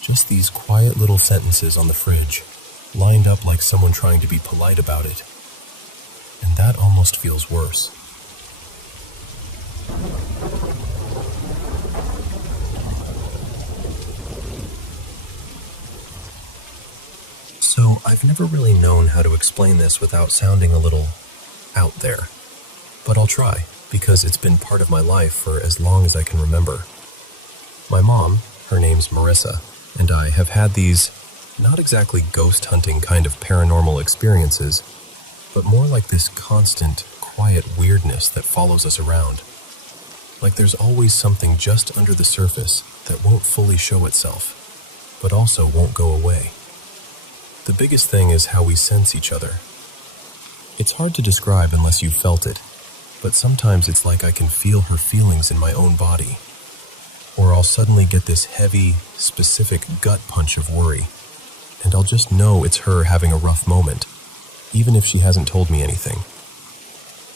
Just these quiet little sentences on the fridge, lined up like someone trying to be polite about it. And that almost feels worse. So I've never really known how to explain this without sounding a little out there. But I'll try, because it's been part of my life for as long as I can remember. My mom, her name's Marissa, and I have had these, not exactly ghost hunting kind of paranormal experiences, but more like this constant, quiet weirdness that follows us around. Like there's always something just under the surface that won't fully show itself, but also won't go away. The biggest thing is how we sense each other. It's hard to describe unless you've felt it, but sometimes it's like I can feel her feelings in my own body. Or I'll suddenly get this heavy, specific gut punch of worry, and I'll just know it's her having a rough moment, even if she hasn't told me anything.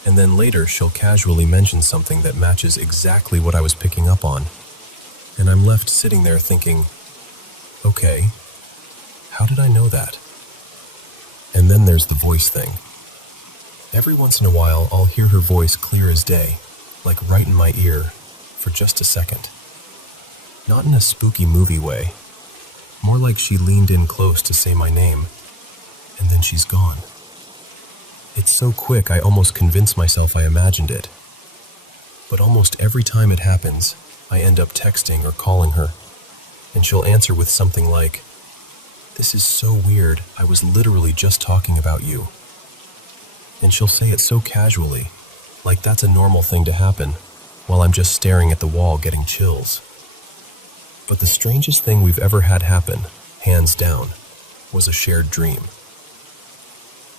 And then later she'll casually mention something that matches exactly what I was picking up on, and I'm left sitting there thinking, okay, how did I know that? And then there's the voice thing. Every once in a while, I'll hear her voice clear as day, like right in my ear, for just a second. Not in a spooky movie way, more like she leaned in close to say my name, and then she's gone. It's so quick I almost convince myself I imagined it. But almost every time it happens, I end up texting or calling her, and she'll answer with something like, "This is so weird, I was literally just talking about you." And she'll say it so casually, like that's a normal thing to happen, while I'm just staring at the wall getting chills. But the strangest thing we've ever had happen, hands down, was a shared dream.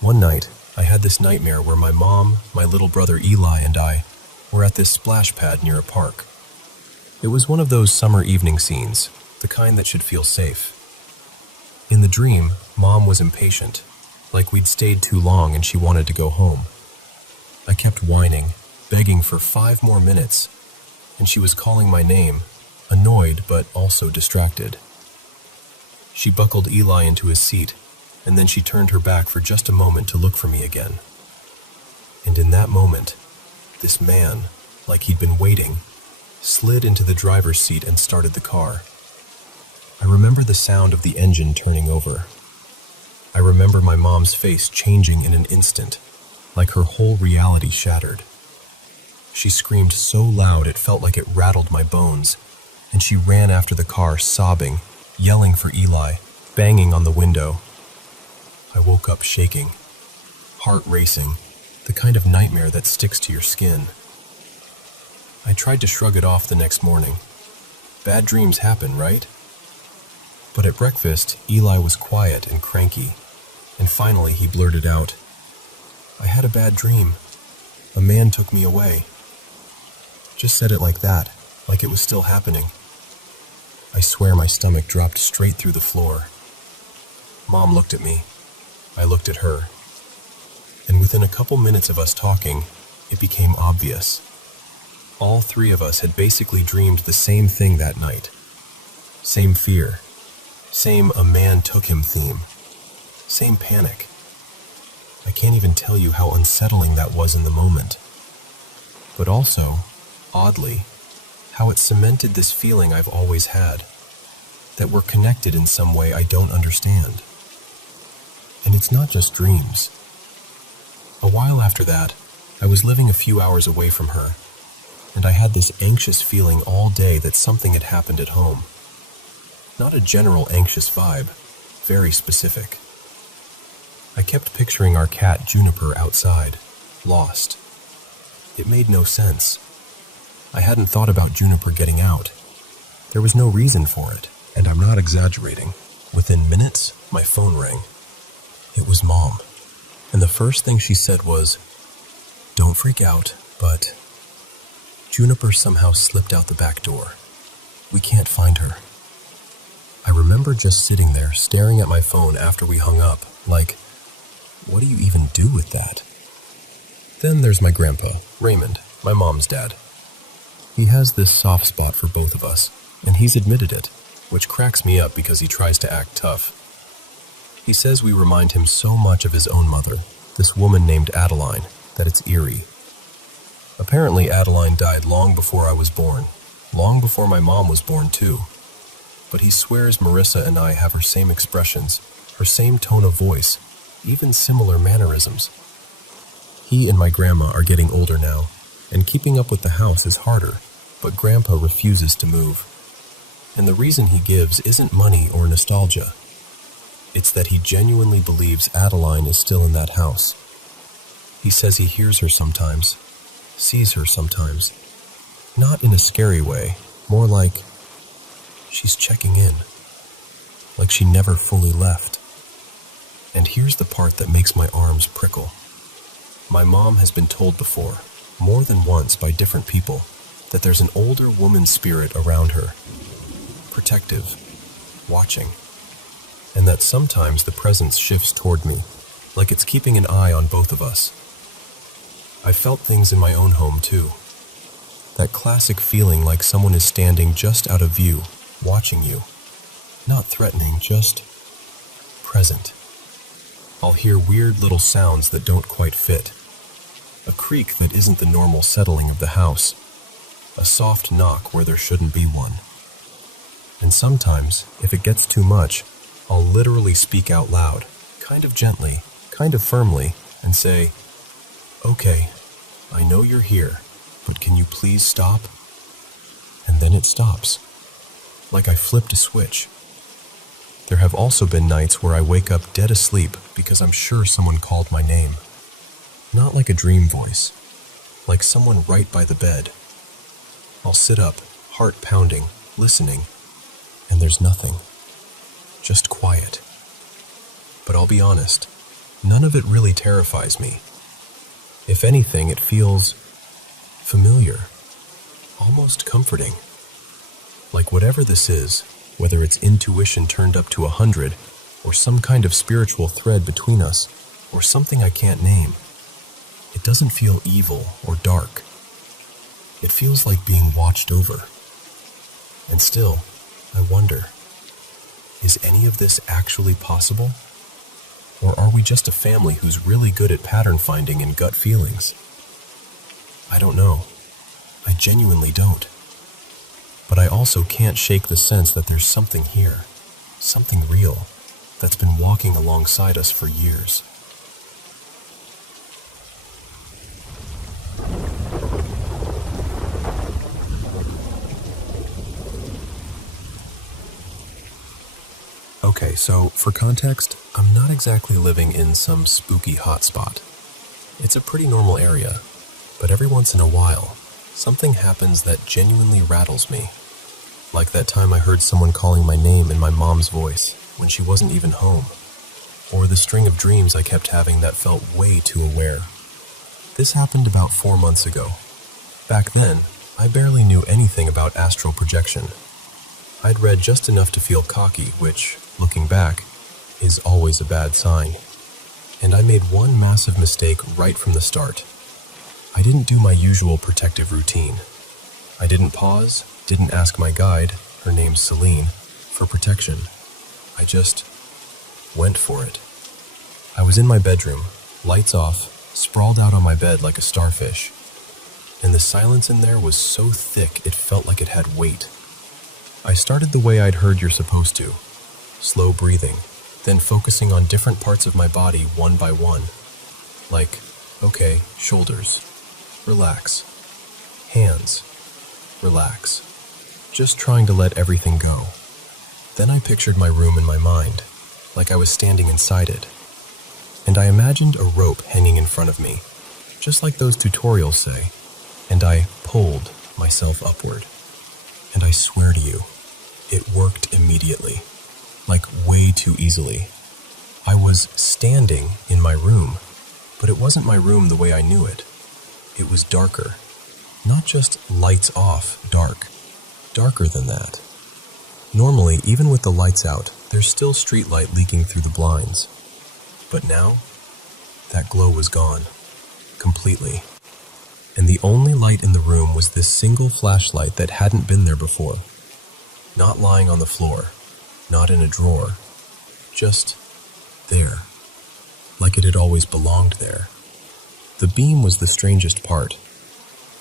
One night, I had this nightmare where my mom, my little brother Eli, and I were at this splash pad near a park. It was one of those summer evening scenes, the kind that should feel safe. In the dream, Mom was impatient, like we'd stayed too long and she wanted to go home. I kept whining, begging for 5 more minutes, and she was calling my name, annoyed but also distracted. She buckled Eli into his seat, and then she turned her back for just a moment to look for me again. And in that moment, this man, like he'd been waiting, slid into the driver's seat and started the car. I remember the sound of the engine turning over. I remember my mom's face changing in an instant, like her whole reality shattered. She screamed so loud it felt like it rattled my bones, and she ran after the car sobbing, yelling for Eli, banging on the window. I woke up shaking, heart racing, the kind of nightmare that sticks to your skin. I tried to shrug it off the next morning. Bad dreams happen, right? But at breakfast, Eli was quiet and cranky, and finally he blurted out, "I had a bad dream. A man took me away." Just said it like that, like it was still happening. I swear my stomach dropped straight through the floor. Mom looked at me. I looked at her. And within a couple minutes of us talking, it became obvious. All 3 of us had basically dreamed the same thing that night. Same fear. Same "a man took him" theme. Same panic. I can't even tell you how unsettling that was in the moment. But also, oddly, how it cemented this feeling I've always had, that we're connected in some way I don't understand. And it's not just dreams. A while after that, I was living a few hours away from her, and I had this anxious feeling all day that something had happened at home. Not a general anxious vibe, very specific. I kept picturing our cat Juniper outside, lost. It made no sense. I hadn't thought about Juniper getting out. There was no reason for it, and I'm not exaggerating. Within minutes, my phone rang. It was Mom, and the first thing she said was, "Don't freak out, but Juniper somehow slipped out the back door. We can't find her." I remember just sitting there staring at my phone after we hung up, like, what do you even do with that? Then there's my grandpa, Raymond, my mom's dad. He has this soft spot for both of us, and he's admitted it, which cracks me up because he tries to act tough. He says we remind him so much of his own mother, this woman named Adeline, that it's eerie. Apparently Adeline died long before I was born, long before my mom was born too. But he swears Marissa and I have her same expressions, her same tone of voice, even similar mannerisms. He and my grandma are getting older now, and keeping up with the house is harder, but Grandpa refuses to move. And the reason he gives isn't money or nostalgia. It's that he genuinely believes Adeline is still in that house. He says he hears her sometimes, sees her sometimes, Not in a scary way, more like she's checking in, like she never fully left. And here's the part that makes my arms prickle. My mom has been told before, more than once by different people, that there's an older woman spirit around her, protective, watching, and that sometimes the presence shifts toward me, like it's keeping an eye on both of us. I felt things in my own home too. That classic feeling like someone is standing just out of view, watching you. Not threatening, just present. I'll hear weird little sounds that don't quite fit. A creak that isn't the normal settling of the house. A soft knock where there shouldn't be one. And sometimes, if it gets too much, I'll literally speak out loud, kind of gently, kind of firmly, and say, "Okay, I know you're here, but can you please stop?" And then it stops, like I flipped a switch. There have also been nights where I wake up dead asleep because I'm sure someone called my name. Not like a dream voice, like someone right by the bed. I'll sit up, heart pounding, listening, and there's nothing. Just quiet. But I'll be honest, none of it really terrifies me. If anything, it feels familiar, almost comforting. Like whatever this is, whether it's intuition turned up to 100, or some kind of spiritual thread between us, or something I can't name, it doesn't feel evil or dark. It feels like being watched over. And still, I wonder, is any of this actually possible? Or are we just a family who's really good at pattern finding and gut feelings? I don't know. I genuinely don't. But I also can't shake the sense that there's something here, something real, that's been walking alongside us for years. Okay, so for context, I'm not exactly living in some spooky hotspot. It's a pretty normal area, but every once in a while, something happens that genuinely rattles me. Like that time I heard someone calling my name in my mom's voice when she wasn't even home. Or the string of dreams I kept having that felt way too aware. This happened about 4 months ago. Back then, I barely knew anything about astral projection. I'd read just enough to feel cocky, which, looking back, is always a bad sign. And I made one massive mistake right from the start. I didn't do my usual protective routine. I didn't pause, didn't ask my guide, her name's Celine, for protection. I just went for it. I was in my bedroom, lights off, sprawled out on my bed like a starfish. And the silence in there was so thick it felt like it had weight. I started the way I'd heard you're supposed to. Slow breathing, then focusing on different parts of my body one by one. Like, okay, shoulders, relax. Hands, relax. Just trying to let everything go. Then I pictured my room in my mind, like I was standing inside it. And I imagined a rope hanging in front of me, just like those tutorials say, and I pulled myself upward. And I swear to you, it worked immediately, like way too easily. I was standing in my room, but it wasn't my room the way I knew it. It was darker, not just lights off dark, darker than that. Normally, even with the lights out, there's still street light leaking through the blinds. But now, that glow was gone, completely. And the only light in the room was this single flashlight that hadn't been there before. Not lying on the floor, not in a drawer, just there, like it had always belonged there. The beam was the strangest part.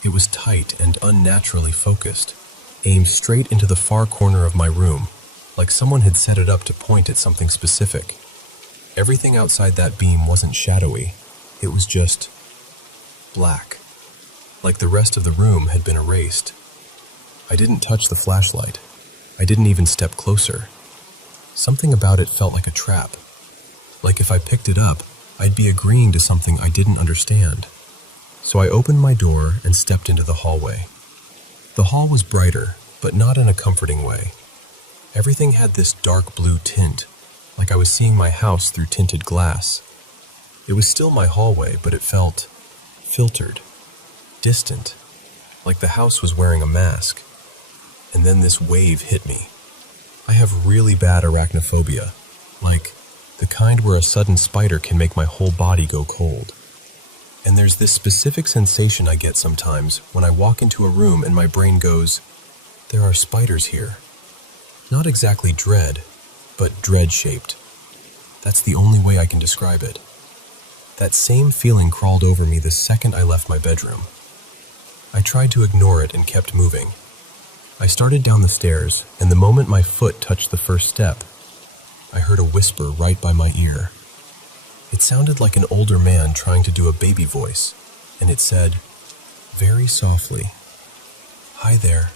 It was tight and unnaturally focused, aimed straight into the far corner of my room, like someone had set it up to point at something specific. Everything outside that beam wasn't shadowy, it was just black, like the rest of the room had been erased. I didn't touch the flashlight. I didn't even step closer. Something about it felt like a trap, like if I picked it up, I'd be agreeing to something I didn't understand. So I opened my door and stepped into the hallway. The hall was brighter, but not in a comforting way. Everything had this dark blue tint, like I was seeing my house through tinted glass. It was still my hallway, but it felt filtered, distant, like the house was wearing a mask. And then this wave hit me. I have really bad arachnophobia, like the kind where a sudden spider can make my whole body go cold. And there's this specific sensation I get sometimes when I walk into a room and my brain goes, there are spiders here. Not exactly dread, but dread-shaped. That's the only way I can describe it. That same feeling crawled over me the second I left my bedroom. I tried to ignore it and kept moving. I started down the stairs, and the moment my foot touched the first step, I heard a whisper right by my ear. It sounded like an older man trying to do a baby voice, and it said, very softly, "Hi there."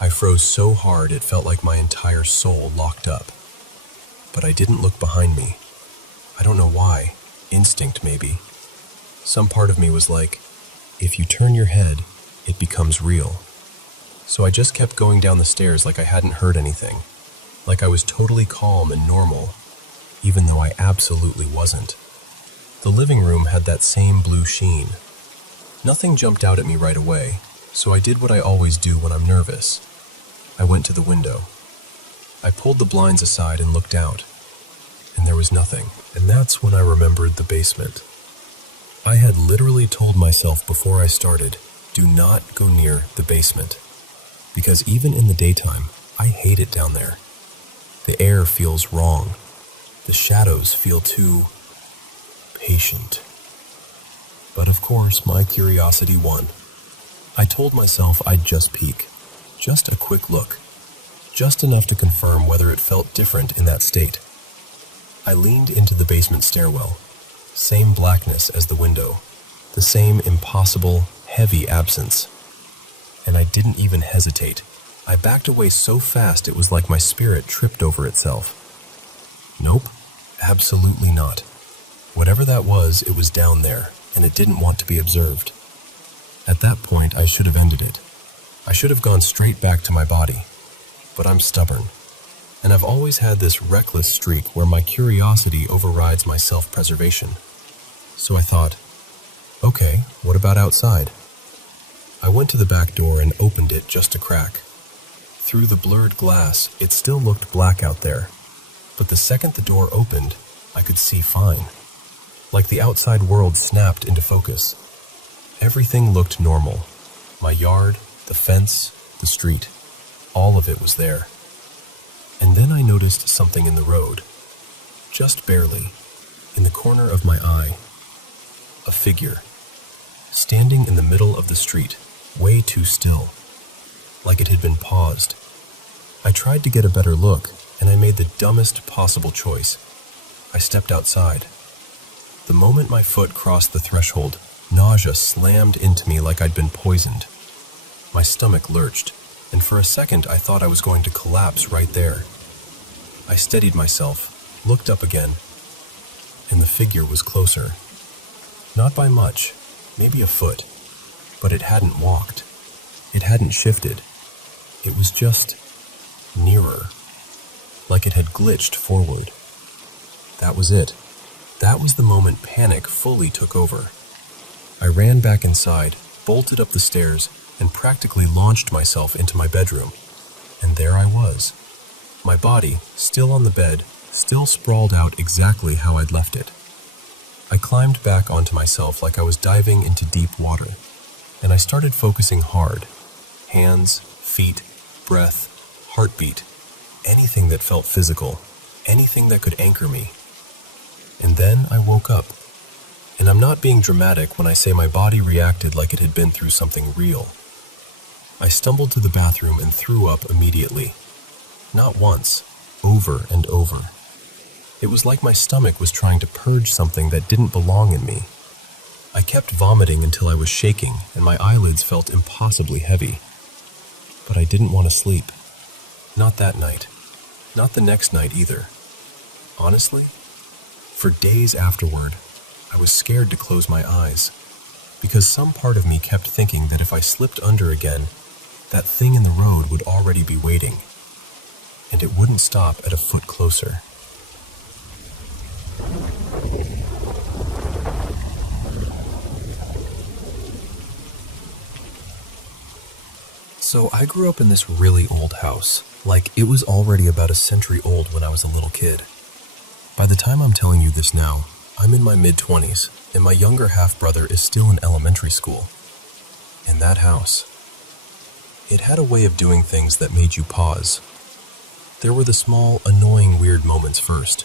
I froze so hard it felt like my entire soul locked up. But I didn't look behind me. I don't know why. Instinct, maybe. Some part of me was like, if you turn your head, it becomes real. So I just kept going down the stairs like I hadn't heard anything, like I was totally calm and normal, even though I absolutely wasn't. The living room had that same blue sheen. Nothing jumped out at me right away, so I did what I always do when I'm nervous. I went to the window. I pulled the blinds aside and looked out, and there was nothing. And that's when I remembered the basement. I had literally told myself before I started, do not go near the basement. Because even in the daytime, I hate it down there. The air feels wrong. The shadows feel too patient. But of course, my curiosity won. I told myself I'd just peek. Just a quick look. Just enough to confirm whether it felt different in that state. I leaned into the basement stairwell. Same blackness as the window. The same impossible, heavy absence. And I didn't even hesitate. I backed away so fast it was like my spirit tripped over itself. Nope, absolutely not. Whatever that was, it was down there, and it didn't want to be observed. At that point, I should have ended it. I should have gone straight back to my body. But I'm stubborn. And I've always had this reckless streak where my curiosity overrides my self-preservation. So I thought, okay, what about outside? I went to the back door and opened it just a crack. Through the blurred glass, it still looked black out there. But the second the door opened, I could see fine. Like the outside world snapped into focus. Everything looked normal. My yard, the fence, the street. All of it was there. And then I noticed something in the road. Just barely, in the corner of my eye. A figure. Standing in the middle of the street, way too still. Like it had been paused. I tried to get a better look, and I made the dumbest possible choice. I stepped outside. The moment my foot crossed the threshold, nausea slammed into me like I'd been poisoned. My stomach lurched, and for a second I thought I was going to collapse right there. I steadied myself, looked up again, and the figure was closer. Not by much, maybe a foot, but it hadn't walked. It hadn't shifted. It was just nearer, like it had glitched forward. That was it. That was the moment panic fully took over. I ran back inside, bolted up the stairs, and practically launched myself into my bedroom. And there I was. My body, still on the bed, still sprawled out exactly how I'd left it. I climbed back onto myself like I was diving into deep water, and I started focusing hard. Hands, feet, breath, heartbeat, anything that felt physical, anything that could anchor me. And then I woke up. And I'm not being dramatic when I say my body reacted like it had been through something real. I stumbled to the bathroom and threw up immediately. Not once, over and over. It was like my stomach was trying to purge something that didn't belong in me. I kept vomiting until I was shaking and my eyelids felt impossibly heavy. But I didn't want to sleep. Not that night. Not the next night either. Honestly, for days afterward, I was scared to close my eyes, because some part of me kept thinking that if I slipped under again, that thing in the road would already be waiting, and it wouldn't stop at a foot closer. So I grew up in this really old house, like it was already about a century old when I was a little kid. By the time I'm telling you this now, I'm in my mid-20s, and my younger half-brother is still in elementary school. In that house, it had a way of doing things that made you pause. There were the small, annoying, weird moments first.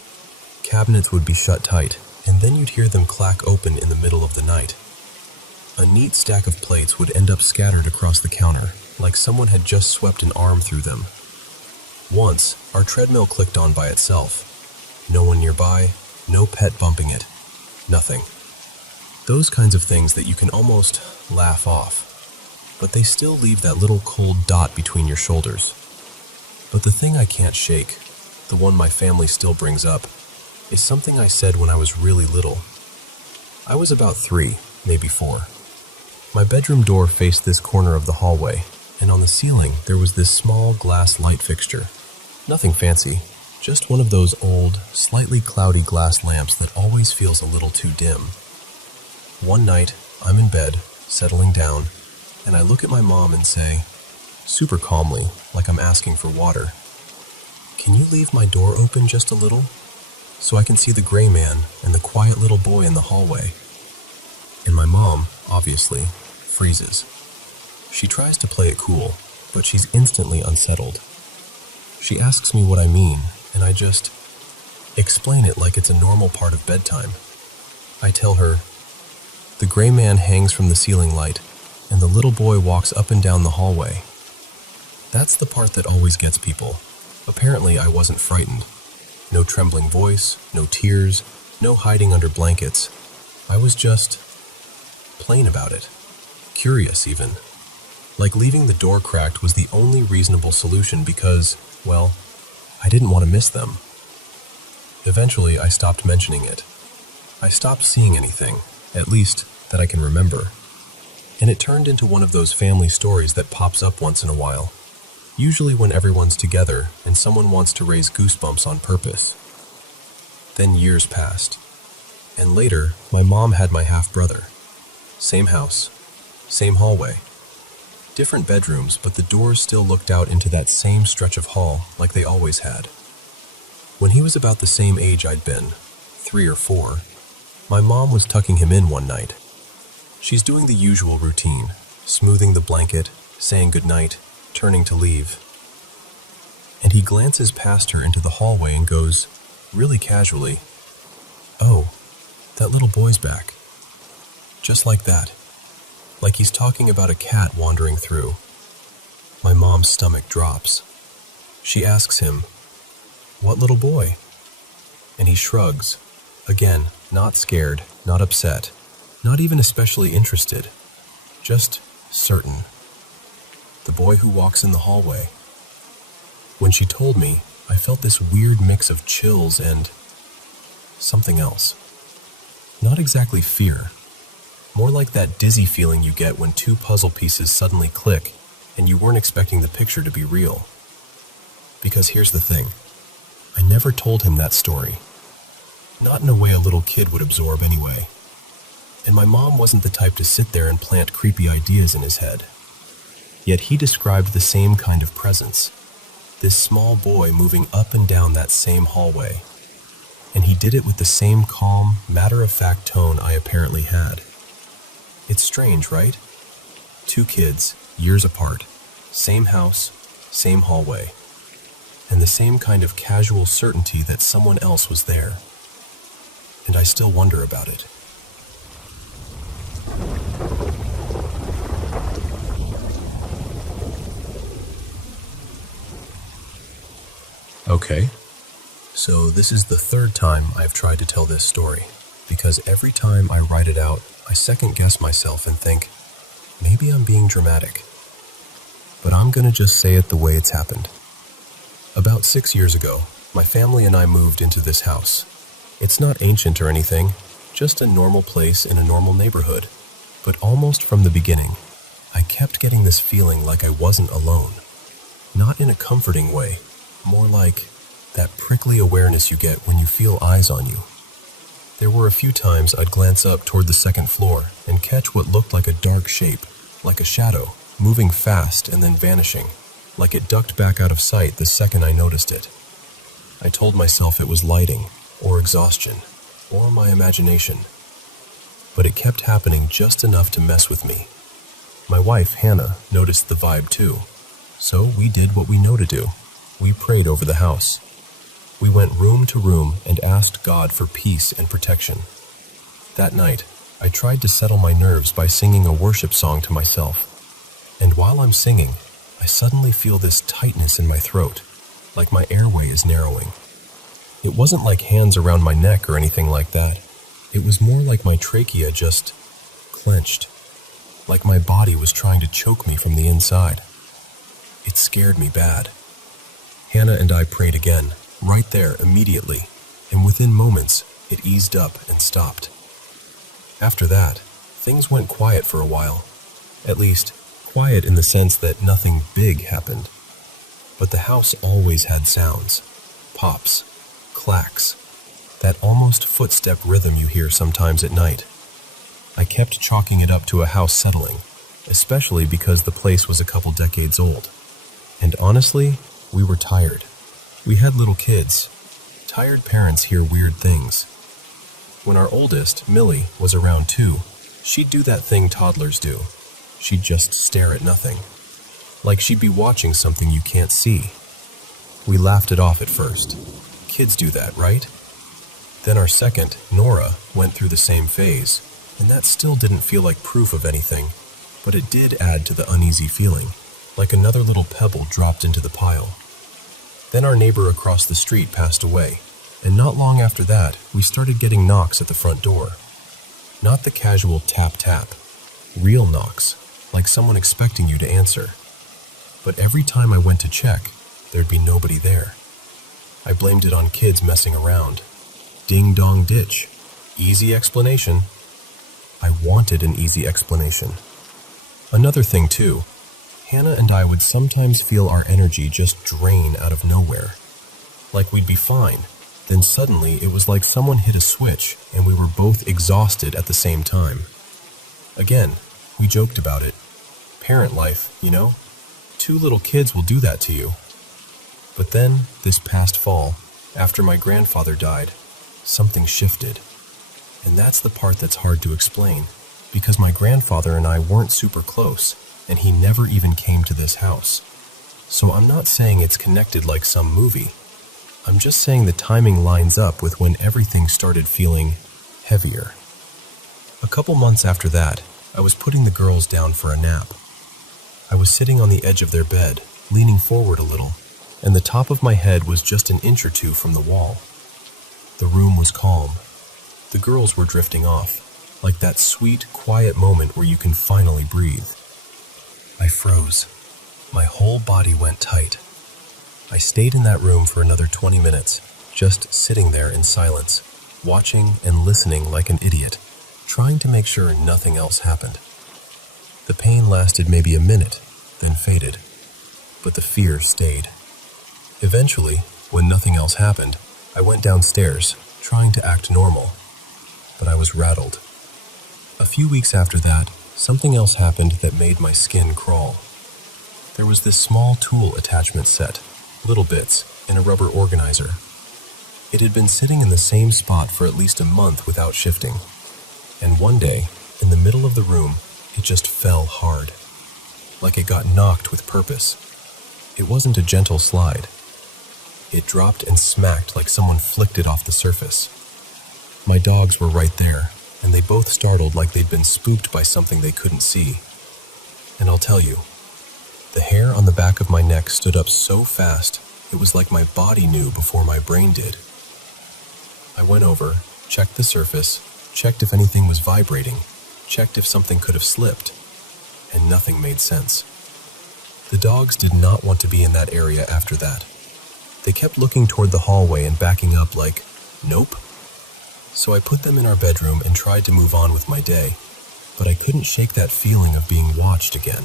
Cabinets would be shut tight, and then you'd hear them clack open in the middle of the night. A neat stack of plates would end up scattered across the counter, like someone had just swept an arm through them. Once, our treadmill clicked on by itself. No one nearby, no pet bumping it, nothing. Those kinds of things that you can almost laugh off, but they still leave that little cold dot between your shoulders. But the thing I can't shake, the one my family still brings up, is something I said when I was really little. I was about 3, maybe 4. My bedroom door faced this corner of the hallway, and on the ceiling there was this small glass light fixture. Nothing fancy, just one of those old, slightly cloudy glass lamps that always feels a little too dim. One night, I'm in bed, settling down, and I look at my mom and say, super calmly, like I'm asking for water, "Can you leave my door open just a little, so I can see the gray man and the quiet little boy in the hallway?" And my mom, obviously, freezes. She tries to play it cool, but she's instantly unsettled. She asks me what I mean, and I just explain it like it's a normal part of bedtime. I tell her, "The gray man hangs from the ceiling light, and the little boy walks up and down the hallway." That's the part that always gets people. Apparently, I wasn't frightened. No trembling voice, no tears, no hiding under blankets. I was just plain about it. Curious, even. Like leaving the door cracked was the only reasonable solution because, well, I didn't want to miss them. Eventually, I stopped mentioning it. I stopped seeing anything, at least that I can remember. And it turned into one of those family stories that pops up once in a while, usually when everyone's together and someone wants to raise goosebumps on purpose. Then years passed, and later, my mom had my half-brother. Same house, same hallway. Different bedrooms, but the doors still looked out into that same stretch of hall like they always had. When he was about the same age I'd been, 3 or 4, my mom was tucking him in one night. She's doing the usual routine, smoothing the blanket, saying goodnight, turning to leave. And he glances past her into the hallway and goes, really casually, "Oh, that little boy's back." Just like that. Like he's talking about a cat wandering through. My mom's stomach drops. She asks him, "What little boy?" And he shrugs. Again, not scared, not upset, not even especially interested. Just certain. The boy who walks in the hallway. When she told me, I felt this weird mix of chills and something else. Not exactly fear. More like that dizzy feeling you get when 2 puzzle pieces suddenly click and you weren't expecting the picture to be real. Because here's the thing. I never told him that story. Not in a way a little kid would absorb anyway. And my mom wasn't the type to sit there and plant creepy ideas in his head. Yet he described the same kind of presence. This small boy moving up and down that same hallway. And he did it with the same calm, matter-of-fact tone I apparently had. It's strange, right? 2 kids, years apart, same house, same hallway, and the same kind of casual certainty that someone else was there. And I still wonder about it. Okay, so this is the 3rd time I've tried to tell this story, because every time I write it out, I second-guess myself and think, maybe I'm being dramatic. But I'm gonna just say it the way it's happened. About 6 years ago, my family and I moved into this house. It's not ancient or anything, just a normal place in a normal neighborhood. But almost from the beginning, I kept getting this feeling like I wasn't alone. Not in a comforting way, more like that prickly awareness you get when you feel eyes on you. There were a few times I'd glance up toward the second floor and catch what looked like a dark shape, like a shadow, moving fast and then vanishing, like it ducked back out of sight the second I noticed it. I told myself it was lighting, or exhaustion, or my imagination. But it kept happening just enough to mess with me. My wife, Hannah, noticed the vibe too. So we did what we know to do. We prayed over the house. We went room to room and asked God for peace and protection. That night, I tried to settle my nerves by singing a worship song to myself. And while I'm singing, I suddenly feel this tightness in my throat, like my airway is narrowing. It wasn't like hands around my neck or anything like that. It was more like my trachea just clenched, like my body was trying to choke me from the inside. It scared me bad. Hannah and I prayed again, right there immediately, and within moments, it eased up and stopped. After that, things went quiet for a while. At least, quiet in the sense that nothing big happened. But the house always had sounds, pops, clacks, that almost footstep rhythm you hear sometimes at night. I kept chalking it up to a house settling, especially because the place was a couple decades old. And honestly, we were tired. We had little kids. Tired parents hear weird things. When our oldest, Millie, was around too, she'd do that thing toddlers do. She'd just stare at nothing. Like she'd be watching something you can't see. We laughed it off at first. Kids do that, right? Then our second, Nora, went through the same phase, and that still didn't feel like proof of anything, but it did add to the uneasy feeling, like another little pebble dropped into the pile. Then our neighbor across the street passed away, and not long after that, we started getting knocks at the front door. Not the casual tap-tap, real knocks, like someone expecting you to answer. But every time I went to check, there'd be nobody there. I blamed it on kids messing around. Ding-dong ditch. Easy explanation. I wanted an easy explanation. Another thing too, Hannah and I would sometimes feel our energy just drain out of nowhere. Like we'd be fine, then suddenly it was like someone hit a switch and we were both exhausted at the same time. Again, we joked about it. Parent life, you know? 2 little kids will do that to you. But then, this past fall, after my grandfather died, something shifted. And that's the part that's hard to explain, because my grandfather and I weren't super close, and he never even came to this house. So I'm not saying it's connected like some movie. I'm just saying the timing lines up with when everything started feeling heavier. A couple months after that, I was putting the girls down for a nap. I was sitting on the edge of their bed, leaning forward a little, and the top of my head was just an inch or two from the wall. The room was calm. The girls were drifting off, like that sweet, quiet moment where you can finally breathe. I froze. My whole body went tight. I stayed in that room for another 20 minutes, just sitting there in silence, watching and listening like an idiot, trying to make sure nothing else happened. The pain lasted maybe a minute, then faded, but the fear stayed. Eventually, when nothing else happened, I went downstairs, trying to act normal, but I was rattled. A few weeks after that, something else happened that made my skin crawl. There was this small tool attachment set, little bits, in a rubber organizer. It had been sitting in the same spot for at least a month without shifting, and one day, in the middle of the room, it just fell hard, like it got knocked with purpose. It wasn't a gentle slide. It dropped and smacked like someone flicked it off the surface. My dogs were right there, and they both startled like they'd been spooked by something they couldn't see. And I'll tell you, the hair on the back of my neck stood up so fast, it was like my body knew before my brain did. I went over, checked the surface, checked if anything was vibrating, checked if something could have slipped, and nothing made sense. The dogs did not want to be in that area after that. They kept looking toward the hallway and backing up like, nope. So I put them in our bedroom and tried to move on with my day. but I couldn't shake that feeling of being watched again.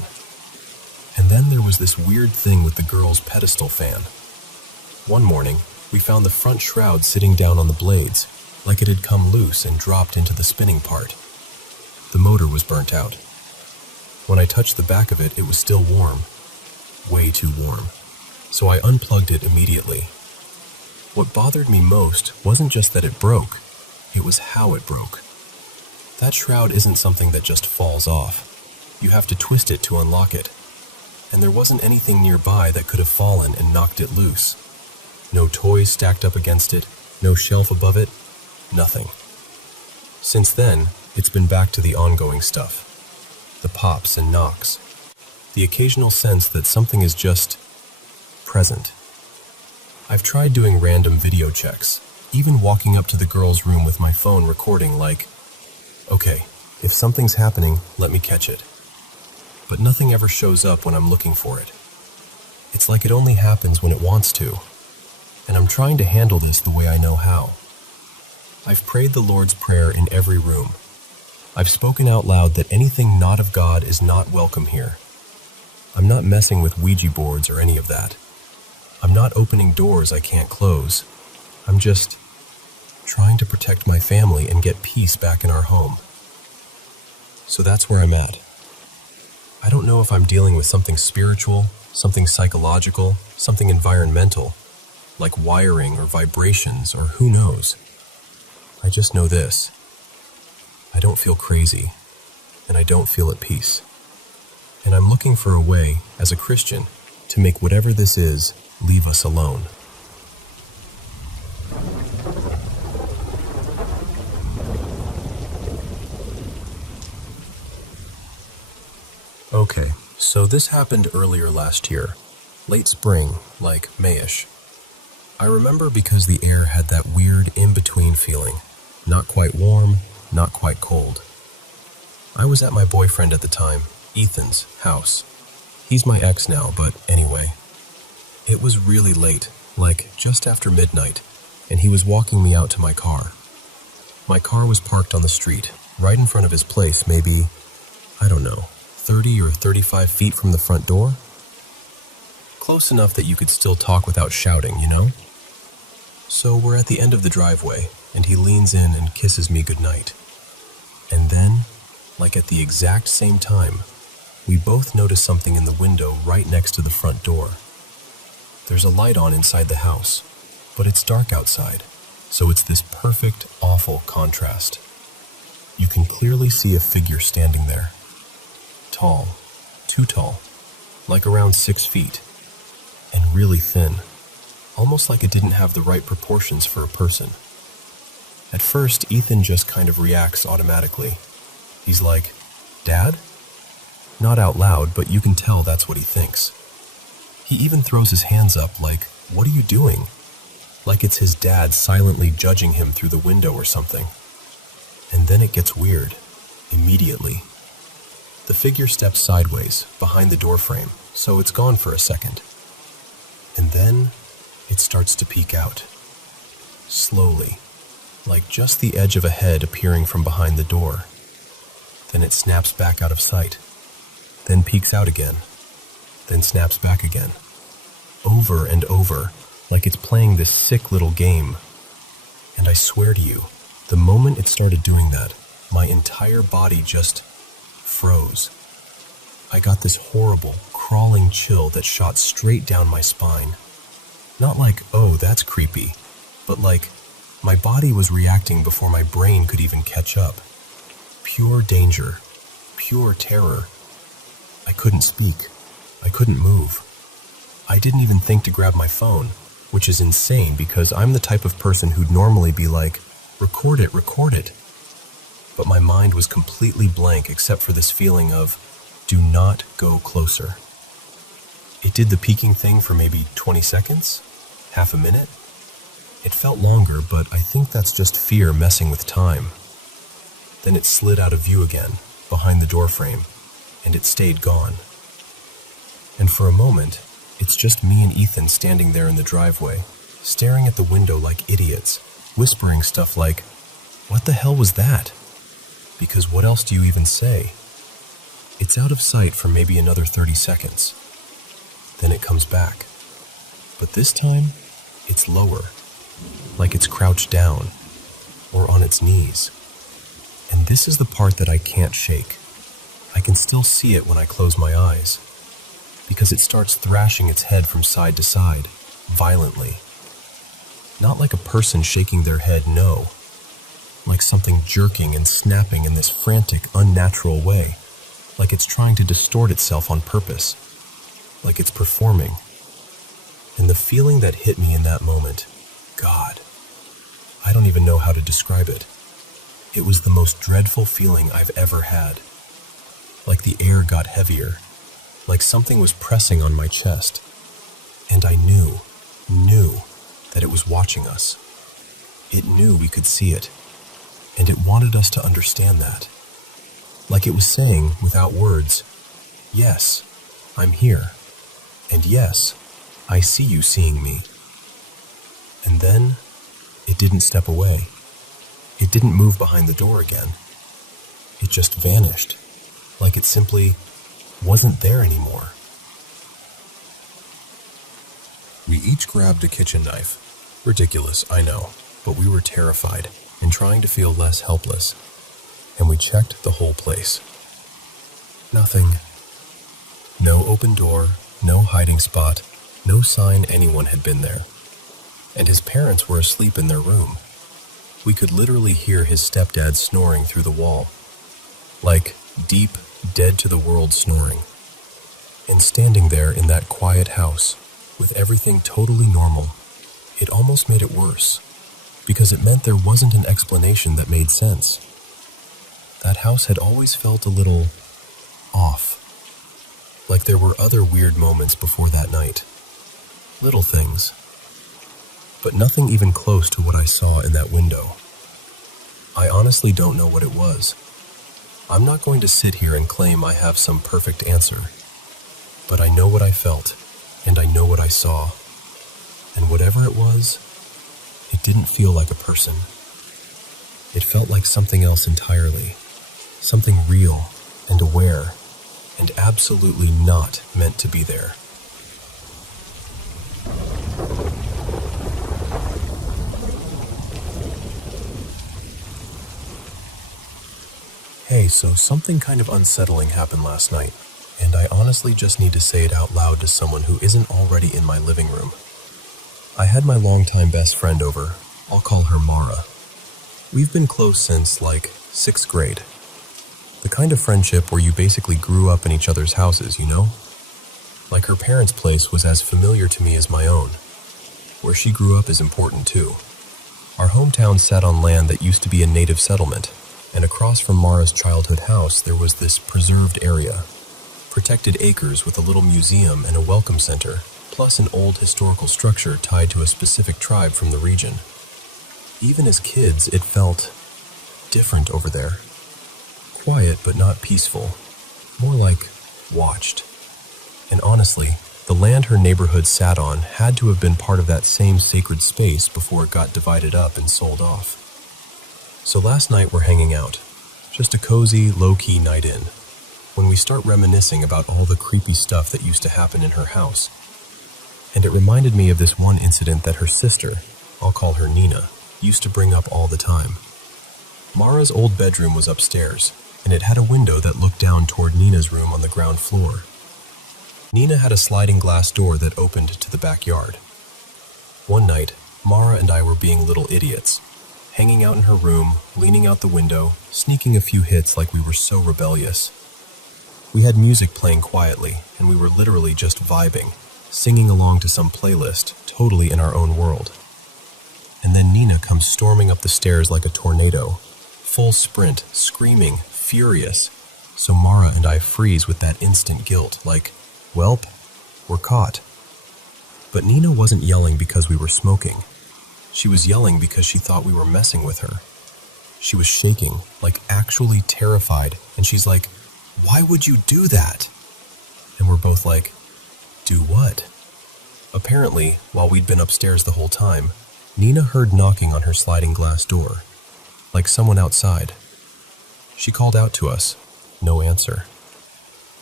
And then there was this weird thing with the girl's pedestal fan. One morning, we found the front shroud sitting down on the blades, like it had come loose and dropped into the spinning part. The motor was burnt out. When I touched the back of it, it was still warm. Way too warm. So I unplugged it immediately. What bothered me most wasn't just that it broke, it was how it broke. That shroud isn't something that just falls off. You have to twist it to unlock it. And there wasn't anything nearby that could have fallen and knocked it loose. No toys stacked up against it, no shelf above it, nothing. Since then, it's been back to the ongoing stuff. The pops and knocks. The occasional sense that something is just present. I've tried doing random video checks, even walking up to the girl's room with my phone recording like, okay, if something's happening, let me catch it. But nothing ever shows up when I'm looking for it. It's like it only happens when it wants to. And I'm trying to handle this the way I know how. I've prayed the Lord's Prayer in every room. I've spoken out loud that anything not of God is not welcome here. I'm not messing with Ouija boards or any of that. I'm not opening doors I can't close. I'm just trying to protect my family and get peace back in our home. So that's where I'm at. I don't know if I'm dealing with something spiritual, something psychological, something environmental, like wiring or vibrations or who knows. I just know this. I don't feel crazy, and I don't feel at peace. And I'm looking for a way, as a Christian, to make whatever this is, leave us alone. Okay, so this happened earlier last year, late spring, like Mayish. I remember because the air had that weird in-between feeling, not quite warm, not quite cold. I was at my boyfriend at the time, Ethan's, house. He's my ex now, but anyway. It was really late, like just after midnight, and he was walking me out to my car. My car was parked on the street, right in front of his place, maybe, I don't know, 30 or 35 feet from the front door? Close enough that you could still talk without shouting, you know? So we're at the end of the driveway, and he leans in and kisses me goodnight. And then, like at the exact same time, we both notice something in the window right next to the front door. There's a light on inside the house, but it's dark outside, so it's this perfect, awful contrast. You can clearly see a figure standing there. Tall, too tall, like around 6 feet, and really thin, almost like it didn't have the right proportions for a person. At first, Ethan just kind of reacts automatically. He's like, "Dad?" Not out loud, but you can tell that's what he thinks. He even throws his hands up like, "What are you doing?" Like it's his dad silently judging him through the window or something. And then it gets weird, immediately. The figure steps sideways, behind the doorframe, so it's gone for a second. And then, it starts to peek out. Slowly, like just the edge of a head appearing from behind the door. Then it snaps back out of sight. Then peeks out again. Then snaps back again. Over and over, like it's playing this sick little game. And I swear to you, the moment it started doing that, my entire body just froze. I got this horrible, crawling chill that shot straight down my spine. Not like, oh, that's creepy, but like, my body was reacting before my brain could even catch up. Pure danger, pure terror. I couldn't speak. I couldn't move. I didn't even think to grab my phone, which is insane because I'm the type of person who'd normally be like, record it, record it. But my mind was completely blank except for this feeling of, do not go closer. It did the peeking thing for maybe 20 seconds, half a minute. It felt longer, but I think that's just fear messing with time. Then it slid out of view again, behind the doorframe, and it stayed gone. And for a moment, it's just me and Ethan standing there in the driveway, staring at the window like idiots, whispering stuff like, "What the hell was that?" Because what else do you even say? It's out of sight for maybe another 30 seconds. Then it comes back. But this time, it's lower, like it's crouched down or on its knees. And this is the part that I can't shake. I can still see it when I close my eyes, because it starts thrashing its head from side to side, violently. Not like a person shaking their head, no. Like something jerking and snapping in this frantic, unnatural way. Like it's trying to distort itself on purpose. Like it's performing. And the feeling that hit me in that moment, God, I don't even know how to describe it. It was the most dreadful feeling I've ever had. Like the air got heavier, like something was pressing on my chest. And I knew that it was watching us. It knew we could see it, and it wanted us to understand that. Like it was saying, without words, yes, I'm here, and yes, I see you seeing me. And then, it didn't step away. It didn't move behind the door again. It just vanished, like it simply wasn't there anymore. We each grabbed a kitchen knife. Ridiculous, I know, but we were terrified and trying to feel less helpless. And we checked the whole place. Nothing. No open door, no hiding spot, no sign anyone had been there. And his parents were asleep in their room. We could literally hear his stepdad snoring through the wall. Like deep, dead-to-the-world snoring. And standing there in that quiet house, with everything totally normal, it almost made it worse, because it meant there wasn't an explanation that made sense. That house had always felt a little off, like there were other weird moments before that night. Little things, but nothing even close to what I saw in that window. I honestly don't know what it was. I'm not going to sit here and claim I have some perfect answer, but I know what I felt, and I know what I saw. And whatever it was, it didn't feel like a person. It felt like something else entirely. Something real and aware, and absolutely not meant to be there. Hey, so something kind of unsettling happened last night, and I honestly just need to say it out loud to someone who isn't already in my living room. I had my longtime best friend over. I'll call her Mara. We've been close since, 6th grade. The kind of friendship where you basically grew up in each other's houses, you know? Like her parents' place was as familiar to me as my own. Where she grew up is important too. Our hometown sat on land that used to be a native settlement, and across from Mara's childhood house there was this preserved area. Protected acres with a little museum and a welcome center, plus an old historical structure tied to a specific tribe from the region. Even as kids, it felt different over there. Quiet but not peaceful, more like watched. And honestly, the land her neighborhood sat on had to have been part of that same sacred space before it got divided up and sold off. So last night we're hanging out, just a cozy, low-key night in, when we start reminiscing about all the creepy stuff that used to happen in her house. And it reminded me of this one incident that her sister, I'll call her Nina, used to bring up all the time. Mara's old bedroom was upstairs, and it had a window that looked down toward Nina's room on the ground floor. Nina had a sliding glass door that opened to the backyard. One night, Mara and I were being little idiots, hanging out in her room, leaning out the window, sneaking a few hits like we were so rebellious. We had music playing quietly, and we were literally just vibing, singing along to some playlist, totally in our own world. And then Nina comes storming up the stairs like a tornado, full sprint, screaming, furious. So Mara and I freeze with that instant guilt, like, welp, we're caught. But Nina wasn't yelling because we were smoking. She was yelling because she thought we were messing with her. She was shaking, like actually terrified, and she's like, "Why would you do that?" And we're both like, "Do what?" Apparently, while we'd been upstairs the whole time, Nina heard knocking on her sliding glass door, like someone outside. She called out to us. No answer.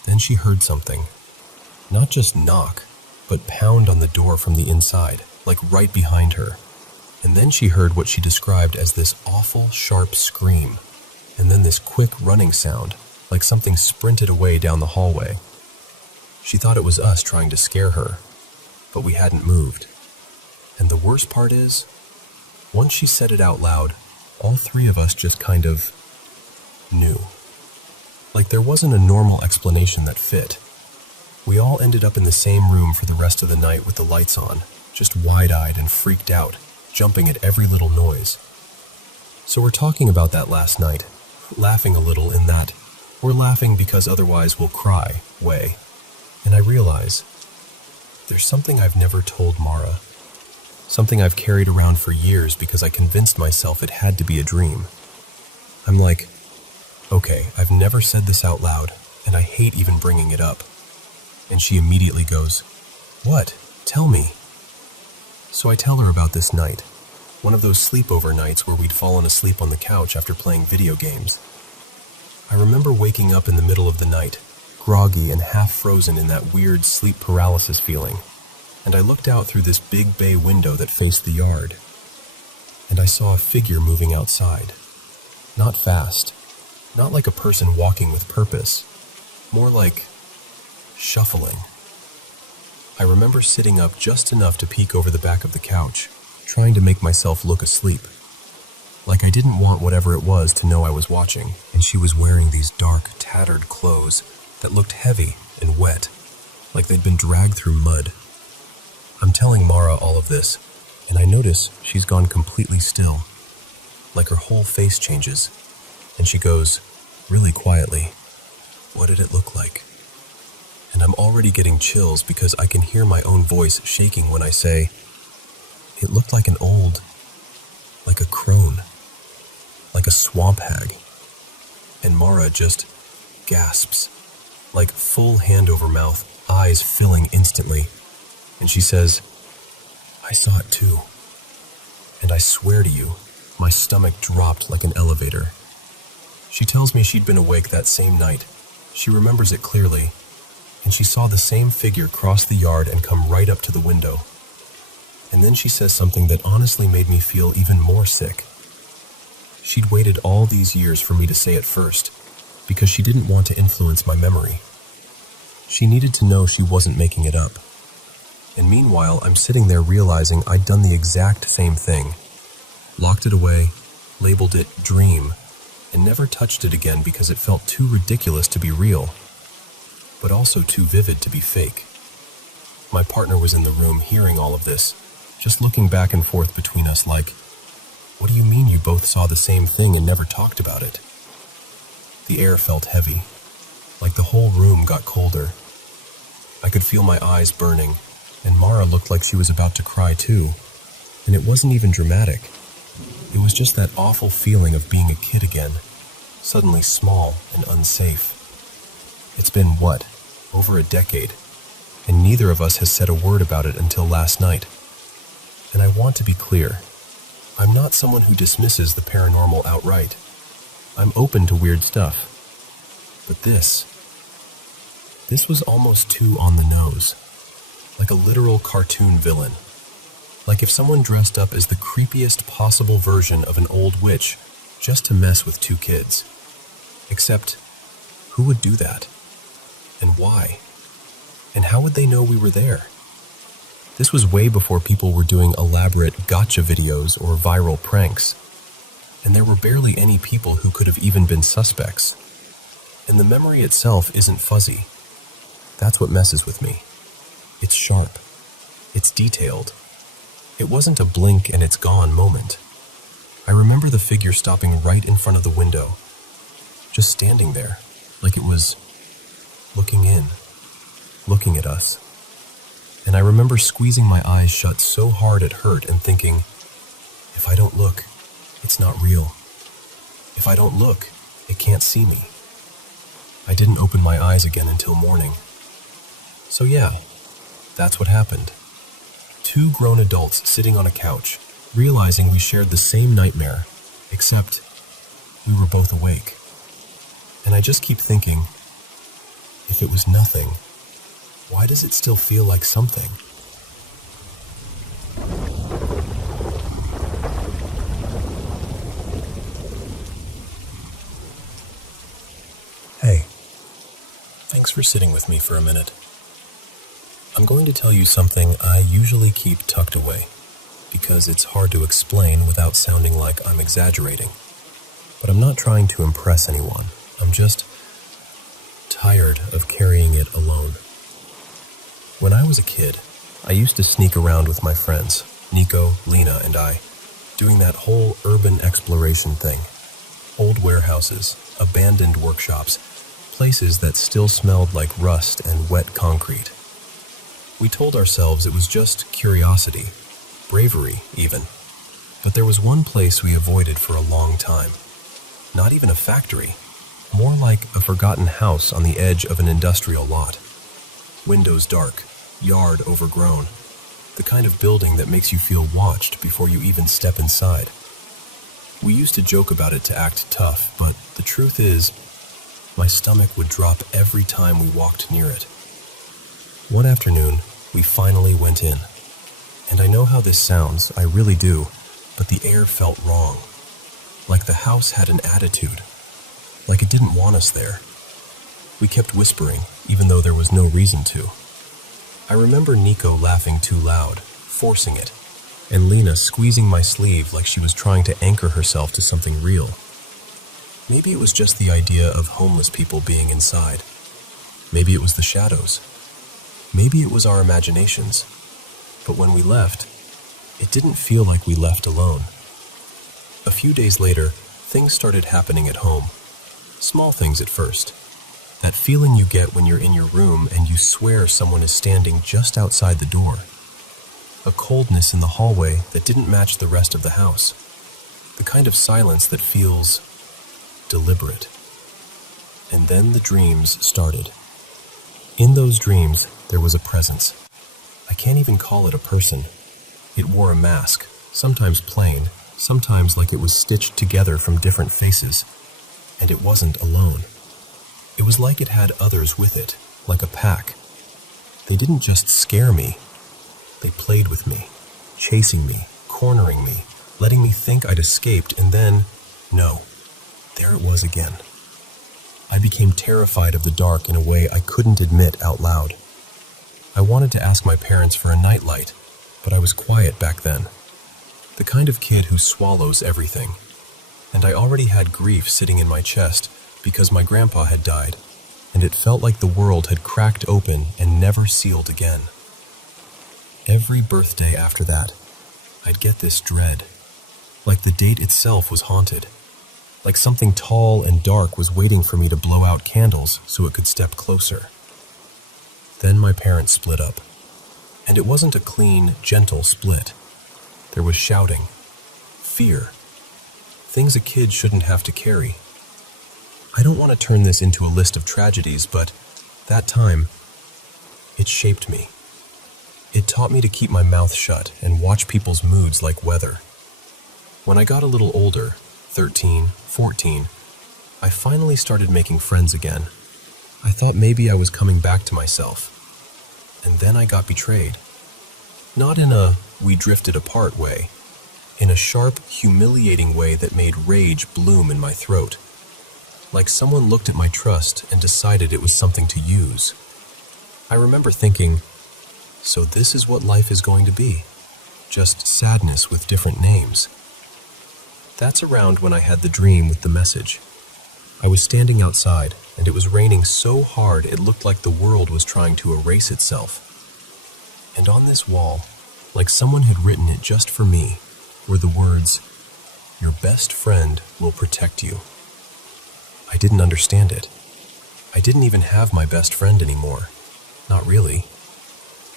Then she heard something. Not just knock, but pound on the door from the inside, like right behind her. And then she heard what she described as this awful, sharp scream, and then this quick running sound, like something sprinted away down the hallway. She thought it was us trying to scare her, but we hadn't moved. And the worst part is, once she said it out loud, all three of us just kind of knew. Like there wasn't a normal explanation that fit. We all ended up in the same room for the rest of the night with the lights on, just wide-eyed and freaked out, jumping at every little noise. So we're talking about that last night, laughing a little in that we're laughing because otherwise we'll cry way. And I realize there's something I've never told Mara, something I've carried around for years because I convinced myself it had to be a dream. I'm like, okay, I've never said this out loud, and I hate even bringing it up. And she immediately goes, "What? Tell me." So I tell her about this night, one of those sleepover nights where we'd fallen asleep on the couch after playing video games. I remember waking up in the middle of the night, groggy and half frozen in that weird sleep paralysis feeling, and I looked out through this big bay window that faced the yard, and I saw a figure moving outside. Not fast, not like a person walking with purpose, more like shuffling. I remember sitting up just enough to peek over the back of the couch, trying to make myself look asleep. Like I didn't want whatever it was to know I was watching, and she was wearing these dark, tattered clothes that looked heavy and wet, like they'd been dragged through mud. I'm telling Mara all of this, and I notice she's gone completely still, like her whole face changes, and she goes, really quietly, "What did it look like?" And I'm already getting chills because I can hear my own voice shaking when I say, "It looked like like a crone, like a swamp hag." And Mara just gasps, like full hand over mouth, eyes filling instantly. And she says, "I saw it too." And I swear to you, my stomach dropped like an elevator. She tells me she'd been awake that same night. She remembers it clearly. And she saw the same figure cross the yard and come right up to the window. And then she says something that honestly made me feel even more sick. She'd waited all these years for me to say it first, because she didn't want to influence my memory. She needed to know she wasn't making it up. And meanwhile, I'm sitting there realizing I'd done the exact same thing. Locked it away, labeled it dream, and never touched it again because it felt too ridiculous to be real, but also too vivid to be fake. My partner was in the room hearing all of this, just looking back and forth between us like, "What do you mean you both saw the same thing and never talked about it?" The air felt heavy, like the whole room got colder. I could feel my eyes burning, and Mara looked like she was about to cry too, and it wasn't even dramatic. It was just that awful feeling of being a kid again, suddenly small and unsafe. It's been, what, over a decade, and neither of us has said a word about it until last night. And I want to be clear, I'm not someone who dismisses the paranormal outright. I'm open to weird stuff. But this was almost too on the nose, like a literal cartoon villain. Like if someone dressed up as the creepiest possible version of an old witch just to mess with two kids. Except, who would do that? And why? And how would they know we were there? This was way before people were doing elaborate gotcha videos or viral pranks. And there were barely any people who could have even been suspects. And the memory itself isn't fuzzy. That's what messes with me. It's sharp. It's detailed. It wasn't a blink and it's gone moment. I remember the figure stopping right in front of the window, just standing there, like it was looking in, looking at us. And I remember squeezing my eyes shut so hard it hurt and thinking, if I don't look, it's not real. If I don't look, it can't see me. I didn't open my eyes again until morning. So yeah, that's what happened. Two grown adults sitting on a couch, realizing we shared the same nightmare, except we were both awake. And I just keep thinking, if it was nothing, why does it still feel like something? Hey, thanks for sitting with me for a minute. I'm going to tell you something I usually keep tucked away, because it's hard to explain without sounding like I'm exaggerating. But I'm not trying to impress anyone. I'm just tired of carrying it alone. When I was a kid, I used to sneak around with my friends, Nico, Lena, and I, doing that whole urban exploration thing. Old warehouses, abandoned workshops, places that still smelled like rust and wet concrete. We told ourselves it was just curiosity, bravery even. But there was one place we avoided for a long time. Not even a factory, more like a forgotten house on the edge of an industrial lot. Windows dark, yard overgrown, the kind of building that makes you feel watched before you even step inside. We used to joke about it to act tough, but the truth is, my stomach would drop every time we walked near it. One afternoon, we finally went in. And I know how this sounds, I really do, but the air felt wrong. Like the house had an attitude. Like it didn't want us there. We kept whispering, even though there was no reason to. I remember Nico laughing too loud, forcing it, and Lena squeezing my sleeve like she was trying to anchor herself to something real. Maybe it was just the idea of homeless people being inside. Maybe it was the shadows. Maybe it was our imaginations. But when we left, it didn't feel like we left alone. A few days later, things started happening at home. Small things at first. That feeling you get when you're in your room and you swear someone is standing just outside the door. A coldness in the hallway that didn't match the rest of the house. The kind of silence that feels deliberate. And then the dreams started. In those dreams, there was a presence. I can't even call it a person. It wore a mask, sometimes plain, sometimes like it was stitched together from different faces. And it wasn't alone. It was like it had others with it, like a pack. They didn't just scare me. They played with me, chasing me, cornering me, letting me think I'd escaped, and then, no, there it was again. I became terrified of the dark in a way I couldn't admit out loud. I wanted to ask my parents for a nightlight, but I was quiet back then. The kind of kid who swallows everything. And I already had grief sitting in my chest because my grandpa had died, and it felt like the world had cracked open and never sealed again. Every birthday after that, I'd get this dread, like the date itself was haunted, like something tall and dark was waiting for me to blow out candles so it could step closer. Then my parents split up, and it wasn't a clean, gentle split. There was shouting, fear, things a kid shouldn't have to carry. I don't want to turn this into a list of tragedies, but that time, it shaped me. It taught me to keep my mouth shut and watch people's moods like weather. When I got a little older, 13, 14, I finally started making friends again. I thought maybe I was coming back to myself. And then I got betrayed. Not in a we drifted apart way, in a sharp, humiliating way that made rage bloom in my throat. Like someone looked at my trust and decided it was something to use. I remember thinking, so this is what life is going to be, just sadness with different names. That's around when I had the dream with the message. I was standing outside, and it was raining so hard it looked like the world was trying to erase itself. And on this wall, like someone had written it just for me, were the words, "Your best friend will protect you." I didn't understand it. I didn't even have my best friend anymore. Not really.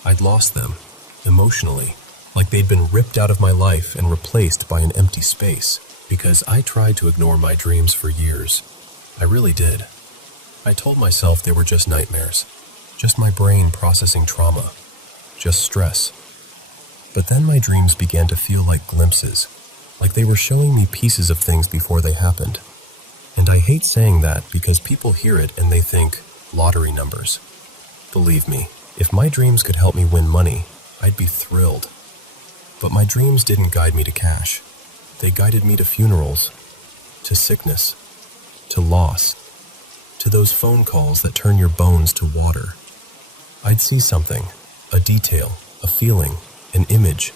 I'd lost them, emotionally, like they'd been ripped out of my life and replaced by an empty space, because I tried to ignore my dreams for years. I really did. I told myself they were just nightmares, just my brain processing trauma, just stress. But then my dreams began to feel like glimpses, like they were showing me pieces of things before they happened. And I hate saying that because people hear it and they think lottery numbers. Believe me, if my dreams could help me win money, I'd be thrilled. But my dreams didn't guide me to cash. They guided me to funerals, to sickness, to loss, to those phone calls that turn your bones to water. I'd see something, a detail, a feeling, an image,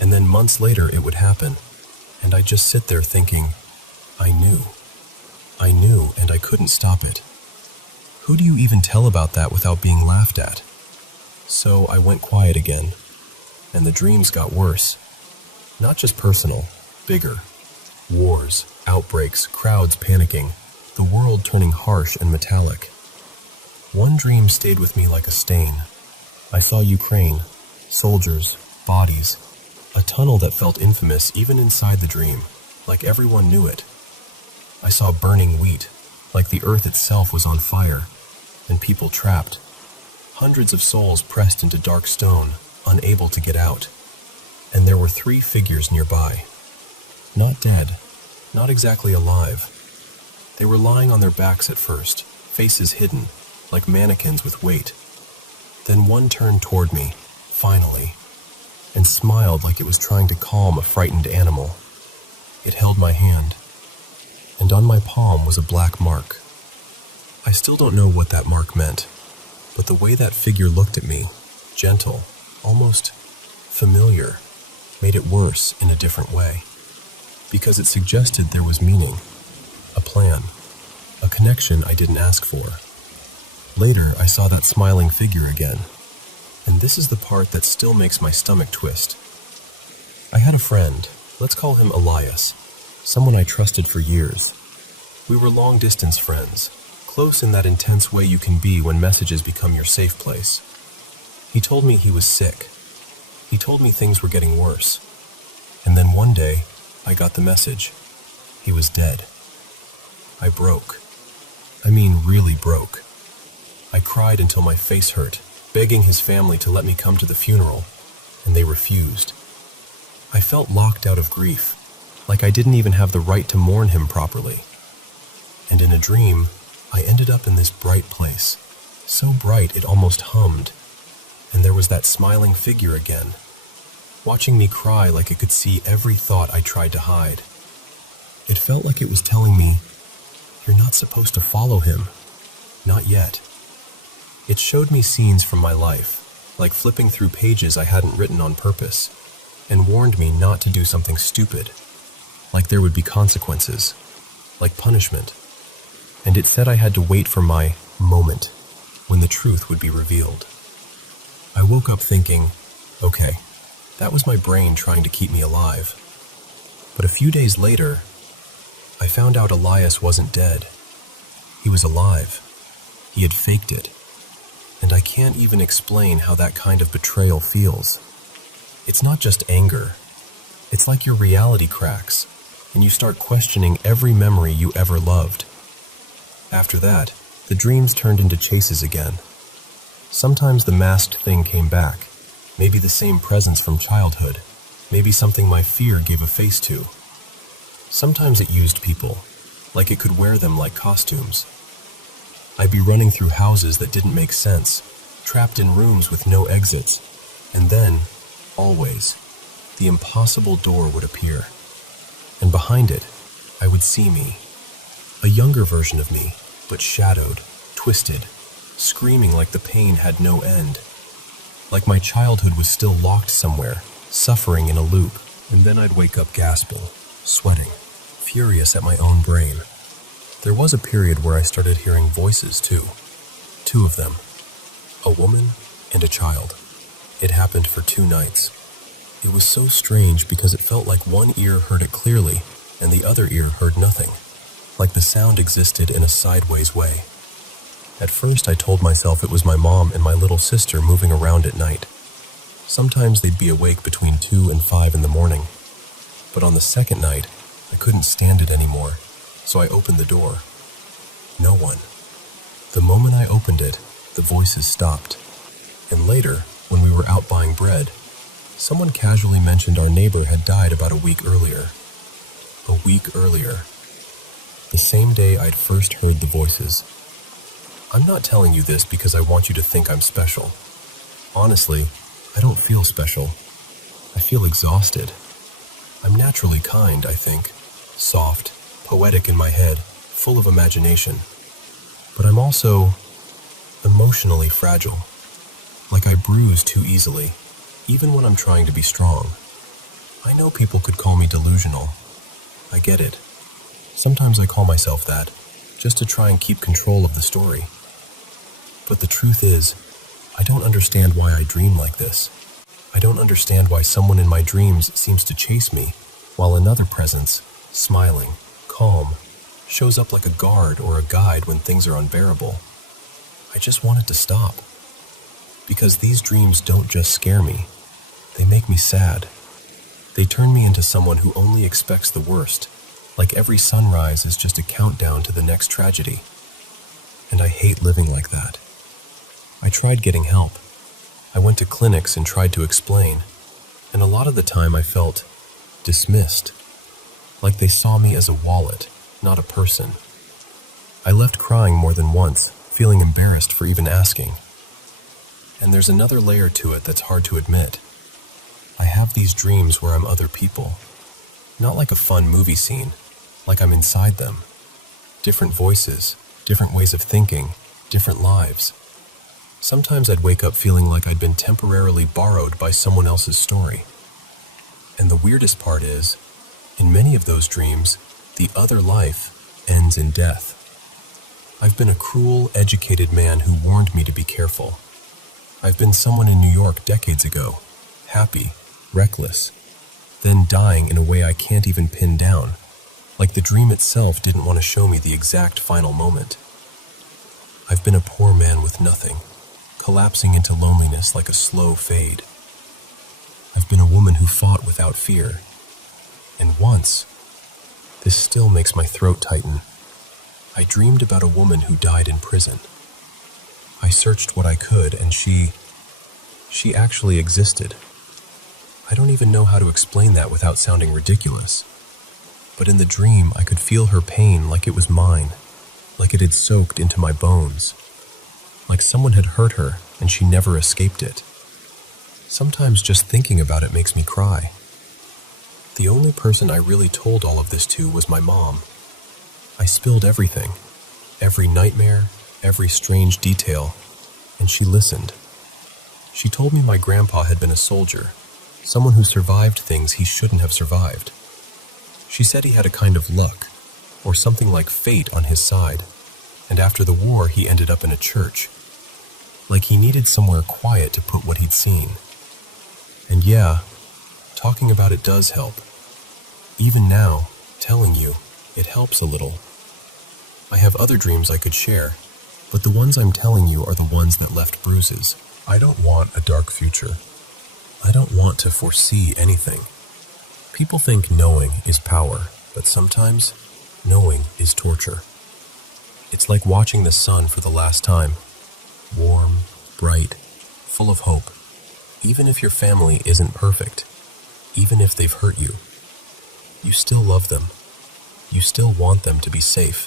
and then months later it would happen, and I'd just sit there thinking, I knew, and I couldn't stop it. Who do you even tell about that without being laughed at? So I went quiet again, and the dreams got worse. Not just personal, bigger. Wars, outbreaks, crowds panicking, the world turning harsh and metallic. One dream stayed with me like a stain. I saw Ukraine, soldiers, bodies, a tunnel that felt infamous even inside the dream, like everyone knew it. I saw burning wheat, like the earth itself was on fire, and people trapped. Hundreds of souls pressed into dark stone, unable to get out. And there were 3 figures nearby. Not dead, not exactly alive. They were lying on their backs at first, faces hidden, like mannequins with weight. Then one turned toward me, finally, and smiled like it was trying to calm a frightened animal. It held my hand, and on my palm was a black mark. I still don't know what that mark meant, but the way that figure looked at me, gentle, almost familiar, made it worse in a different way, because it suggested there was meaning, a plan, a connection I didn't ask for. Later, I saw that smiling figure again, and this is the part that still makes my stomach twist. I had a friend, let's call him Elias, someone I trusted for years. We were long-distance friends, close in that intense way you can be when messages become your safe place. He told me he was sick. He told me things were getting worse. And then one day, I got the message. He was dead. I broke. I mean, really broke. I cried until my face hurt, begging his family to let me come to the funeral, and they refused. I felt locked out of grief, like I didn't even have the right to mourn him properly. And in a dream, I ended up in this bright place, so bright it almost hummed, and there was that smiling figure again, watching me cry like it could see every thought I tried to hide. It felt like it was telling me, you're not supposed to follow him. Not yet. It showed me scenes from my life, like flipping through pages I hadn't written on purpose, and warned me not to do something stupid, like there would be consequences, like punishment. And it said I had to wait for my moment, when the truth would be revealed. I woke up thinking, okay, that was my brain trying to keep me alive. But a few days later, I found out Elias wasn't dead. He was alive. He had faked it. And I can't even explain how that kind of betrayal feels. It's not just anger. It's like your reality cracks, and you start questioning every memory you ever loved. After that, the dreams turned into chases again. Sometimes the masked thing came back, maybe the same presence from childhood, maybe something my fear gave a face to. Sometimes it used people, like it could wear them like costumes. I'd be running through houses that didn't make sense, trapped in rooms with no exits, and then, always, the impossible door would appear. And behind it, I would see me. A younger version of me, but shadowed, twisted, screaming like the pain had no end. Like my childhood was still locked somewhere, suffering in a loop. And then I'd wake up gasping, sweating, furious at my own brain. There was a period where I started hearing voices too. 2 of them. A woman and a child. It happened for 2 nights. It was so strange because it felt like one ear heard it clearly and the other ear heard nothing. Like the sound existed in a sideways way. At first I told myself it was my mom and my little sister moving around at night. Sometimes they'd be awake between 2 and 5 in the morning. But on the second night, I couldn't stand it anymore, so I opened the door. No one. The moment I opened it, the voices stopped. And later, when we were out buying bread, someone casually mentioned our neighbor had died about a week earlier. A week earlier. the same day I'd first heard the voices. I'm not telling you this because I want you to think I'm special. Honestly, I don't feel special. I feel exhausted. I'm naturally kind, I think. Soft, poetic in my head, full of imagination. But I'm also emotionally fragile. Like I bruise too easily, even when I'm trying to be strong. I know people could call me delusional. I get it. Sometimes I call myself that, just to try and keep control of the story. But the truth is, I don't understand why I dream like this. I don't understand why someone in my dreams seems to chase me, while another presence, smiling, calm, shows up like a guard or a guide when things are unbearable. I just want it to stop. Because these dreams don't just scare me, they make me sad. They turn me into someone who only expects the worst, like every sunrise is just a countdown to the next tragedy. And I hate living like that. I tried getting help. I went to clinics and tried to explain, and a lot of the time I felt dismissed, like they saw me as a wallet, not a person. I left crying more than once, feeling embarrassed for even asking. And there's another layer to it that's hard to admit. I have these dreams where I'm other people, not like a fun movie scene, like I'm inside them. Different voices, different ways of thinking, different lives. Sometimes I'd wake up feeling like I'd been temporarily borrowed by someone else's story. And the weirdest part is, in many of those dreams, the other life ends in death. I've been a cruel, educated man who warned me to be careful. I've been someone in New York decades ago, happy, reckless, then dying in a way I can't even pin down, like the dream itself didn't want to show me the exact final moment. I've been a poor man with nothing, collapsing into loneliness like a slow fade. I've been a woman who fought without fear. And once, this still makes my throat tighten, I dreamed about a woman who died in prison. I searched what I could, and she actually existed. I don't even know how to explain that without sounding ridiculous. But in the dream, I could feel her pain like it was mine, like it had soaked into my bones. Like someone had hurt her, and she never escaped it. Sometimes just thinking about it makes me cry. The only person I really told all of this to was my mom. I spilled everything, every nightmare, every strange detail, and she listened. She told me my grandpa had been a soldier, someone who survived things he shouldn't have survived. She said he had a kind of luck, or something like fate on his side, and after the war he ended up in a church. Like he needed somewhere quiet to put what he'd seen. And yeah, talking about it does help. Even now, telling you, it helps a little. I have other dreams I could share, but the ones I'm telling you are the ones that left bruises. I don't want a dark future. I don't want to foresee anything. People think knowing is power, but sometimes knowing is torture. It's like watching the sun for the last time. Warm, bright, full of hope. Even if your family isn't perfect, even if they've hurt you, you still love them. You still want them to be safe.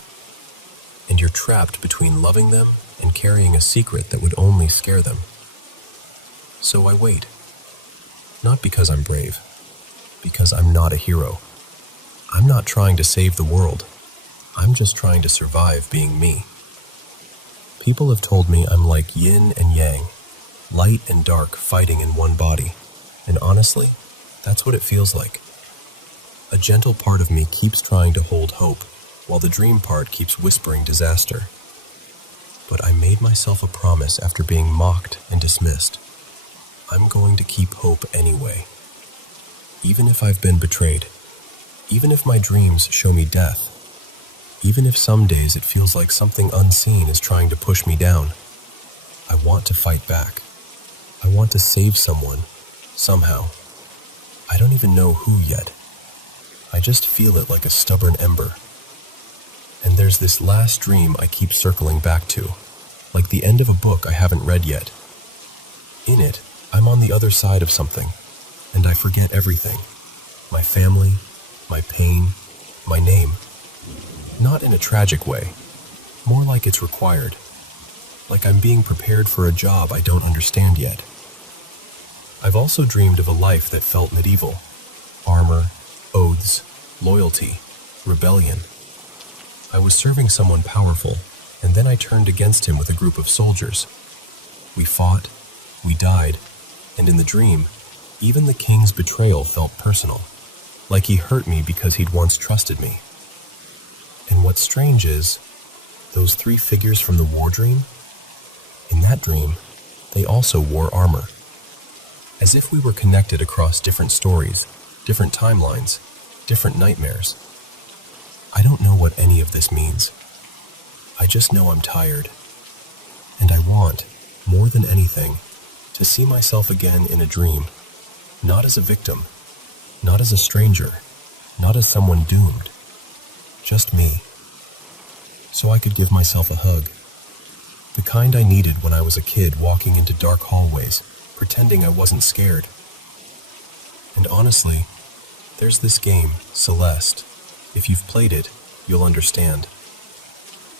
And you're trapped between loving them and carrying a secret that would only scare them. So I wait. Not because I'm brave, because I'm not a hero. I'm not trying to save the world. I'm just trying to survive being me. People have told me I'm like yin and yang, light and dark fighting in one body. And honestly, that's what it feels like. A gentle part of me keeps trying to hold hope, while the dream part keeps whispering disaster. But I made myself a promise after being mocked and dismissed. I'm going to keep hope anyway. Even if I've been betrayed, even if my dreams show me death, even if some days it feels like something unseen is trying to push me down, I want to fight back. I want to save someone, somehow. I don't even know who yet. I just feel it like a stubborn ember. And there's this last dream I keep circling back to, like the end of a book I haven't read yet. In it, I'm on the other side of something, and I forget everything. My family, my pain, my name. Not in a tragic way, more like it's required. Like I'm being prepared for a job I don't understand yet. I've also dreamed of a life that felt medieval. Armor, oaths, loyalty, rebellion. I was serving someone powerful, and then I turned against him with a group of soldiers. We fought, we died, and in the dream, even the king's betrayal felt personal, like he hurt me because he'd once trusted me. And what's strange is, those 3 figures from the war dream, in that dream, they also wore armor. As if we were connected across different stories, different timelines, different nightmares. I don't know what any of this means. I just know I'm tired. And I want, more than anything, to see myself again in a dream, not as a victim, not as a stranger, not as someone doomed, just me. So I could give myself a hug, the kind I needed when I was a kid walking into dark hallways, pretending I wasn't scared. And honestly, there's this game, Celeste. If you've played it, you'll understand.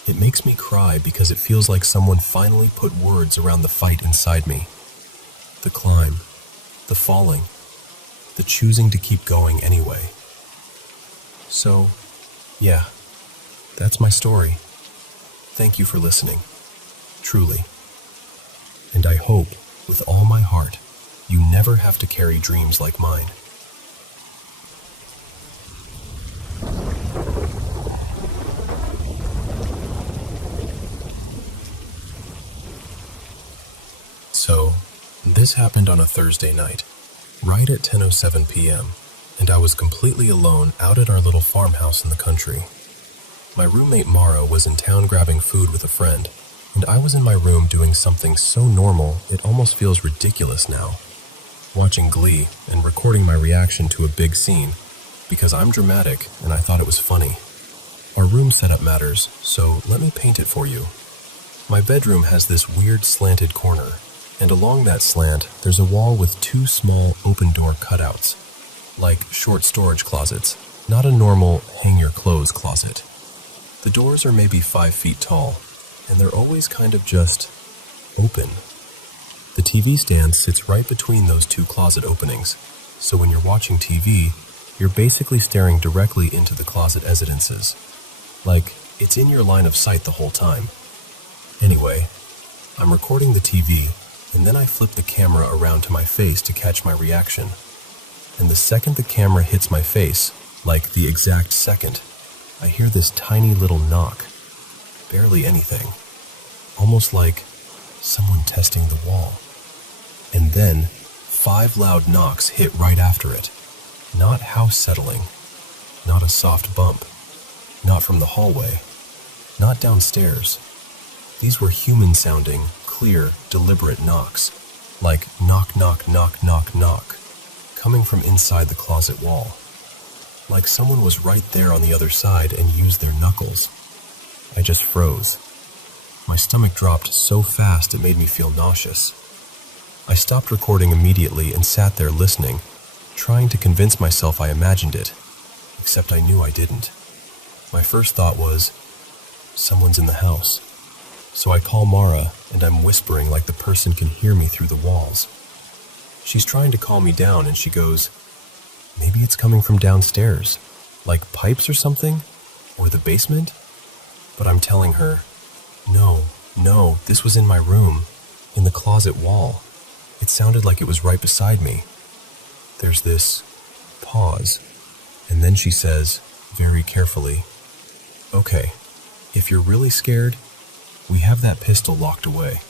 It makes me cry because it feels like someone finally put words around the fight inside me. The climb, the falling, the choosing to keep going anyway. So, yeah, that's my story. Thank you for listening, truly. And I hope, with all my heart, you never have to carry dreams like mine. So, this happened on a Thursday night, right at 10:07 p.m., and I was completely alone out at our little farmhouse in the country. My roommate Mara was in town grabbing food with a friend, and I was in my room doing something so normal it almost feels ridiculous now. Watching Glee and recording my reaction to a big scene, because I'm dramatic and I thought it was funny. Our room setup matters, so let me paint it for you. My bedroom has this weird slanted corner, and along that slant there's a wall with 2 small open-door cutouts, like short storage closets, not a normal hang-your-clothes closet. The doors are maybe 5 feet tall, and they're always kind of just open. The TV stand sits right between those 2 closet openings, so when you're watching TV, you're basically staring directly into the closet residences. Like, it's in your line of sight the whole time. Anyway, I'm recording the TV, and then I flip the camera around to my face to catch my reaction. And the second the camera hits my face, like the exact second, I hear this tiny little knock. Barely anything. Almost like someone testing the wall. And then 5 loud knocks hit right after it. Not house settling. Not a soft bump. Not from the hallway. Not downstairs. These were human-sounding, clear, deliberate knocks. Like knock, knock, knock, knock, knock. Coming from inside the closet wall. Like someone was right there on the other side and used their knuckles. I just froze. My stomach dropped so fast it made me feel nauseous. I stopped recording immediately and sat there listening, trying to convince myself I imagined it, except I knew I didn't. My first thought was, someone's in the house. So I call Mara, and I'm whispering like the person can hear me through the walls. She's trying to calm me down, and she goes, maybe it's coming from downstairs, like pipes or something, or the basement? But I'm telling her, no, this was in my room, in the closet wall. It sounded like it was right beside me. There's this pause, and then she says, very carefully, okay, if you're really scared, we have that pistol locked away.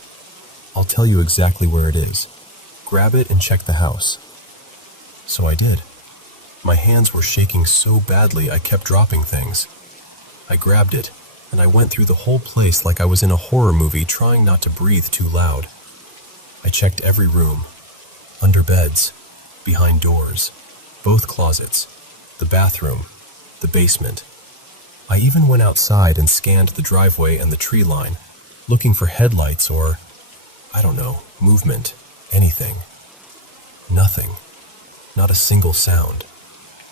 I'll tell you exactly where it is. Grab it and check the house. So I did. My hands were shaking so badly I kept dropping things. I grabbed it, and I went through the whole place like I was in a horror movie trying not to breathe too loud. I checked every room, under beds, behind doors, both closets, the bathroom, the basement. I even went outside and scanned the driveway and the tree line, looking for headlights or, I don't know, movement, anything. Nothing. Not a single sound.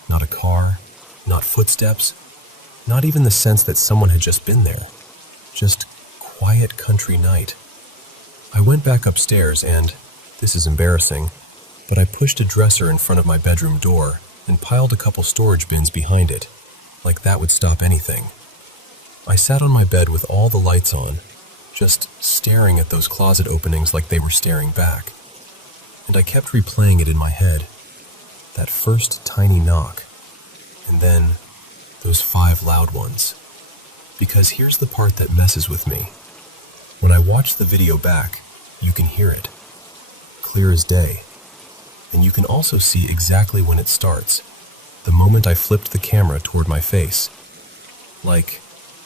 Not a car, not footsteps, Not even the sense that someone had just been there. Just quiet country night. I went back upstairs and, this is embarrassing, but I pushed a dresser in front of my bedroom door and piled a couple storage bins behind it, like that would stop anything. I sat on my bed with all the lights on, just staring at those closet openings like they were staring back. And I kept replaying it in my head. That first tiny knock, and then those 5 loud ones. Because here's the part that messes with me. When I watch the video back, you can hear it, clear as day. And you can also see exactly when it starts, the moment I flipped the camera toward my face. Like,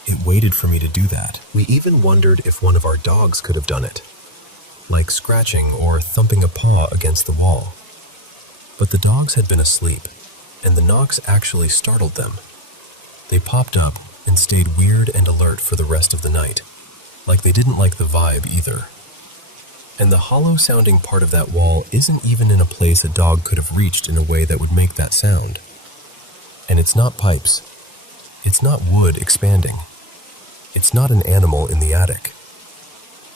it waited for me to do that. We even wondered if one of our dogs could have done it, like scratching or thumping a paw against the wall. But the dogs had been asleep, and the knocks actually startled them. They popped up and stayed weird and alert for the rest of the night, like they didn't like the vibe either. And the hollow-sounding part of that wall isn't even in a place a dog could have reached in a way that would make that sound. And it's not pipes. It's not wood expanding. It's not an animal in the attic.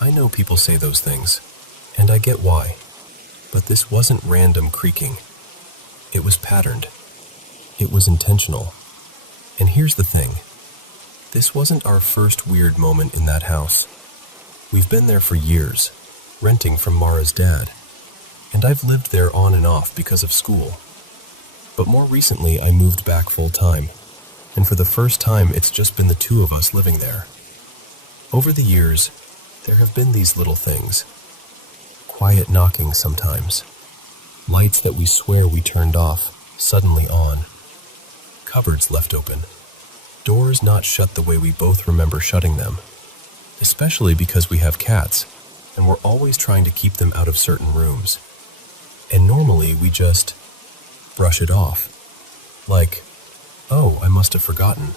I know people say those things, and I get why. But this wasn't random creaking. It was patterned. It was intentional. And here's the thing. This wasn't our first weird moment in that house. We've been there for years, renting from Mara's dad. And I've lived there on and off because of school. But more recently, I moved back full-time. And for the first time, it's just been the two of us living there. Over the years, there have been these little things. Quiet knocking sometimes. Lights that we swear we turned off, suddenly on. Cupboards left open. Doors not shut the way we both remember shutting them. Especially because we have cats, and we're always trying to keep them out of certain rooms. And normally we just brush it off. Like, oh, I must have forgotten.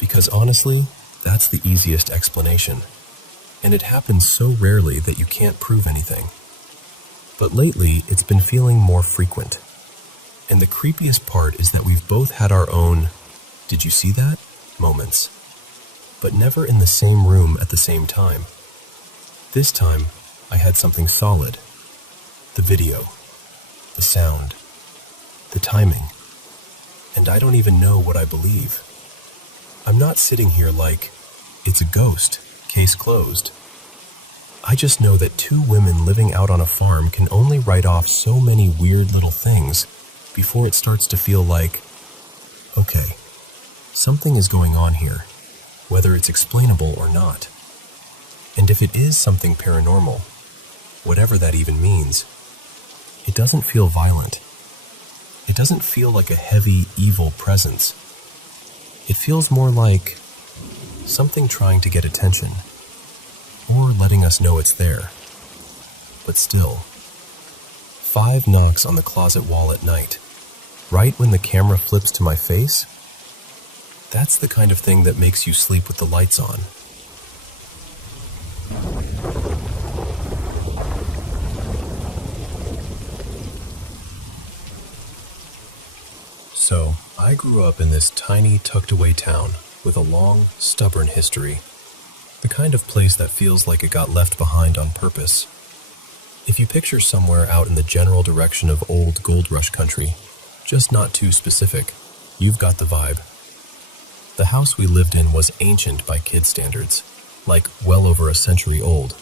Because honestly, that's the easiest explanation. And it happens so rarely that you can't prove anything. But lately, it's been feeling more frequent. And the creepiest part is that we've both had our own, did you see that? Moments. But never in the same room at the same time. This time, I had something solid. The video. The sound. The timing. And I don't even know what I believe. I'm not sitting here like, it's a ghost, case closed. I just know that 2 women living out on a farm can only write off so many weird little things before it starts to feel like, okay, something is going on here, whether it's explainable or not. And if it is something paranormal, whatever that even means, it doesn't feel violent. It doesn't feel like a heavy, evil presence. It feels more like something trying to get attention, or letting us know it's there. But still, 5 knocks on the closet wall at night, right when the camera flips to my face, that's the kind of thing that makes you sleep with the lights on. So, I grew up in this tiny, tucked-away town with a long, stubborn history. The kind of place that feels like it got left behind on purpose. If you picture somewhere out in the general direction of old gold rush country, just not too specific, you've got the vibe. The house we lived in was ancient by kid standards, like well over a century old.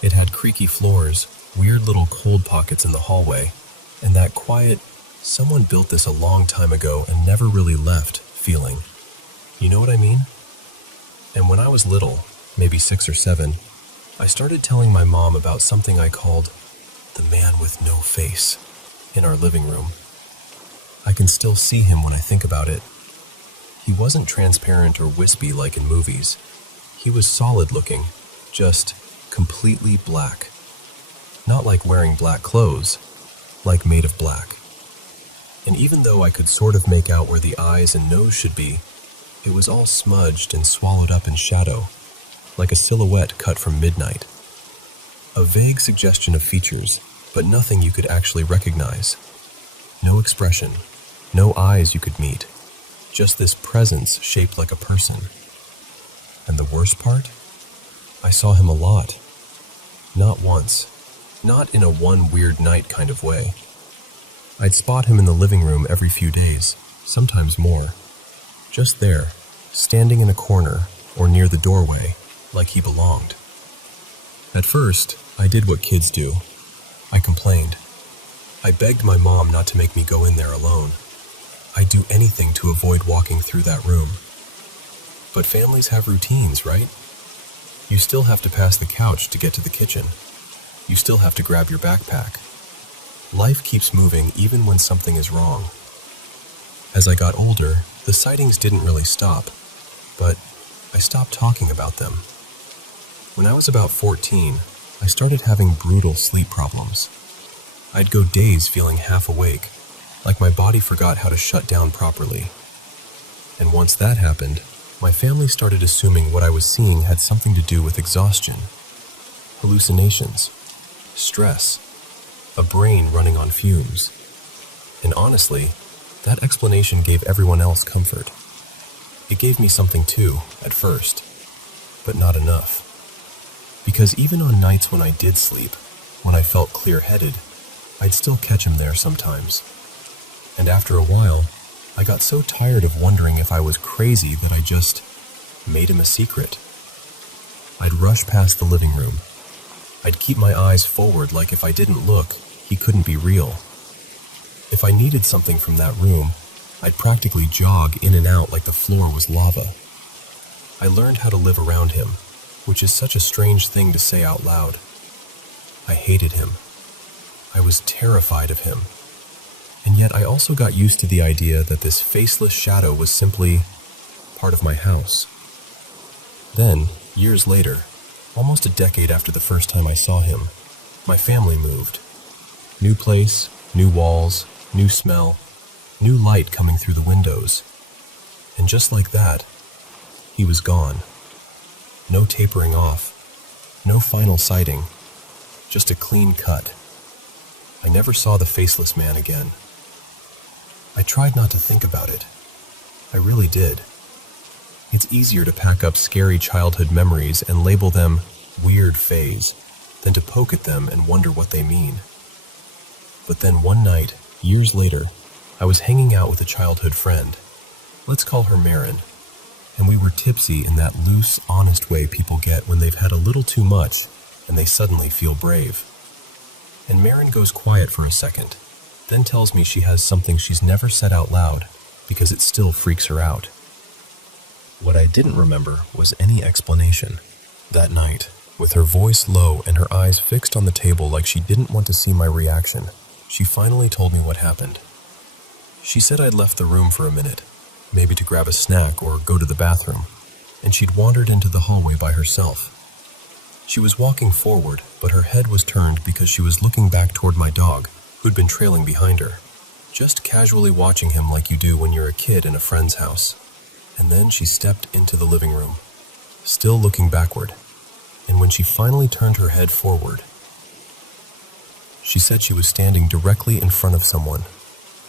It had creaky floors, weird little cold pockets in the hallway, and that quiet, someone built this a long time ago and never really left feeling. You know what I mean? And when I was little, maybe 6 or 7, I started telling my mom about something I called the man with no face in our living room. I can still see him when I think about it. He wasn't transparent or wispy like in movies. He was solid looking, just completely black. Not like wearing black clothes, like made of black. And even though I could sort of make out where the eyes and nose should be, it was all smudged and swallowed up in shadow, like a silhouette cut from midnight. A vague suggestion of features, but nothing you could actually recognize. No expression, no eyes you could meet, just this presence shaped like a person. And the worst part? I saw him a lot. Not once. Not in a one weird night kind of way. I'd spot him in the living room every few days, sometimes more. Just there, standing in a corner or near the doorway, like he belonged. At first, I did what kids do. I complained. I begged my mom not to make me go in there alone. I'd do anything to avoid walking through that room. But families have routines, right? You still have to pass the couch to get to the kitchen. You still have to grab your backpack. Life keeps moving even when something is wrong. As I got older, the sightings didn't really stop, but I stopped talking about them. When I was about 14, I started having brutal sleep problems. I'd go days feeling half awake, like my body forgot how to shut down properly. And once that happened, my family started assuming what I was seeing had something to do with exhaustion, hallucinations, stress, a brain running on fumes. And honestly, that explanation gave everyone else comfort. It gave me something too, at first, but not enough. Because even on nights when I did sleep, when I felt clear-headed, I'd still catch him there sometimes. And after a while, I got so tired of wondering if I was crazy that I just made him a secret. I'd rush past the living room. I'd keep my eyes forward like if I didn't look, he couldn't be real. If I needed something from that room, I'd practically jog in and out like the floor was lava. I learned how to live around him, which is such a strange thing to say out loud. I hated him. I was terrified of him. And yet I also got used to the idea that this faceless shadow was simply part of my house. Then, years later, almost a decade after the first time I saw him, my family moved. New place, new walls, new smell, new light coming through the windows. And just like that, he was gone. No tapering off, no final sighting, just a clean cut. I never saw the faceless man again. I tried not to think about it. I really did. It's easier to pack up scary childhood memories and label them weird phase than to poke at them and wonder what they mean. But then one night, years later, I was hanging out with a childhood friend. Let's call her Marin. And we were tipsy in that loose, honest way people get when they've had a little too much and they suddenly feel brave. And Marin goes quiet for a second, then tells me she has something she's never said out loud because it still freaks her out. What I didn't remember was any explanation. That night, with her voice low and her eyes fixed on the table like she didn't want to see my reaction, she finally told me what happened. She said I'd left the room for a minute, maybe to grab a snack or go to the bathroom, and she'd wandered into the hallway by herself. She was walking forward, but her head was turned because she was looking back toward my dog, who'd been trailing behind her, just casually watching him like you do when you're a kid in a friend's house. And then she stepped into the living room, still looking backward, and when she finally turned her head forward, she said she was standing directly in front of someone,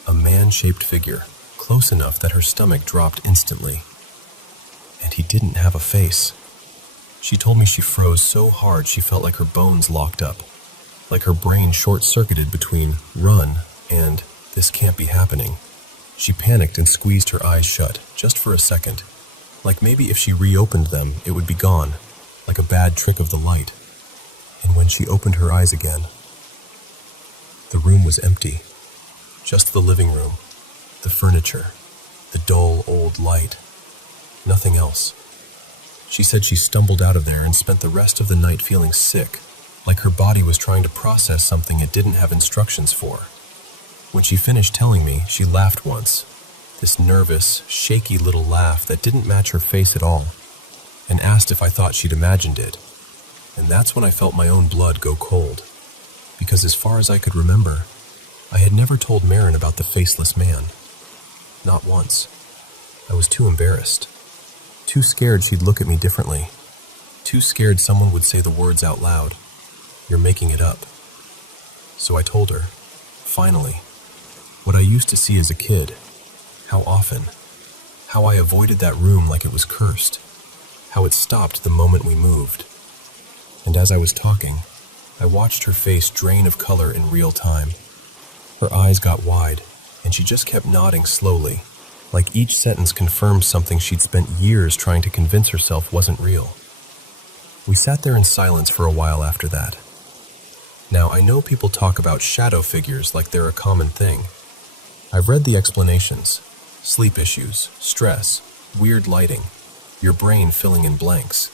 a man-shaped figure, close enough that her stomach dropped instantly. And he didn't have a face. She told me she froze so hard she felt like her bones locked up, like her brain short-circuited between run and this can't be happening. She panicked and squeezed her eyes shut, just for a second, like maybe if she reopened them, it would be gone, like a bad trick of the light. And when she opened her eyes again, the room was empty. Just the living room, the furniture, the dull old light. Nothing else. She said she stumbled out of there and spent the rest of the night feeling sick, like her body was trying to process something it didn't have instructions for. When she finished telling me, she laughed once, this nervous, shaky little laugh that didn't match her face at all, and asked if I thought she'd imagined it. And that's when I felt my own blood go cold, because as far as I could remember, I had never told Marin about the faceless man. Not once. I was too embarrassed. Too scared she'd look at me differently. Too scared someone would say the words out loud. You're making it up. So I told her, finally, what I used to see as a kid. How often. how I avoided that room like it was cursed, how it stopped the moment we moved. And as I was talking, I watched her face drain of color in real time. Her eyes got wide, and she just kept nodding slowly, like each sentence confirmed something she'd spent years trying to convince herself wasn't real. We sat there in silence for a while after that. Now, I know people talk about shadow figures like they're a common thing. I've read the explanations: sleep issues, stress, weird lighting, your brain filling in blanks.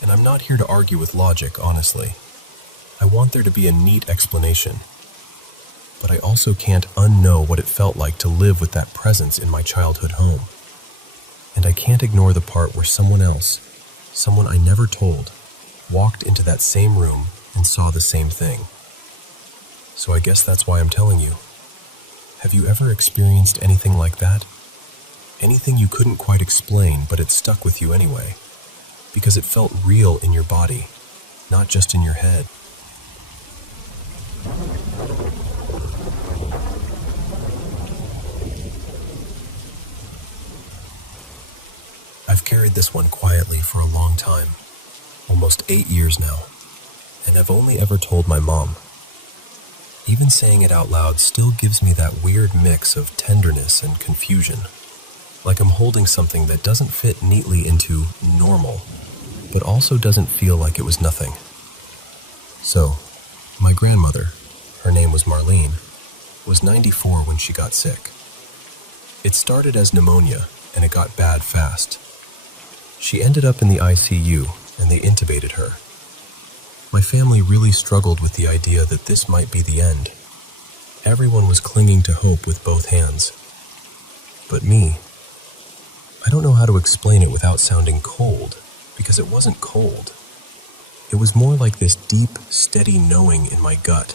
And I'm not here to argue with logic, honestly. I want there to be a neat explanation. But I also can't unknow what it felt like to live with that presence in my childhood home. And I can't ignore the part where someone else, someone I never told, walked into that same room and saw the same thing. So I guess that's why I'm telling you. Have you ever experienced anything like that? Anything you couldn't quite explain, but it stuck with you anyway, because it felt real in your body, not just in your head. I've carried this one quietly for a long time, almost 8 years now, and I've only ever told my mom. Even saying it out loud still gives me that weird mix of tenderness and confusion, like I'm holding something that doesn't fit neatly into normal, but also doesn't feel like it was nothing. So, my grandmother, her name was Marlene, was 94 when she got sick. It started as pneumonia, and it got bad fast. She ended up in the ICU, and they intubated her. My family really struggled with the idea that this might be the end. Everyone was clinging to hope with both hands. But me, I don't know how to explain it without sounding cold, because it wasn't cold. It was more like this deep, steady knowing in my gut.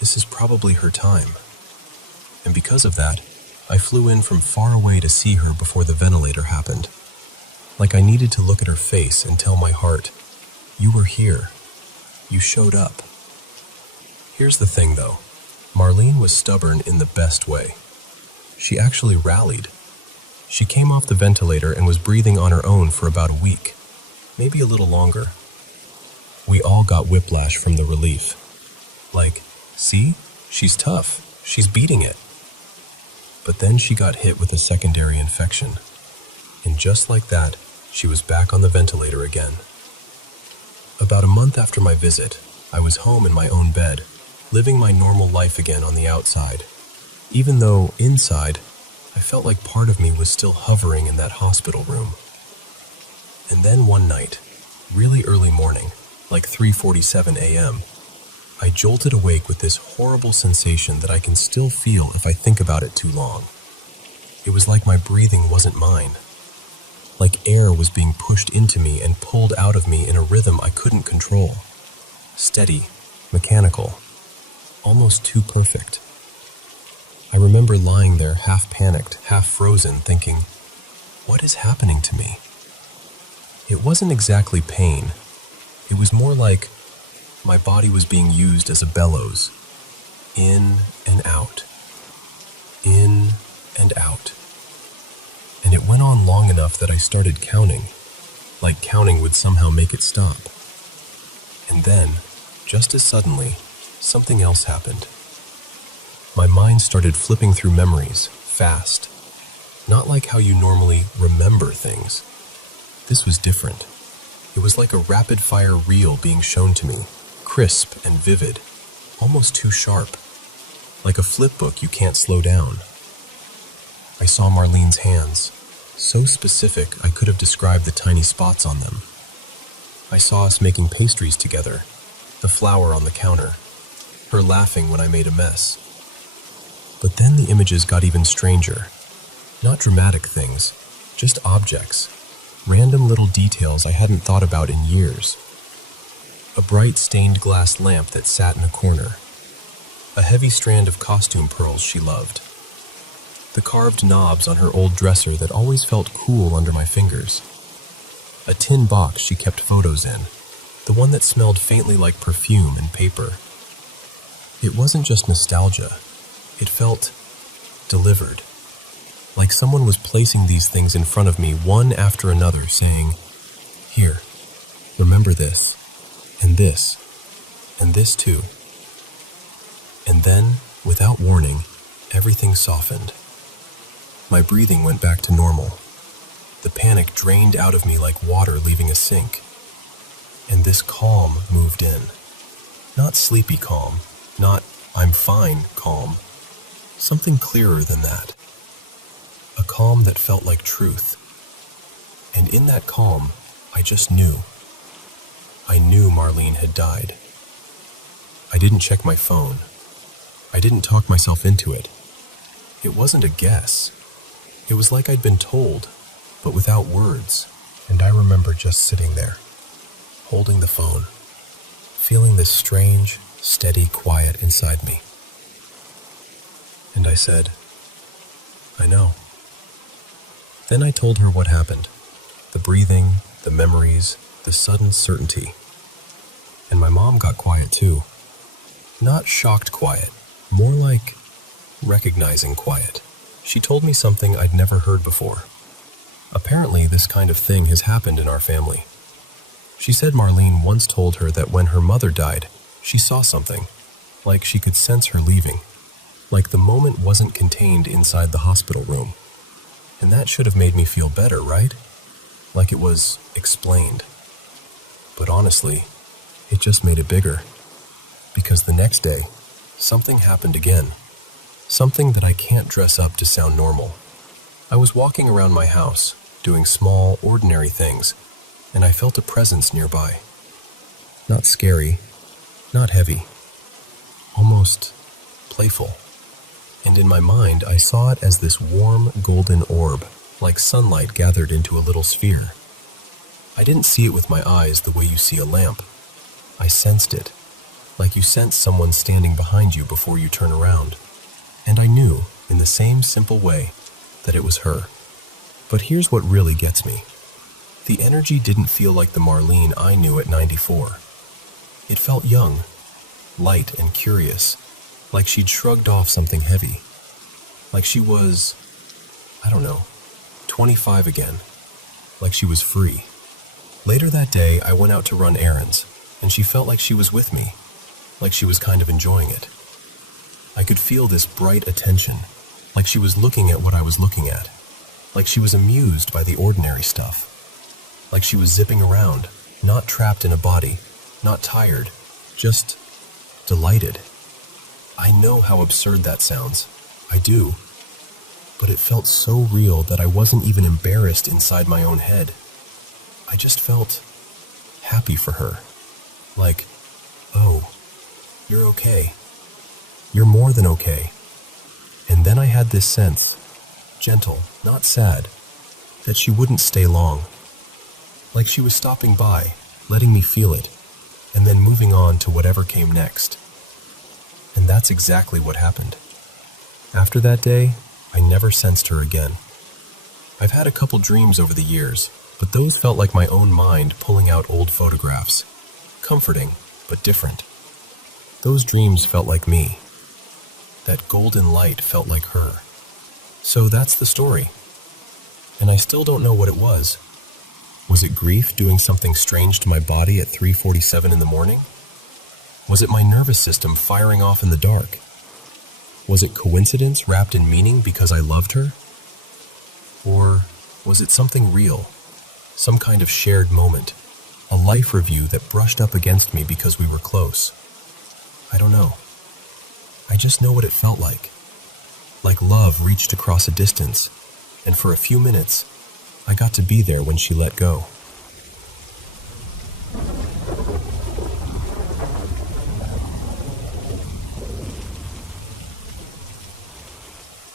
This is probably her time. And because of that, I flew in from far away to see her before the ventilator happened. Like I needed to look at her face and tell my heart, "You were here. You showed up." Here's the thing, though. Marlene was stubborn in the best way. She actually rallied. She came off the ventilator and was breathing on her own for about a week, maybe a little longer. We all got whiplash from the relief. Like, see? She's tough. She's beating it. But then she got hit with a secondary infection. And just like that, she was back on the ventilator again. About a month after my visit, I was home in my own bed, living my normal life again on the outside, even though inside, I felt like part of me was still hovering in that hospital room. And then one night, really early morning, like 3:47 a.m., I jolted awake with this horrible sensation that I can still feel if I think about it too long. It was like my breathing wasn't mine. Like air was being pushed into me and pulled out of me in a rhythm I couldn't control. Steady, mechanical, almost too perfect. I remember lying there half panicked, half frozen, thinking, what is happening to me? It wasn't exactly pain. It was more like my body was being used as a bellows. In and out. In and out. And it went on long enough that I started counting, like counting would somehow make it stop. And then, just as suddenly, something else happened. My mind started flipping through memories, fast. Not like how you normally remember things. This was different. It was like a rapid-fire reel being shown to me, crisp and vivid, almost too sharp. Like a flip book you can't slow down. I saw Marlene's hands, so specific I could have described the tiny spots on them. I saw us making pastries together, the flour on the counter, her laughing when I made a mess. But then the images got even stranger. Not dramatic things, just objects, random little details I hadn't thought about in years. A bright stained glass lamp that sat in a corner, a heavy strand of costume pearls she loved, the carved knobs on her old dresser that always felt cool under my fingers, a tin box she kept photos in, the one that smelled faintly like perfume and paper. It wasn't just nostalgia, it felt delivered. like someone was placing these things in front of me one after another, saying, "Here, remember this, and this, and this too." And then, without warning, everything softened. My breathing went back to normal. The panic drained out of me like water leaving a sink. And this calm moved in. Not sleepy calm, not "I'm fine" calm. Something clearer than that. A calm that felt like truth. And in that calm, I just knew. I knew Marlene had died. I didn't check my phone. I didn't talk myself into it. It wasn't a guess. It was like I'd been told, but without words. And I remember just sitting there, holding the phone, feeling this strange, steady quiet inside me. And I said, "I know." Then I told her what happened. The breathing, the memories, the sudden certainty. And my mom got quiet too. Not shocked quiet, more like recognizing quiet. She told me something I'd never heard before. Apparently, this kind of thing has happened in our family. She said Marlene once told her that when her mother died, she saw something, like she could sense her leaving, like the moment wasn't contained inside the hospital room. And that should have made me feel better, right? Like it was explained. But honestly, it just made it bigger. Because the next day, something happened again. Something that I can't dress up to sound normal. I was walking around my house, doing small, ordinary things, and I felt a presence nearby. Not scary, not heavy, almost playful. And in my mind, I saw it as this warm, golden orb, like sunlight gathered into a little sphere. I didn't see it with my eyes the way you see a lamp. I sensed it, like you sense someone standing behind you before you turn around. And I knew, in the same simple way, that it was her. But here's what really gets me. The energy didn't feel like the Marlene I knew at 94. It felt young, light and curious, like she'd shrugged off something heavy. Like she was, 25 again. Like she was free. Later that day, I went out to run errands, and she felt like she was with me, like she was kind of enjoying it. I could feel this bright attention, like she was looking at what I was looking at, like she was amused by the ordinary stuff, like she was zipping around, not trapped in a body, not tired, just delighted. I know how absurd that sounds. I do. But it felt so real that I wasn't even embarrassed inside my own head. I just felt happy for her. Like, oh, you're okay. You're more than okay. And then I had this sense, gentle, not sad, that she wouldn't stay long. Like she was stopping by, letting me feel it, and then moving on to whatever came next. And that's exactly what happened. After that day, I never sensed her again. I've had a couple dreams over the years, but those felt like my own mind pulling out old photographs. Comforting, but different. Those dreams felt like me. That golden light felt like her. So that's the story. And I still don't know what it was. Was it grief doing something strange to my body at 3:47 in the morning? Was it my nervous system firing off in the dark? Was it coincidence wrapped in meaning because I loved her? Or was it something real? Some kind of shared moment? A life review that brushed up against me because we were close? I don't know. I just know what it felt like. Like love reached across a distance, and for a few minutes, I got to be there when she let go.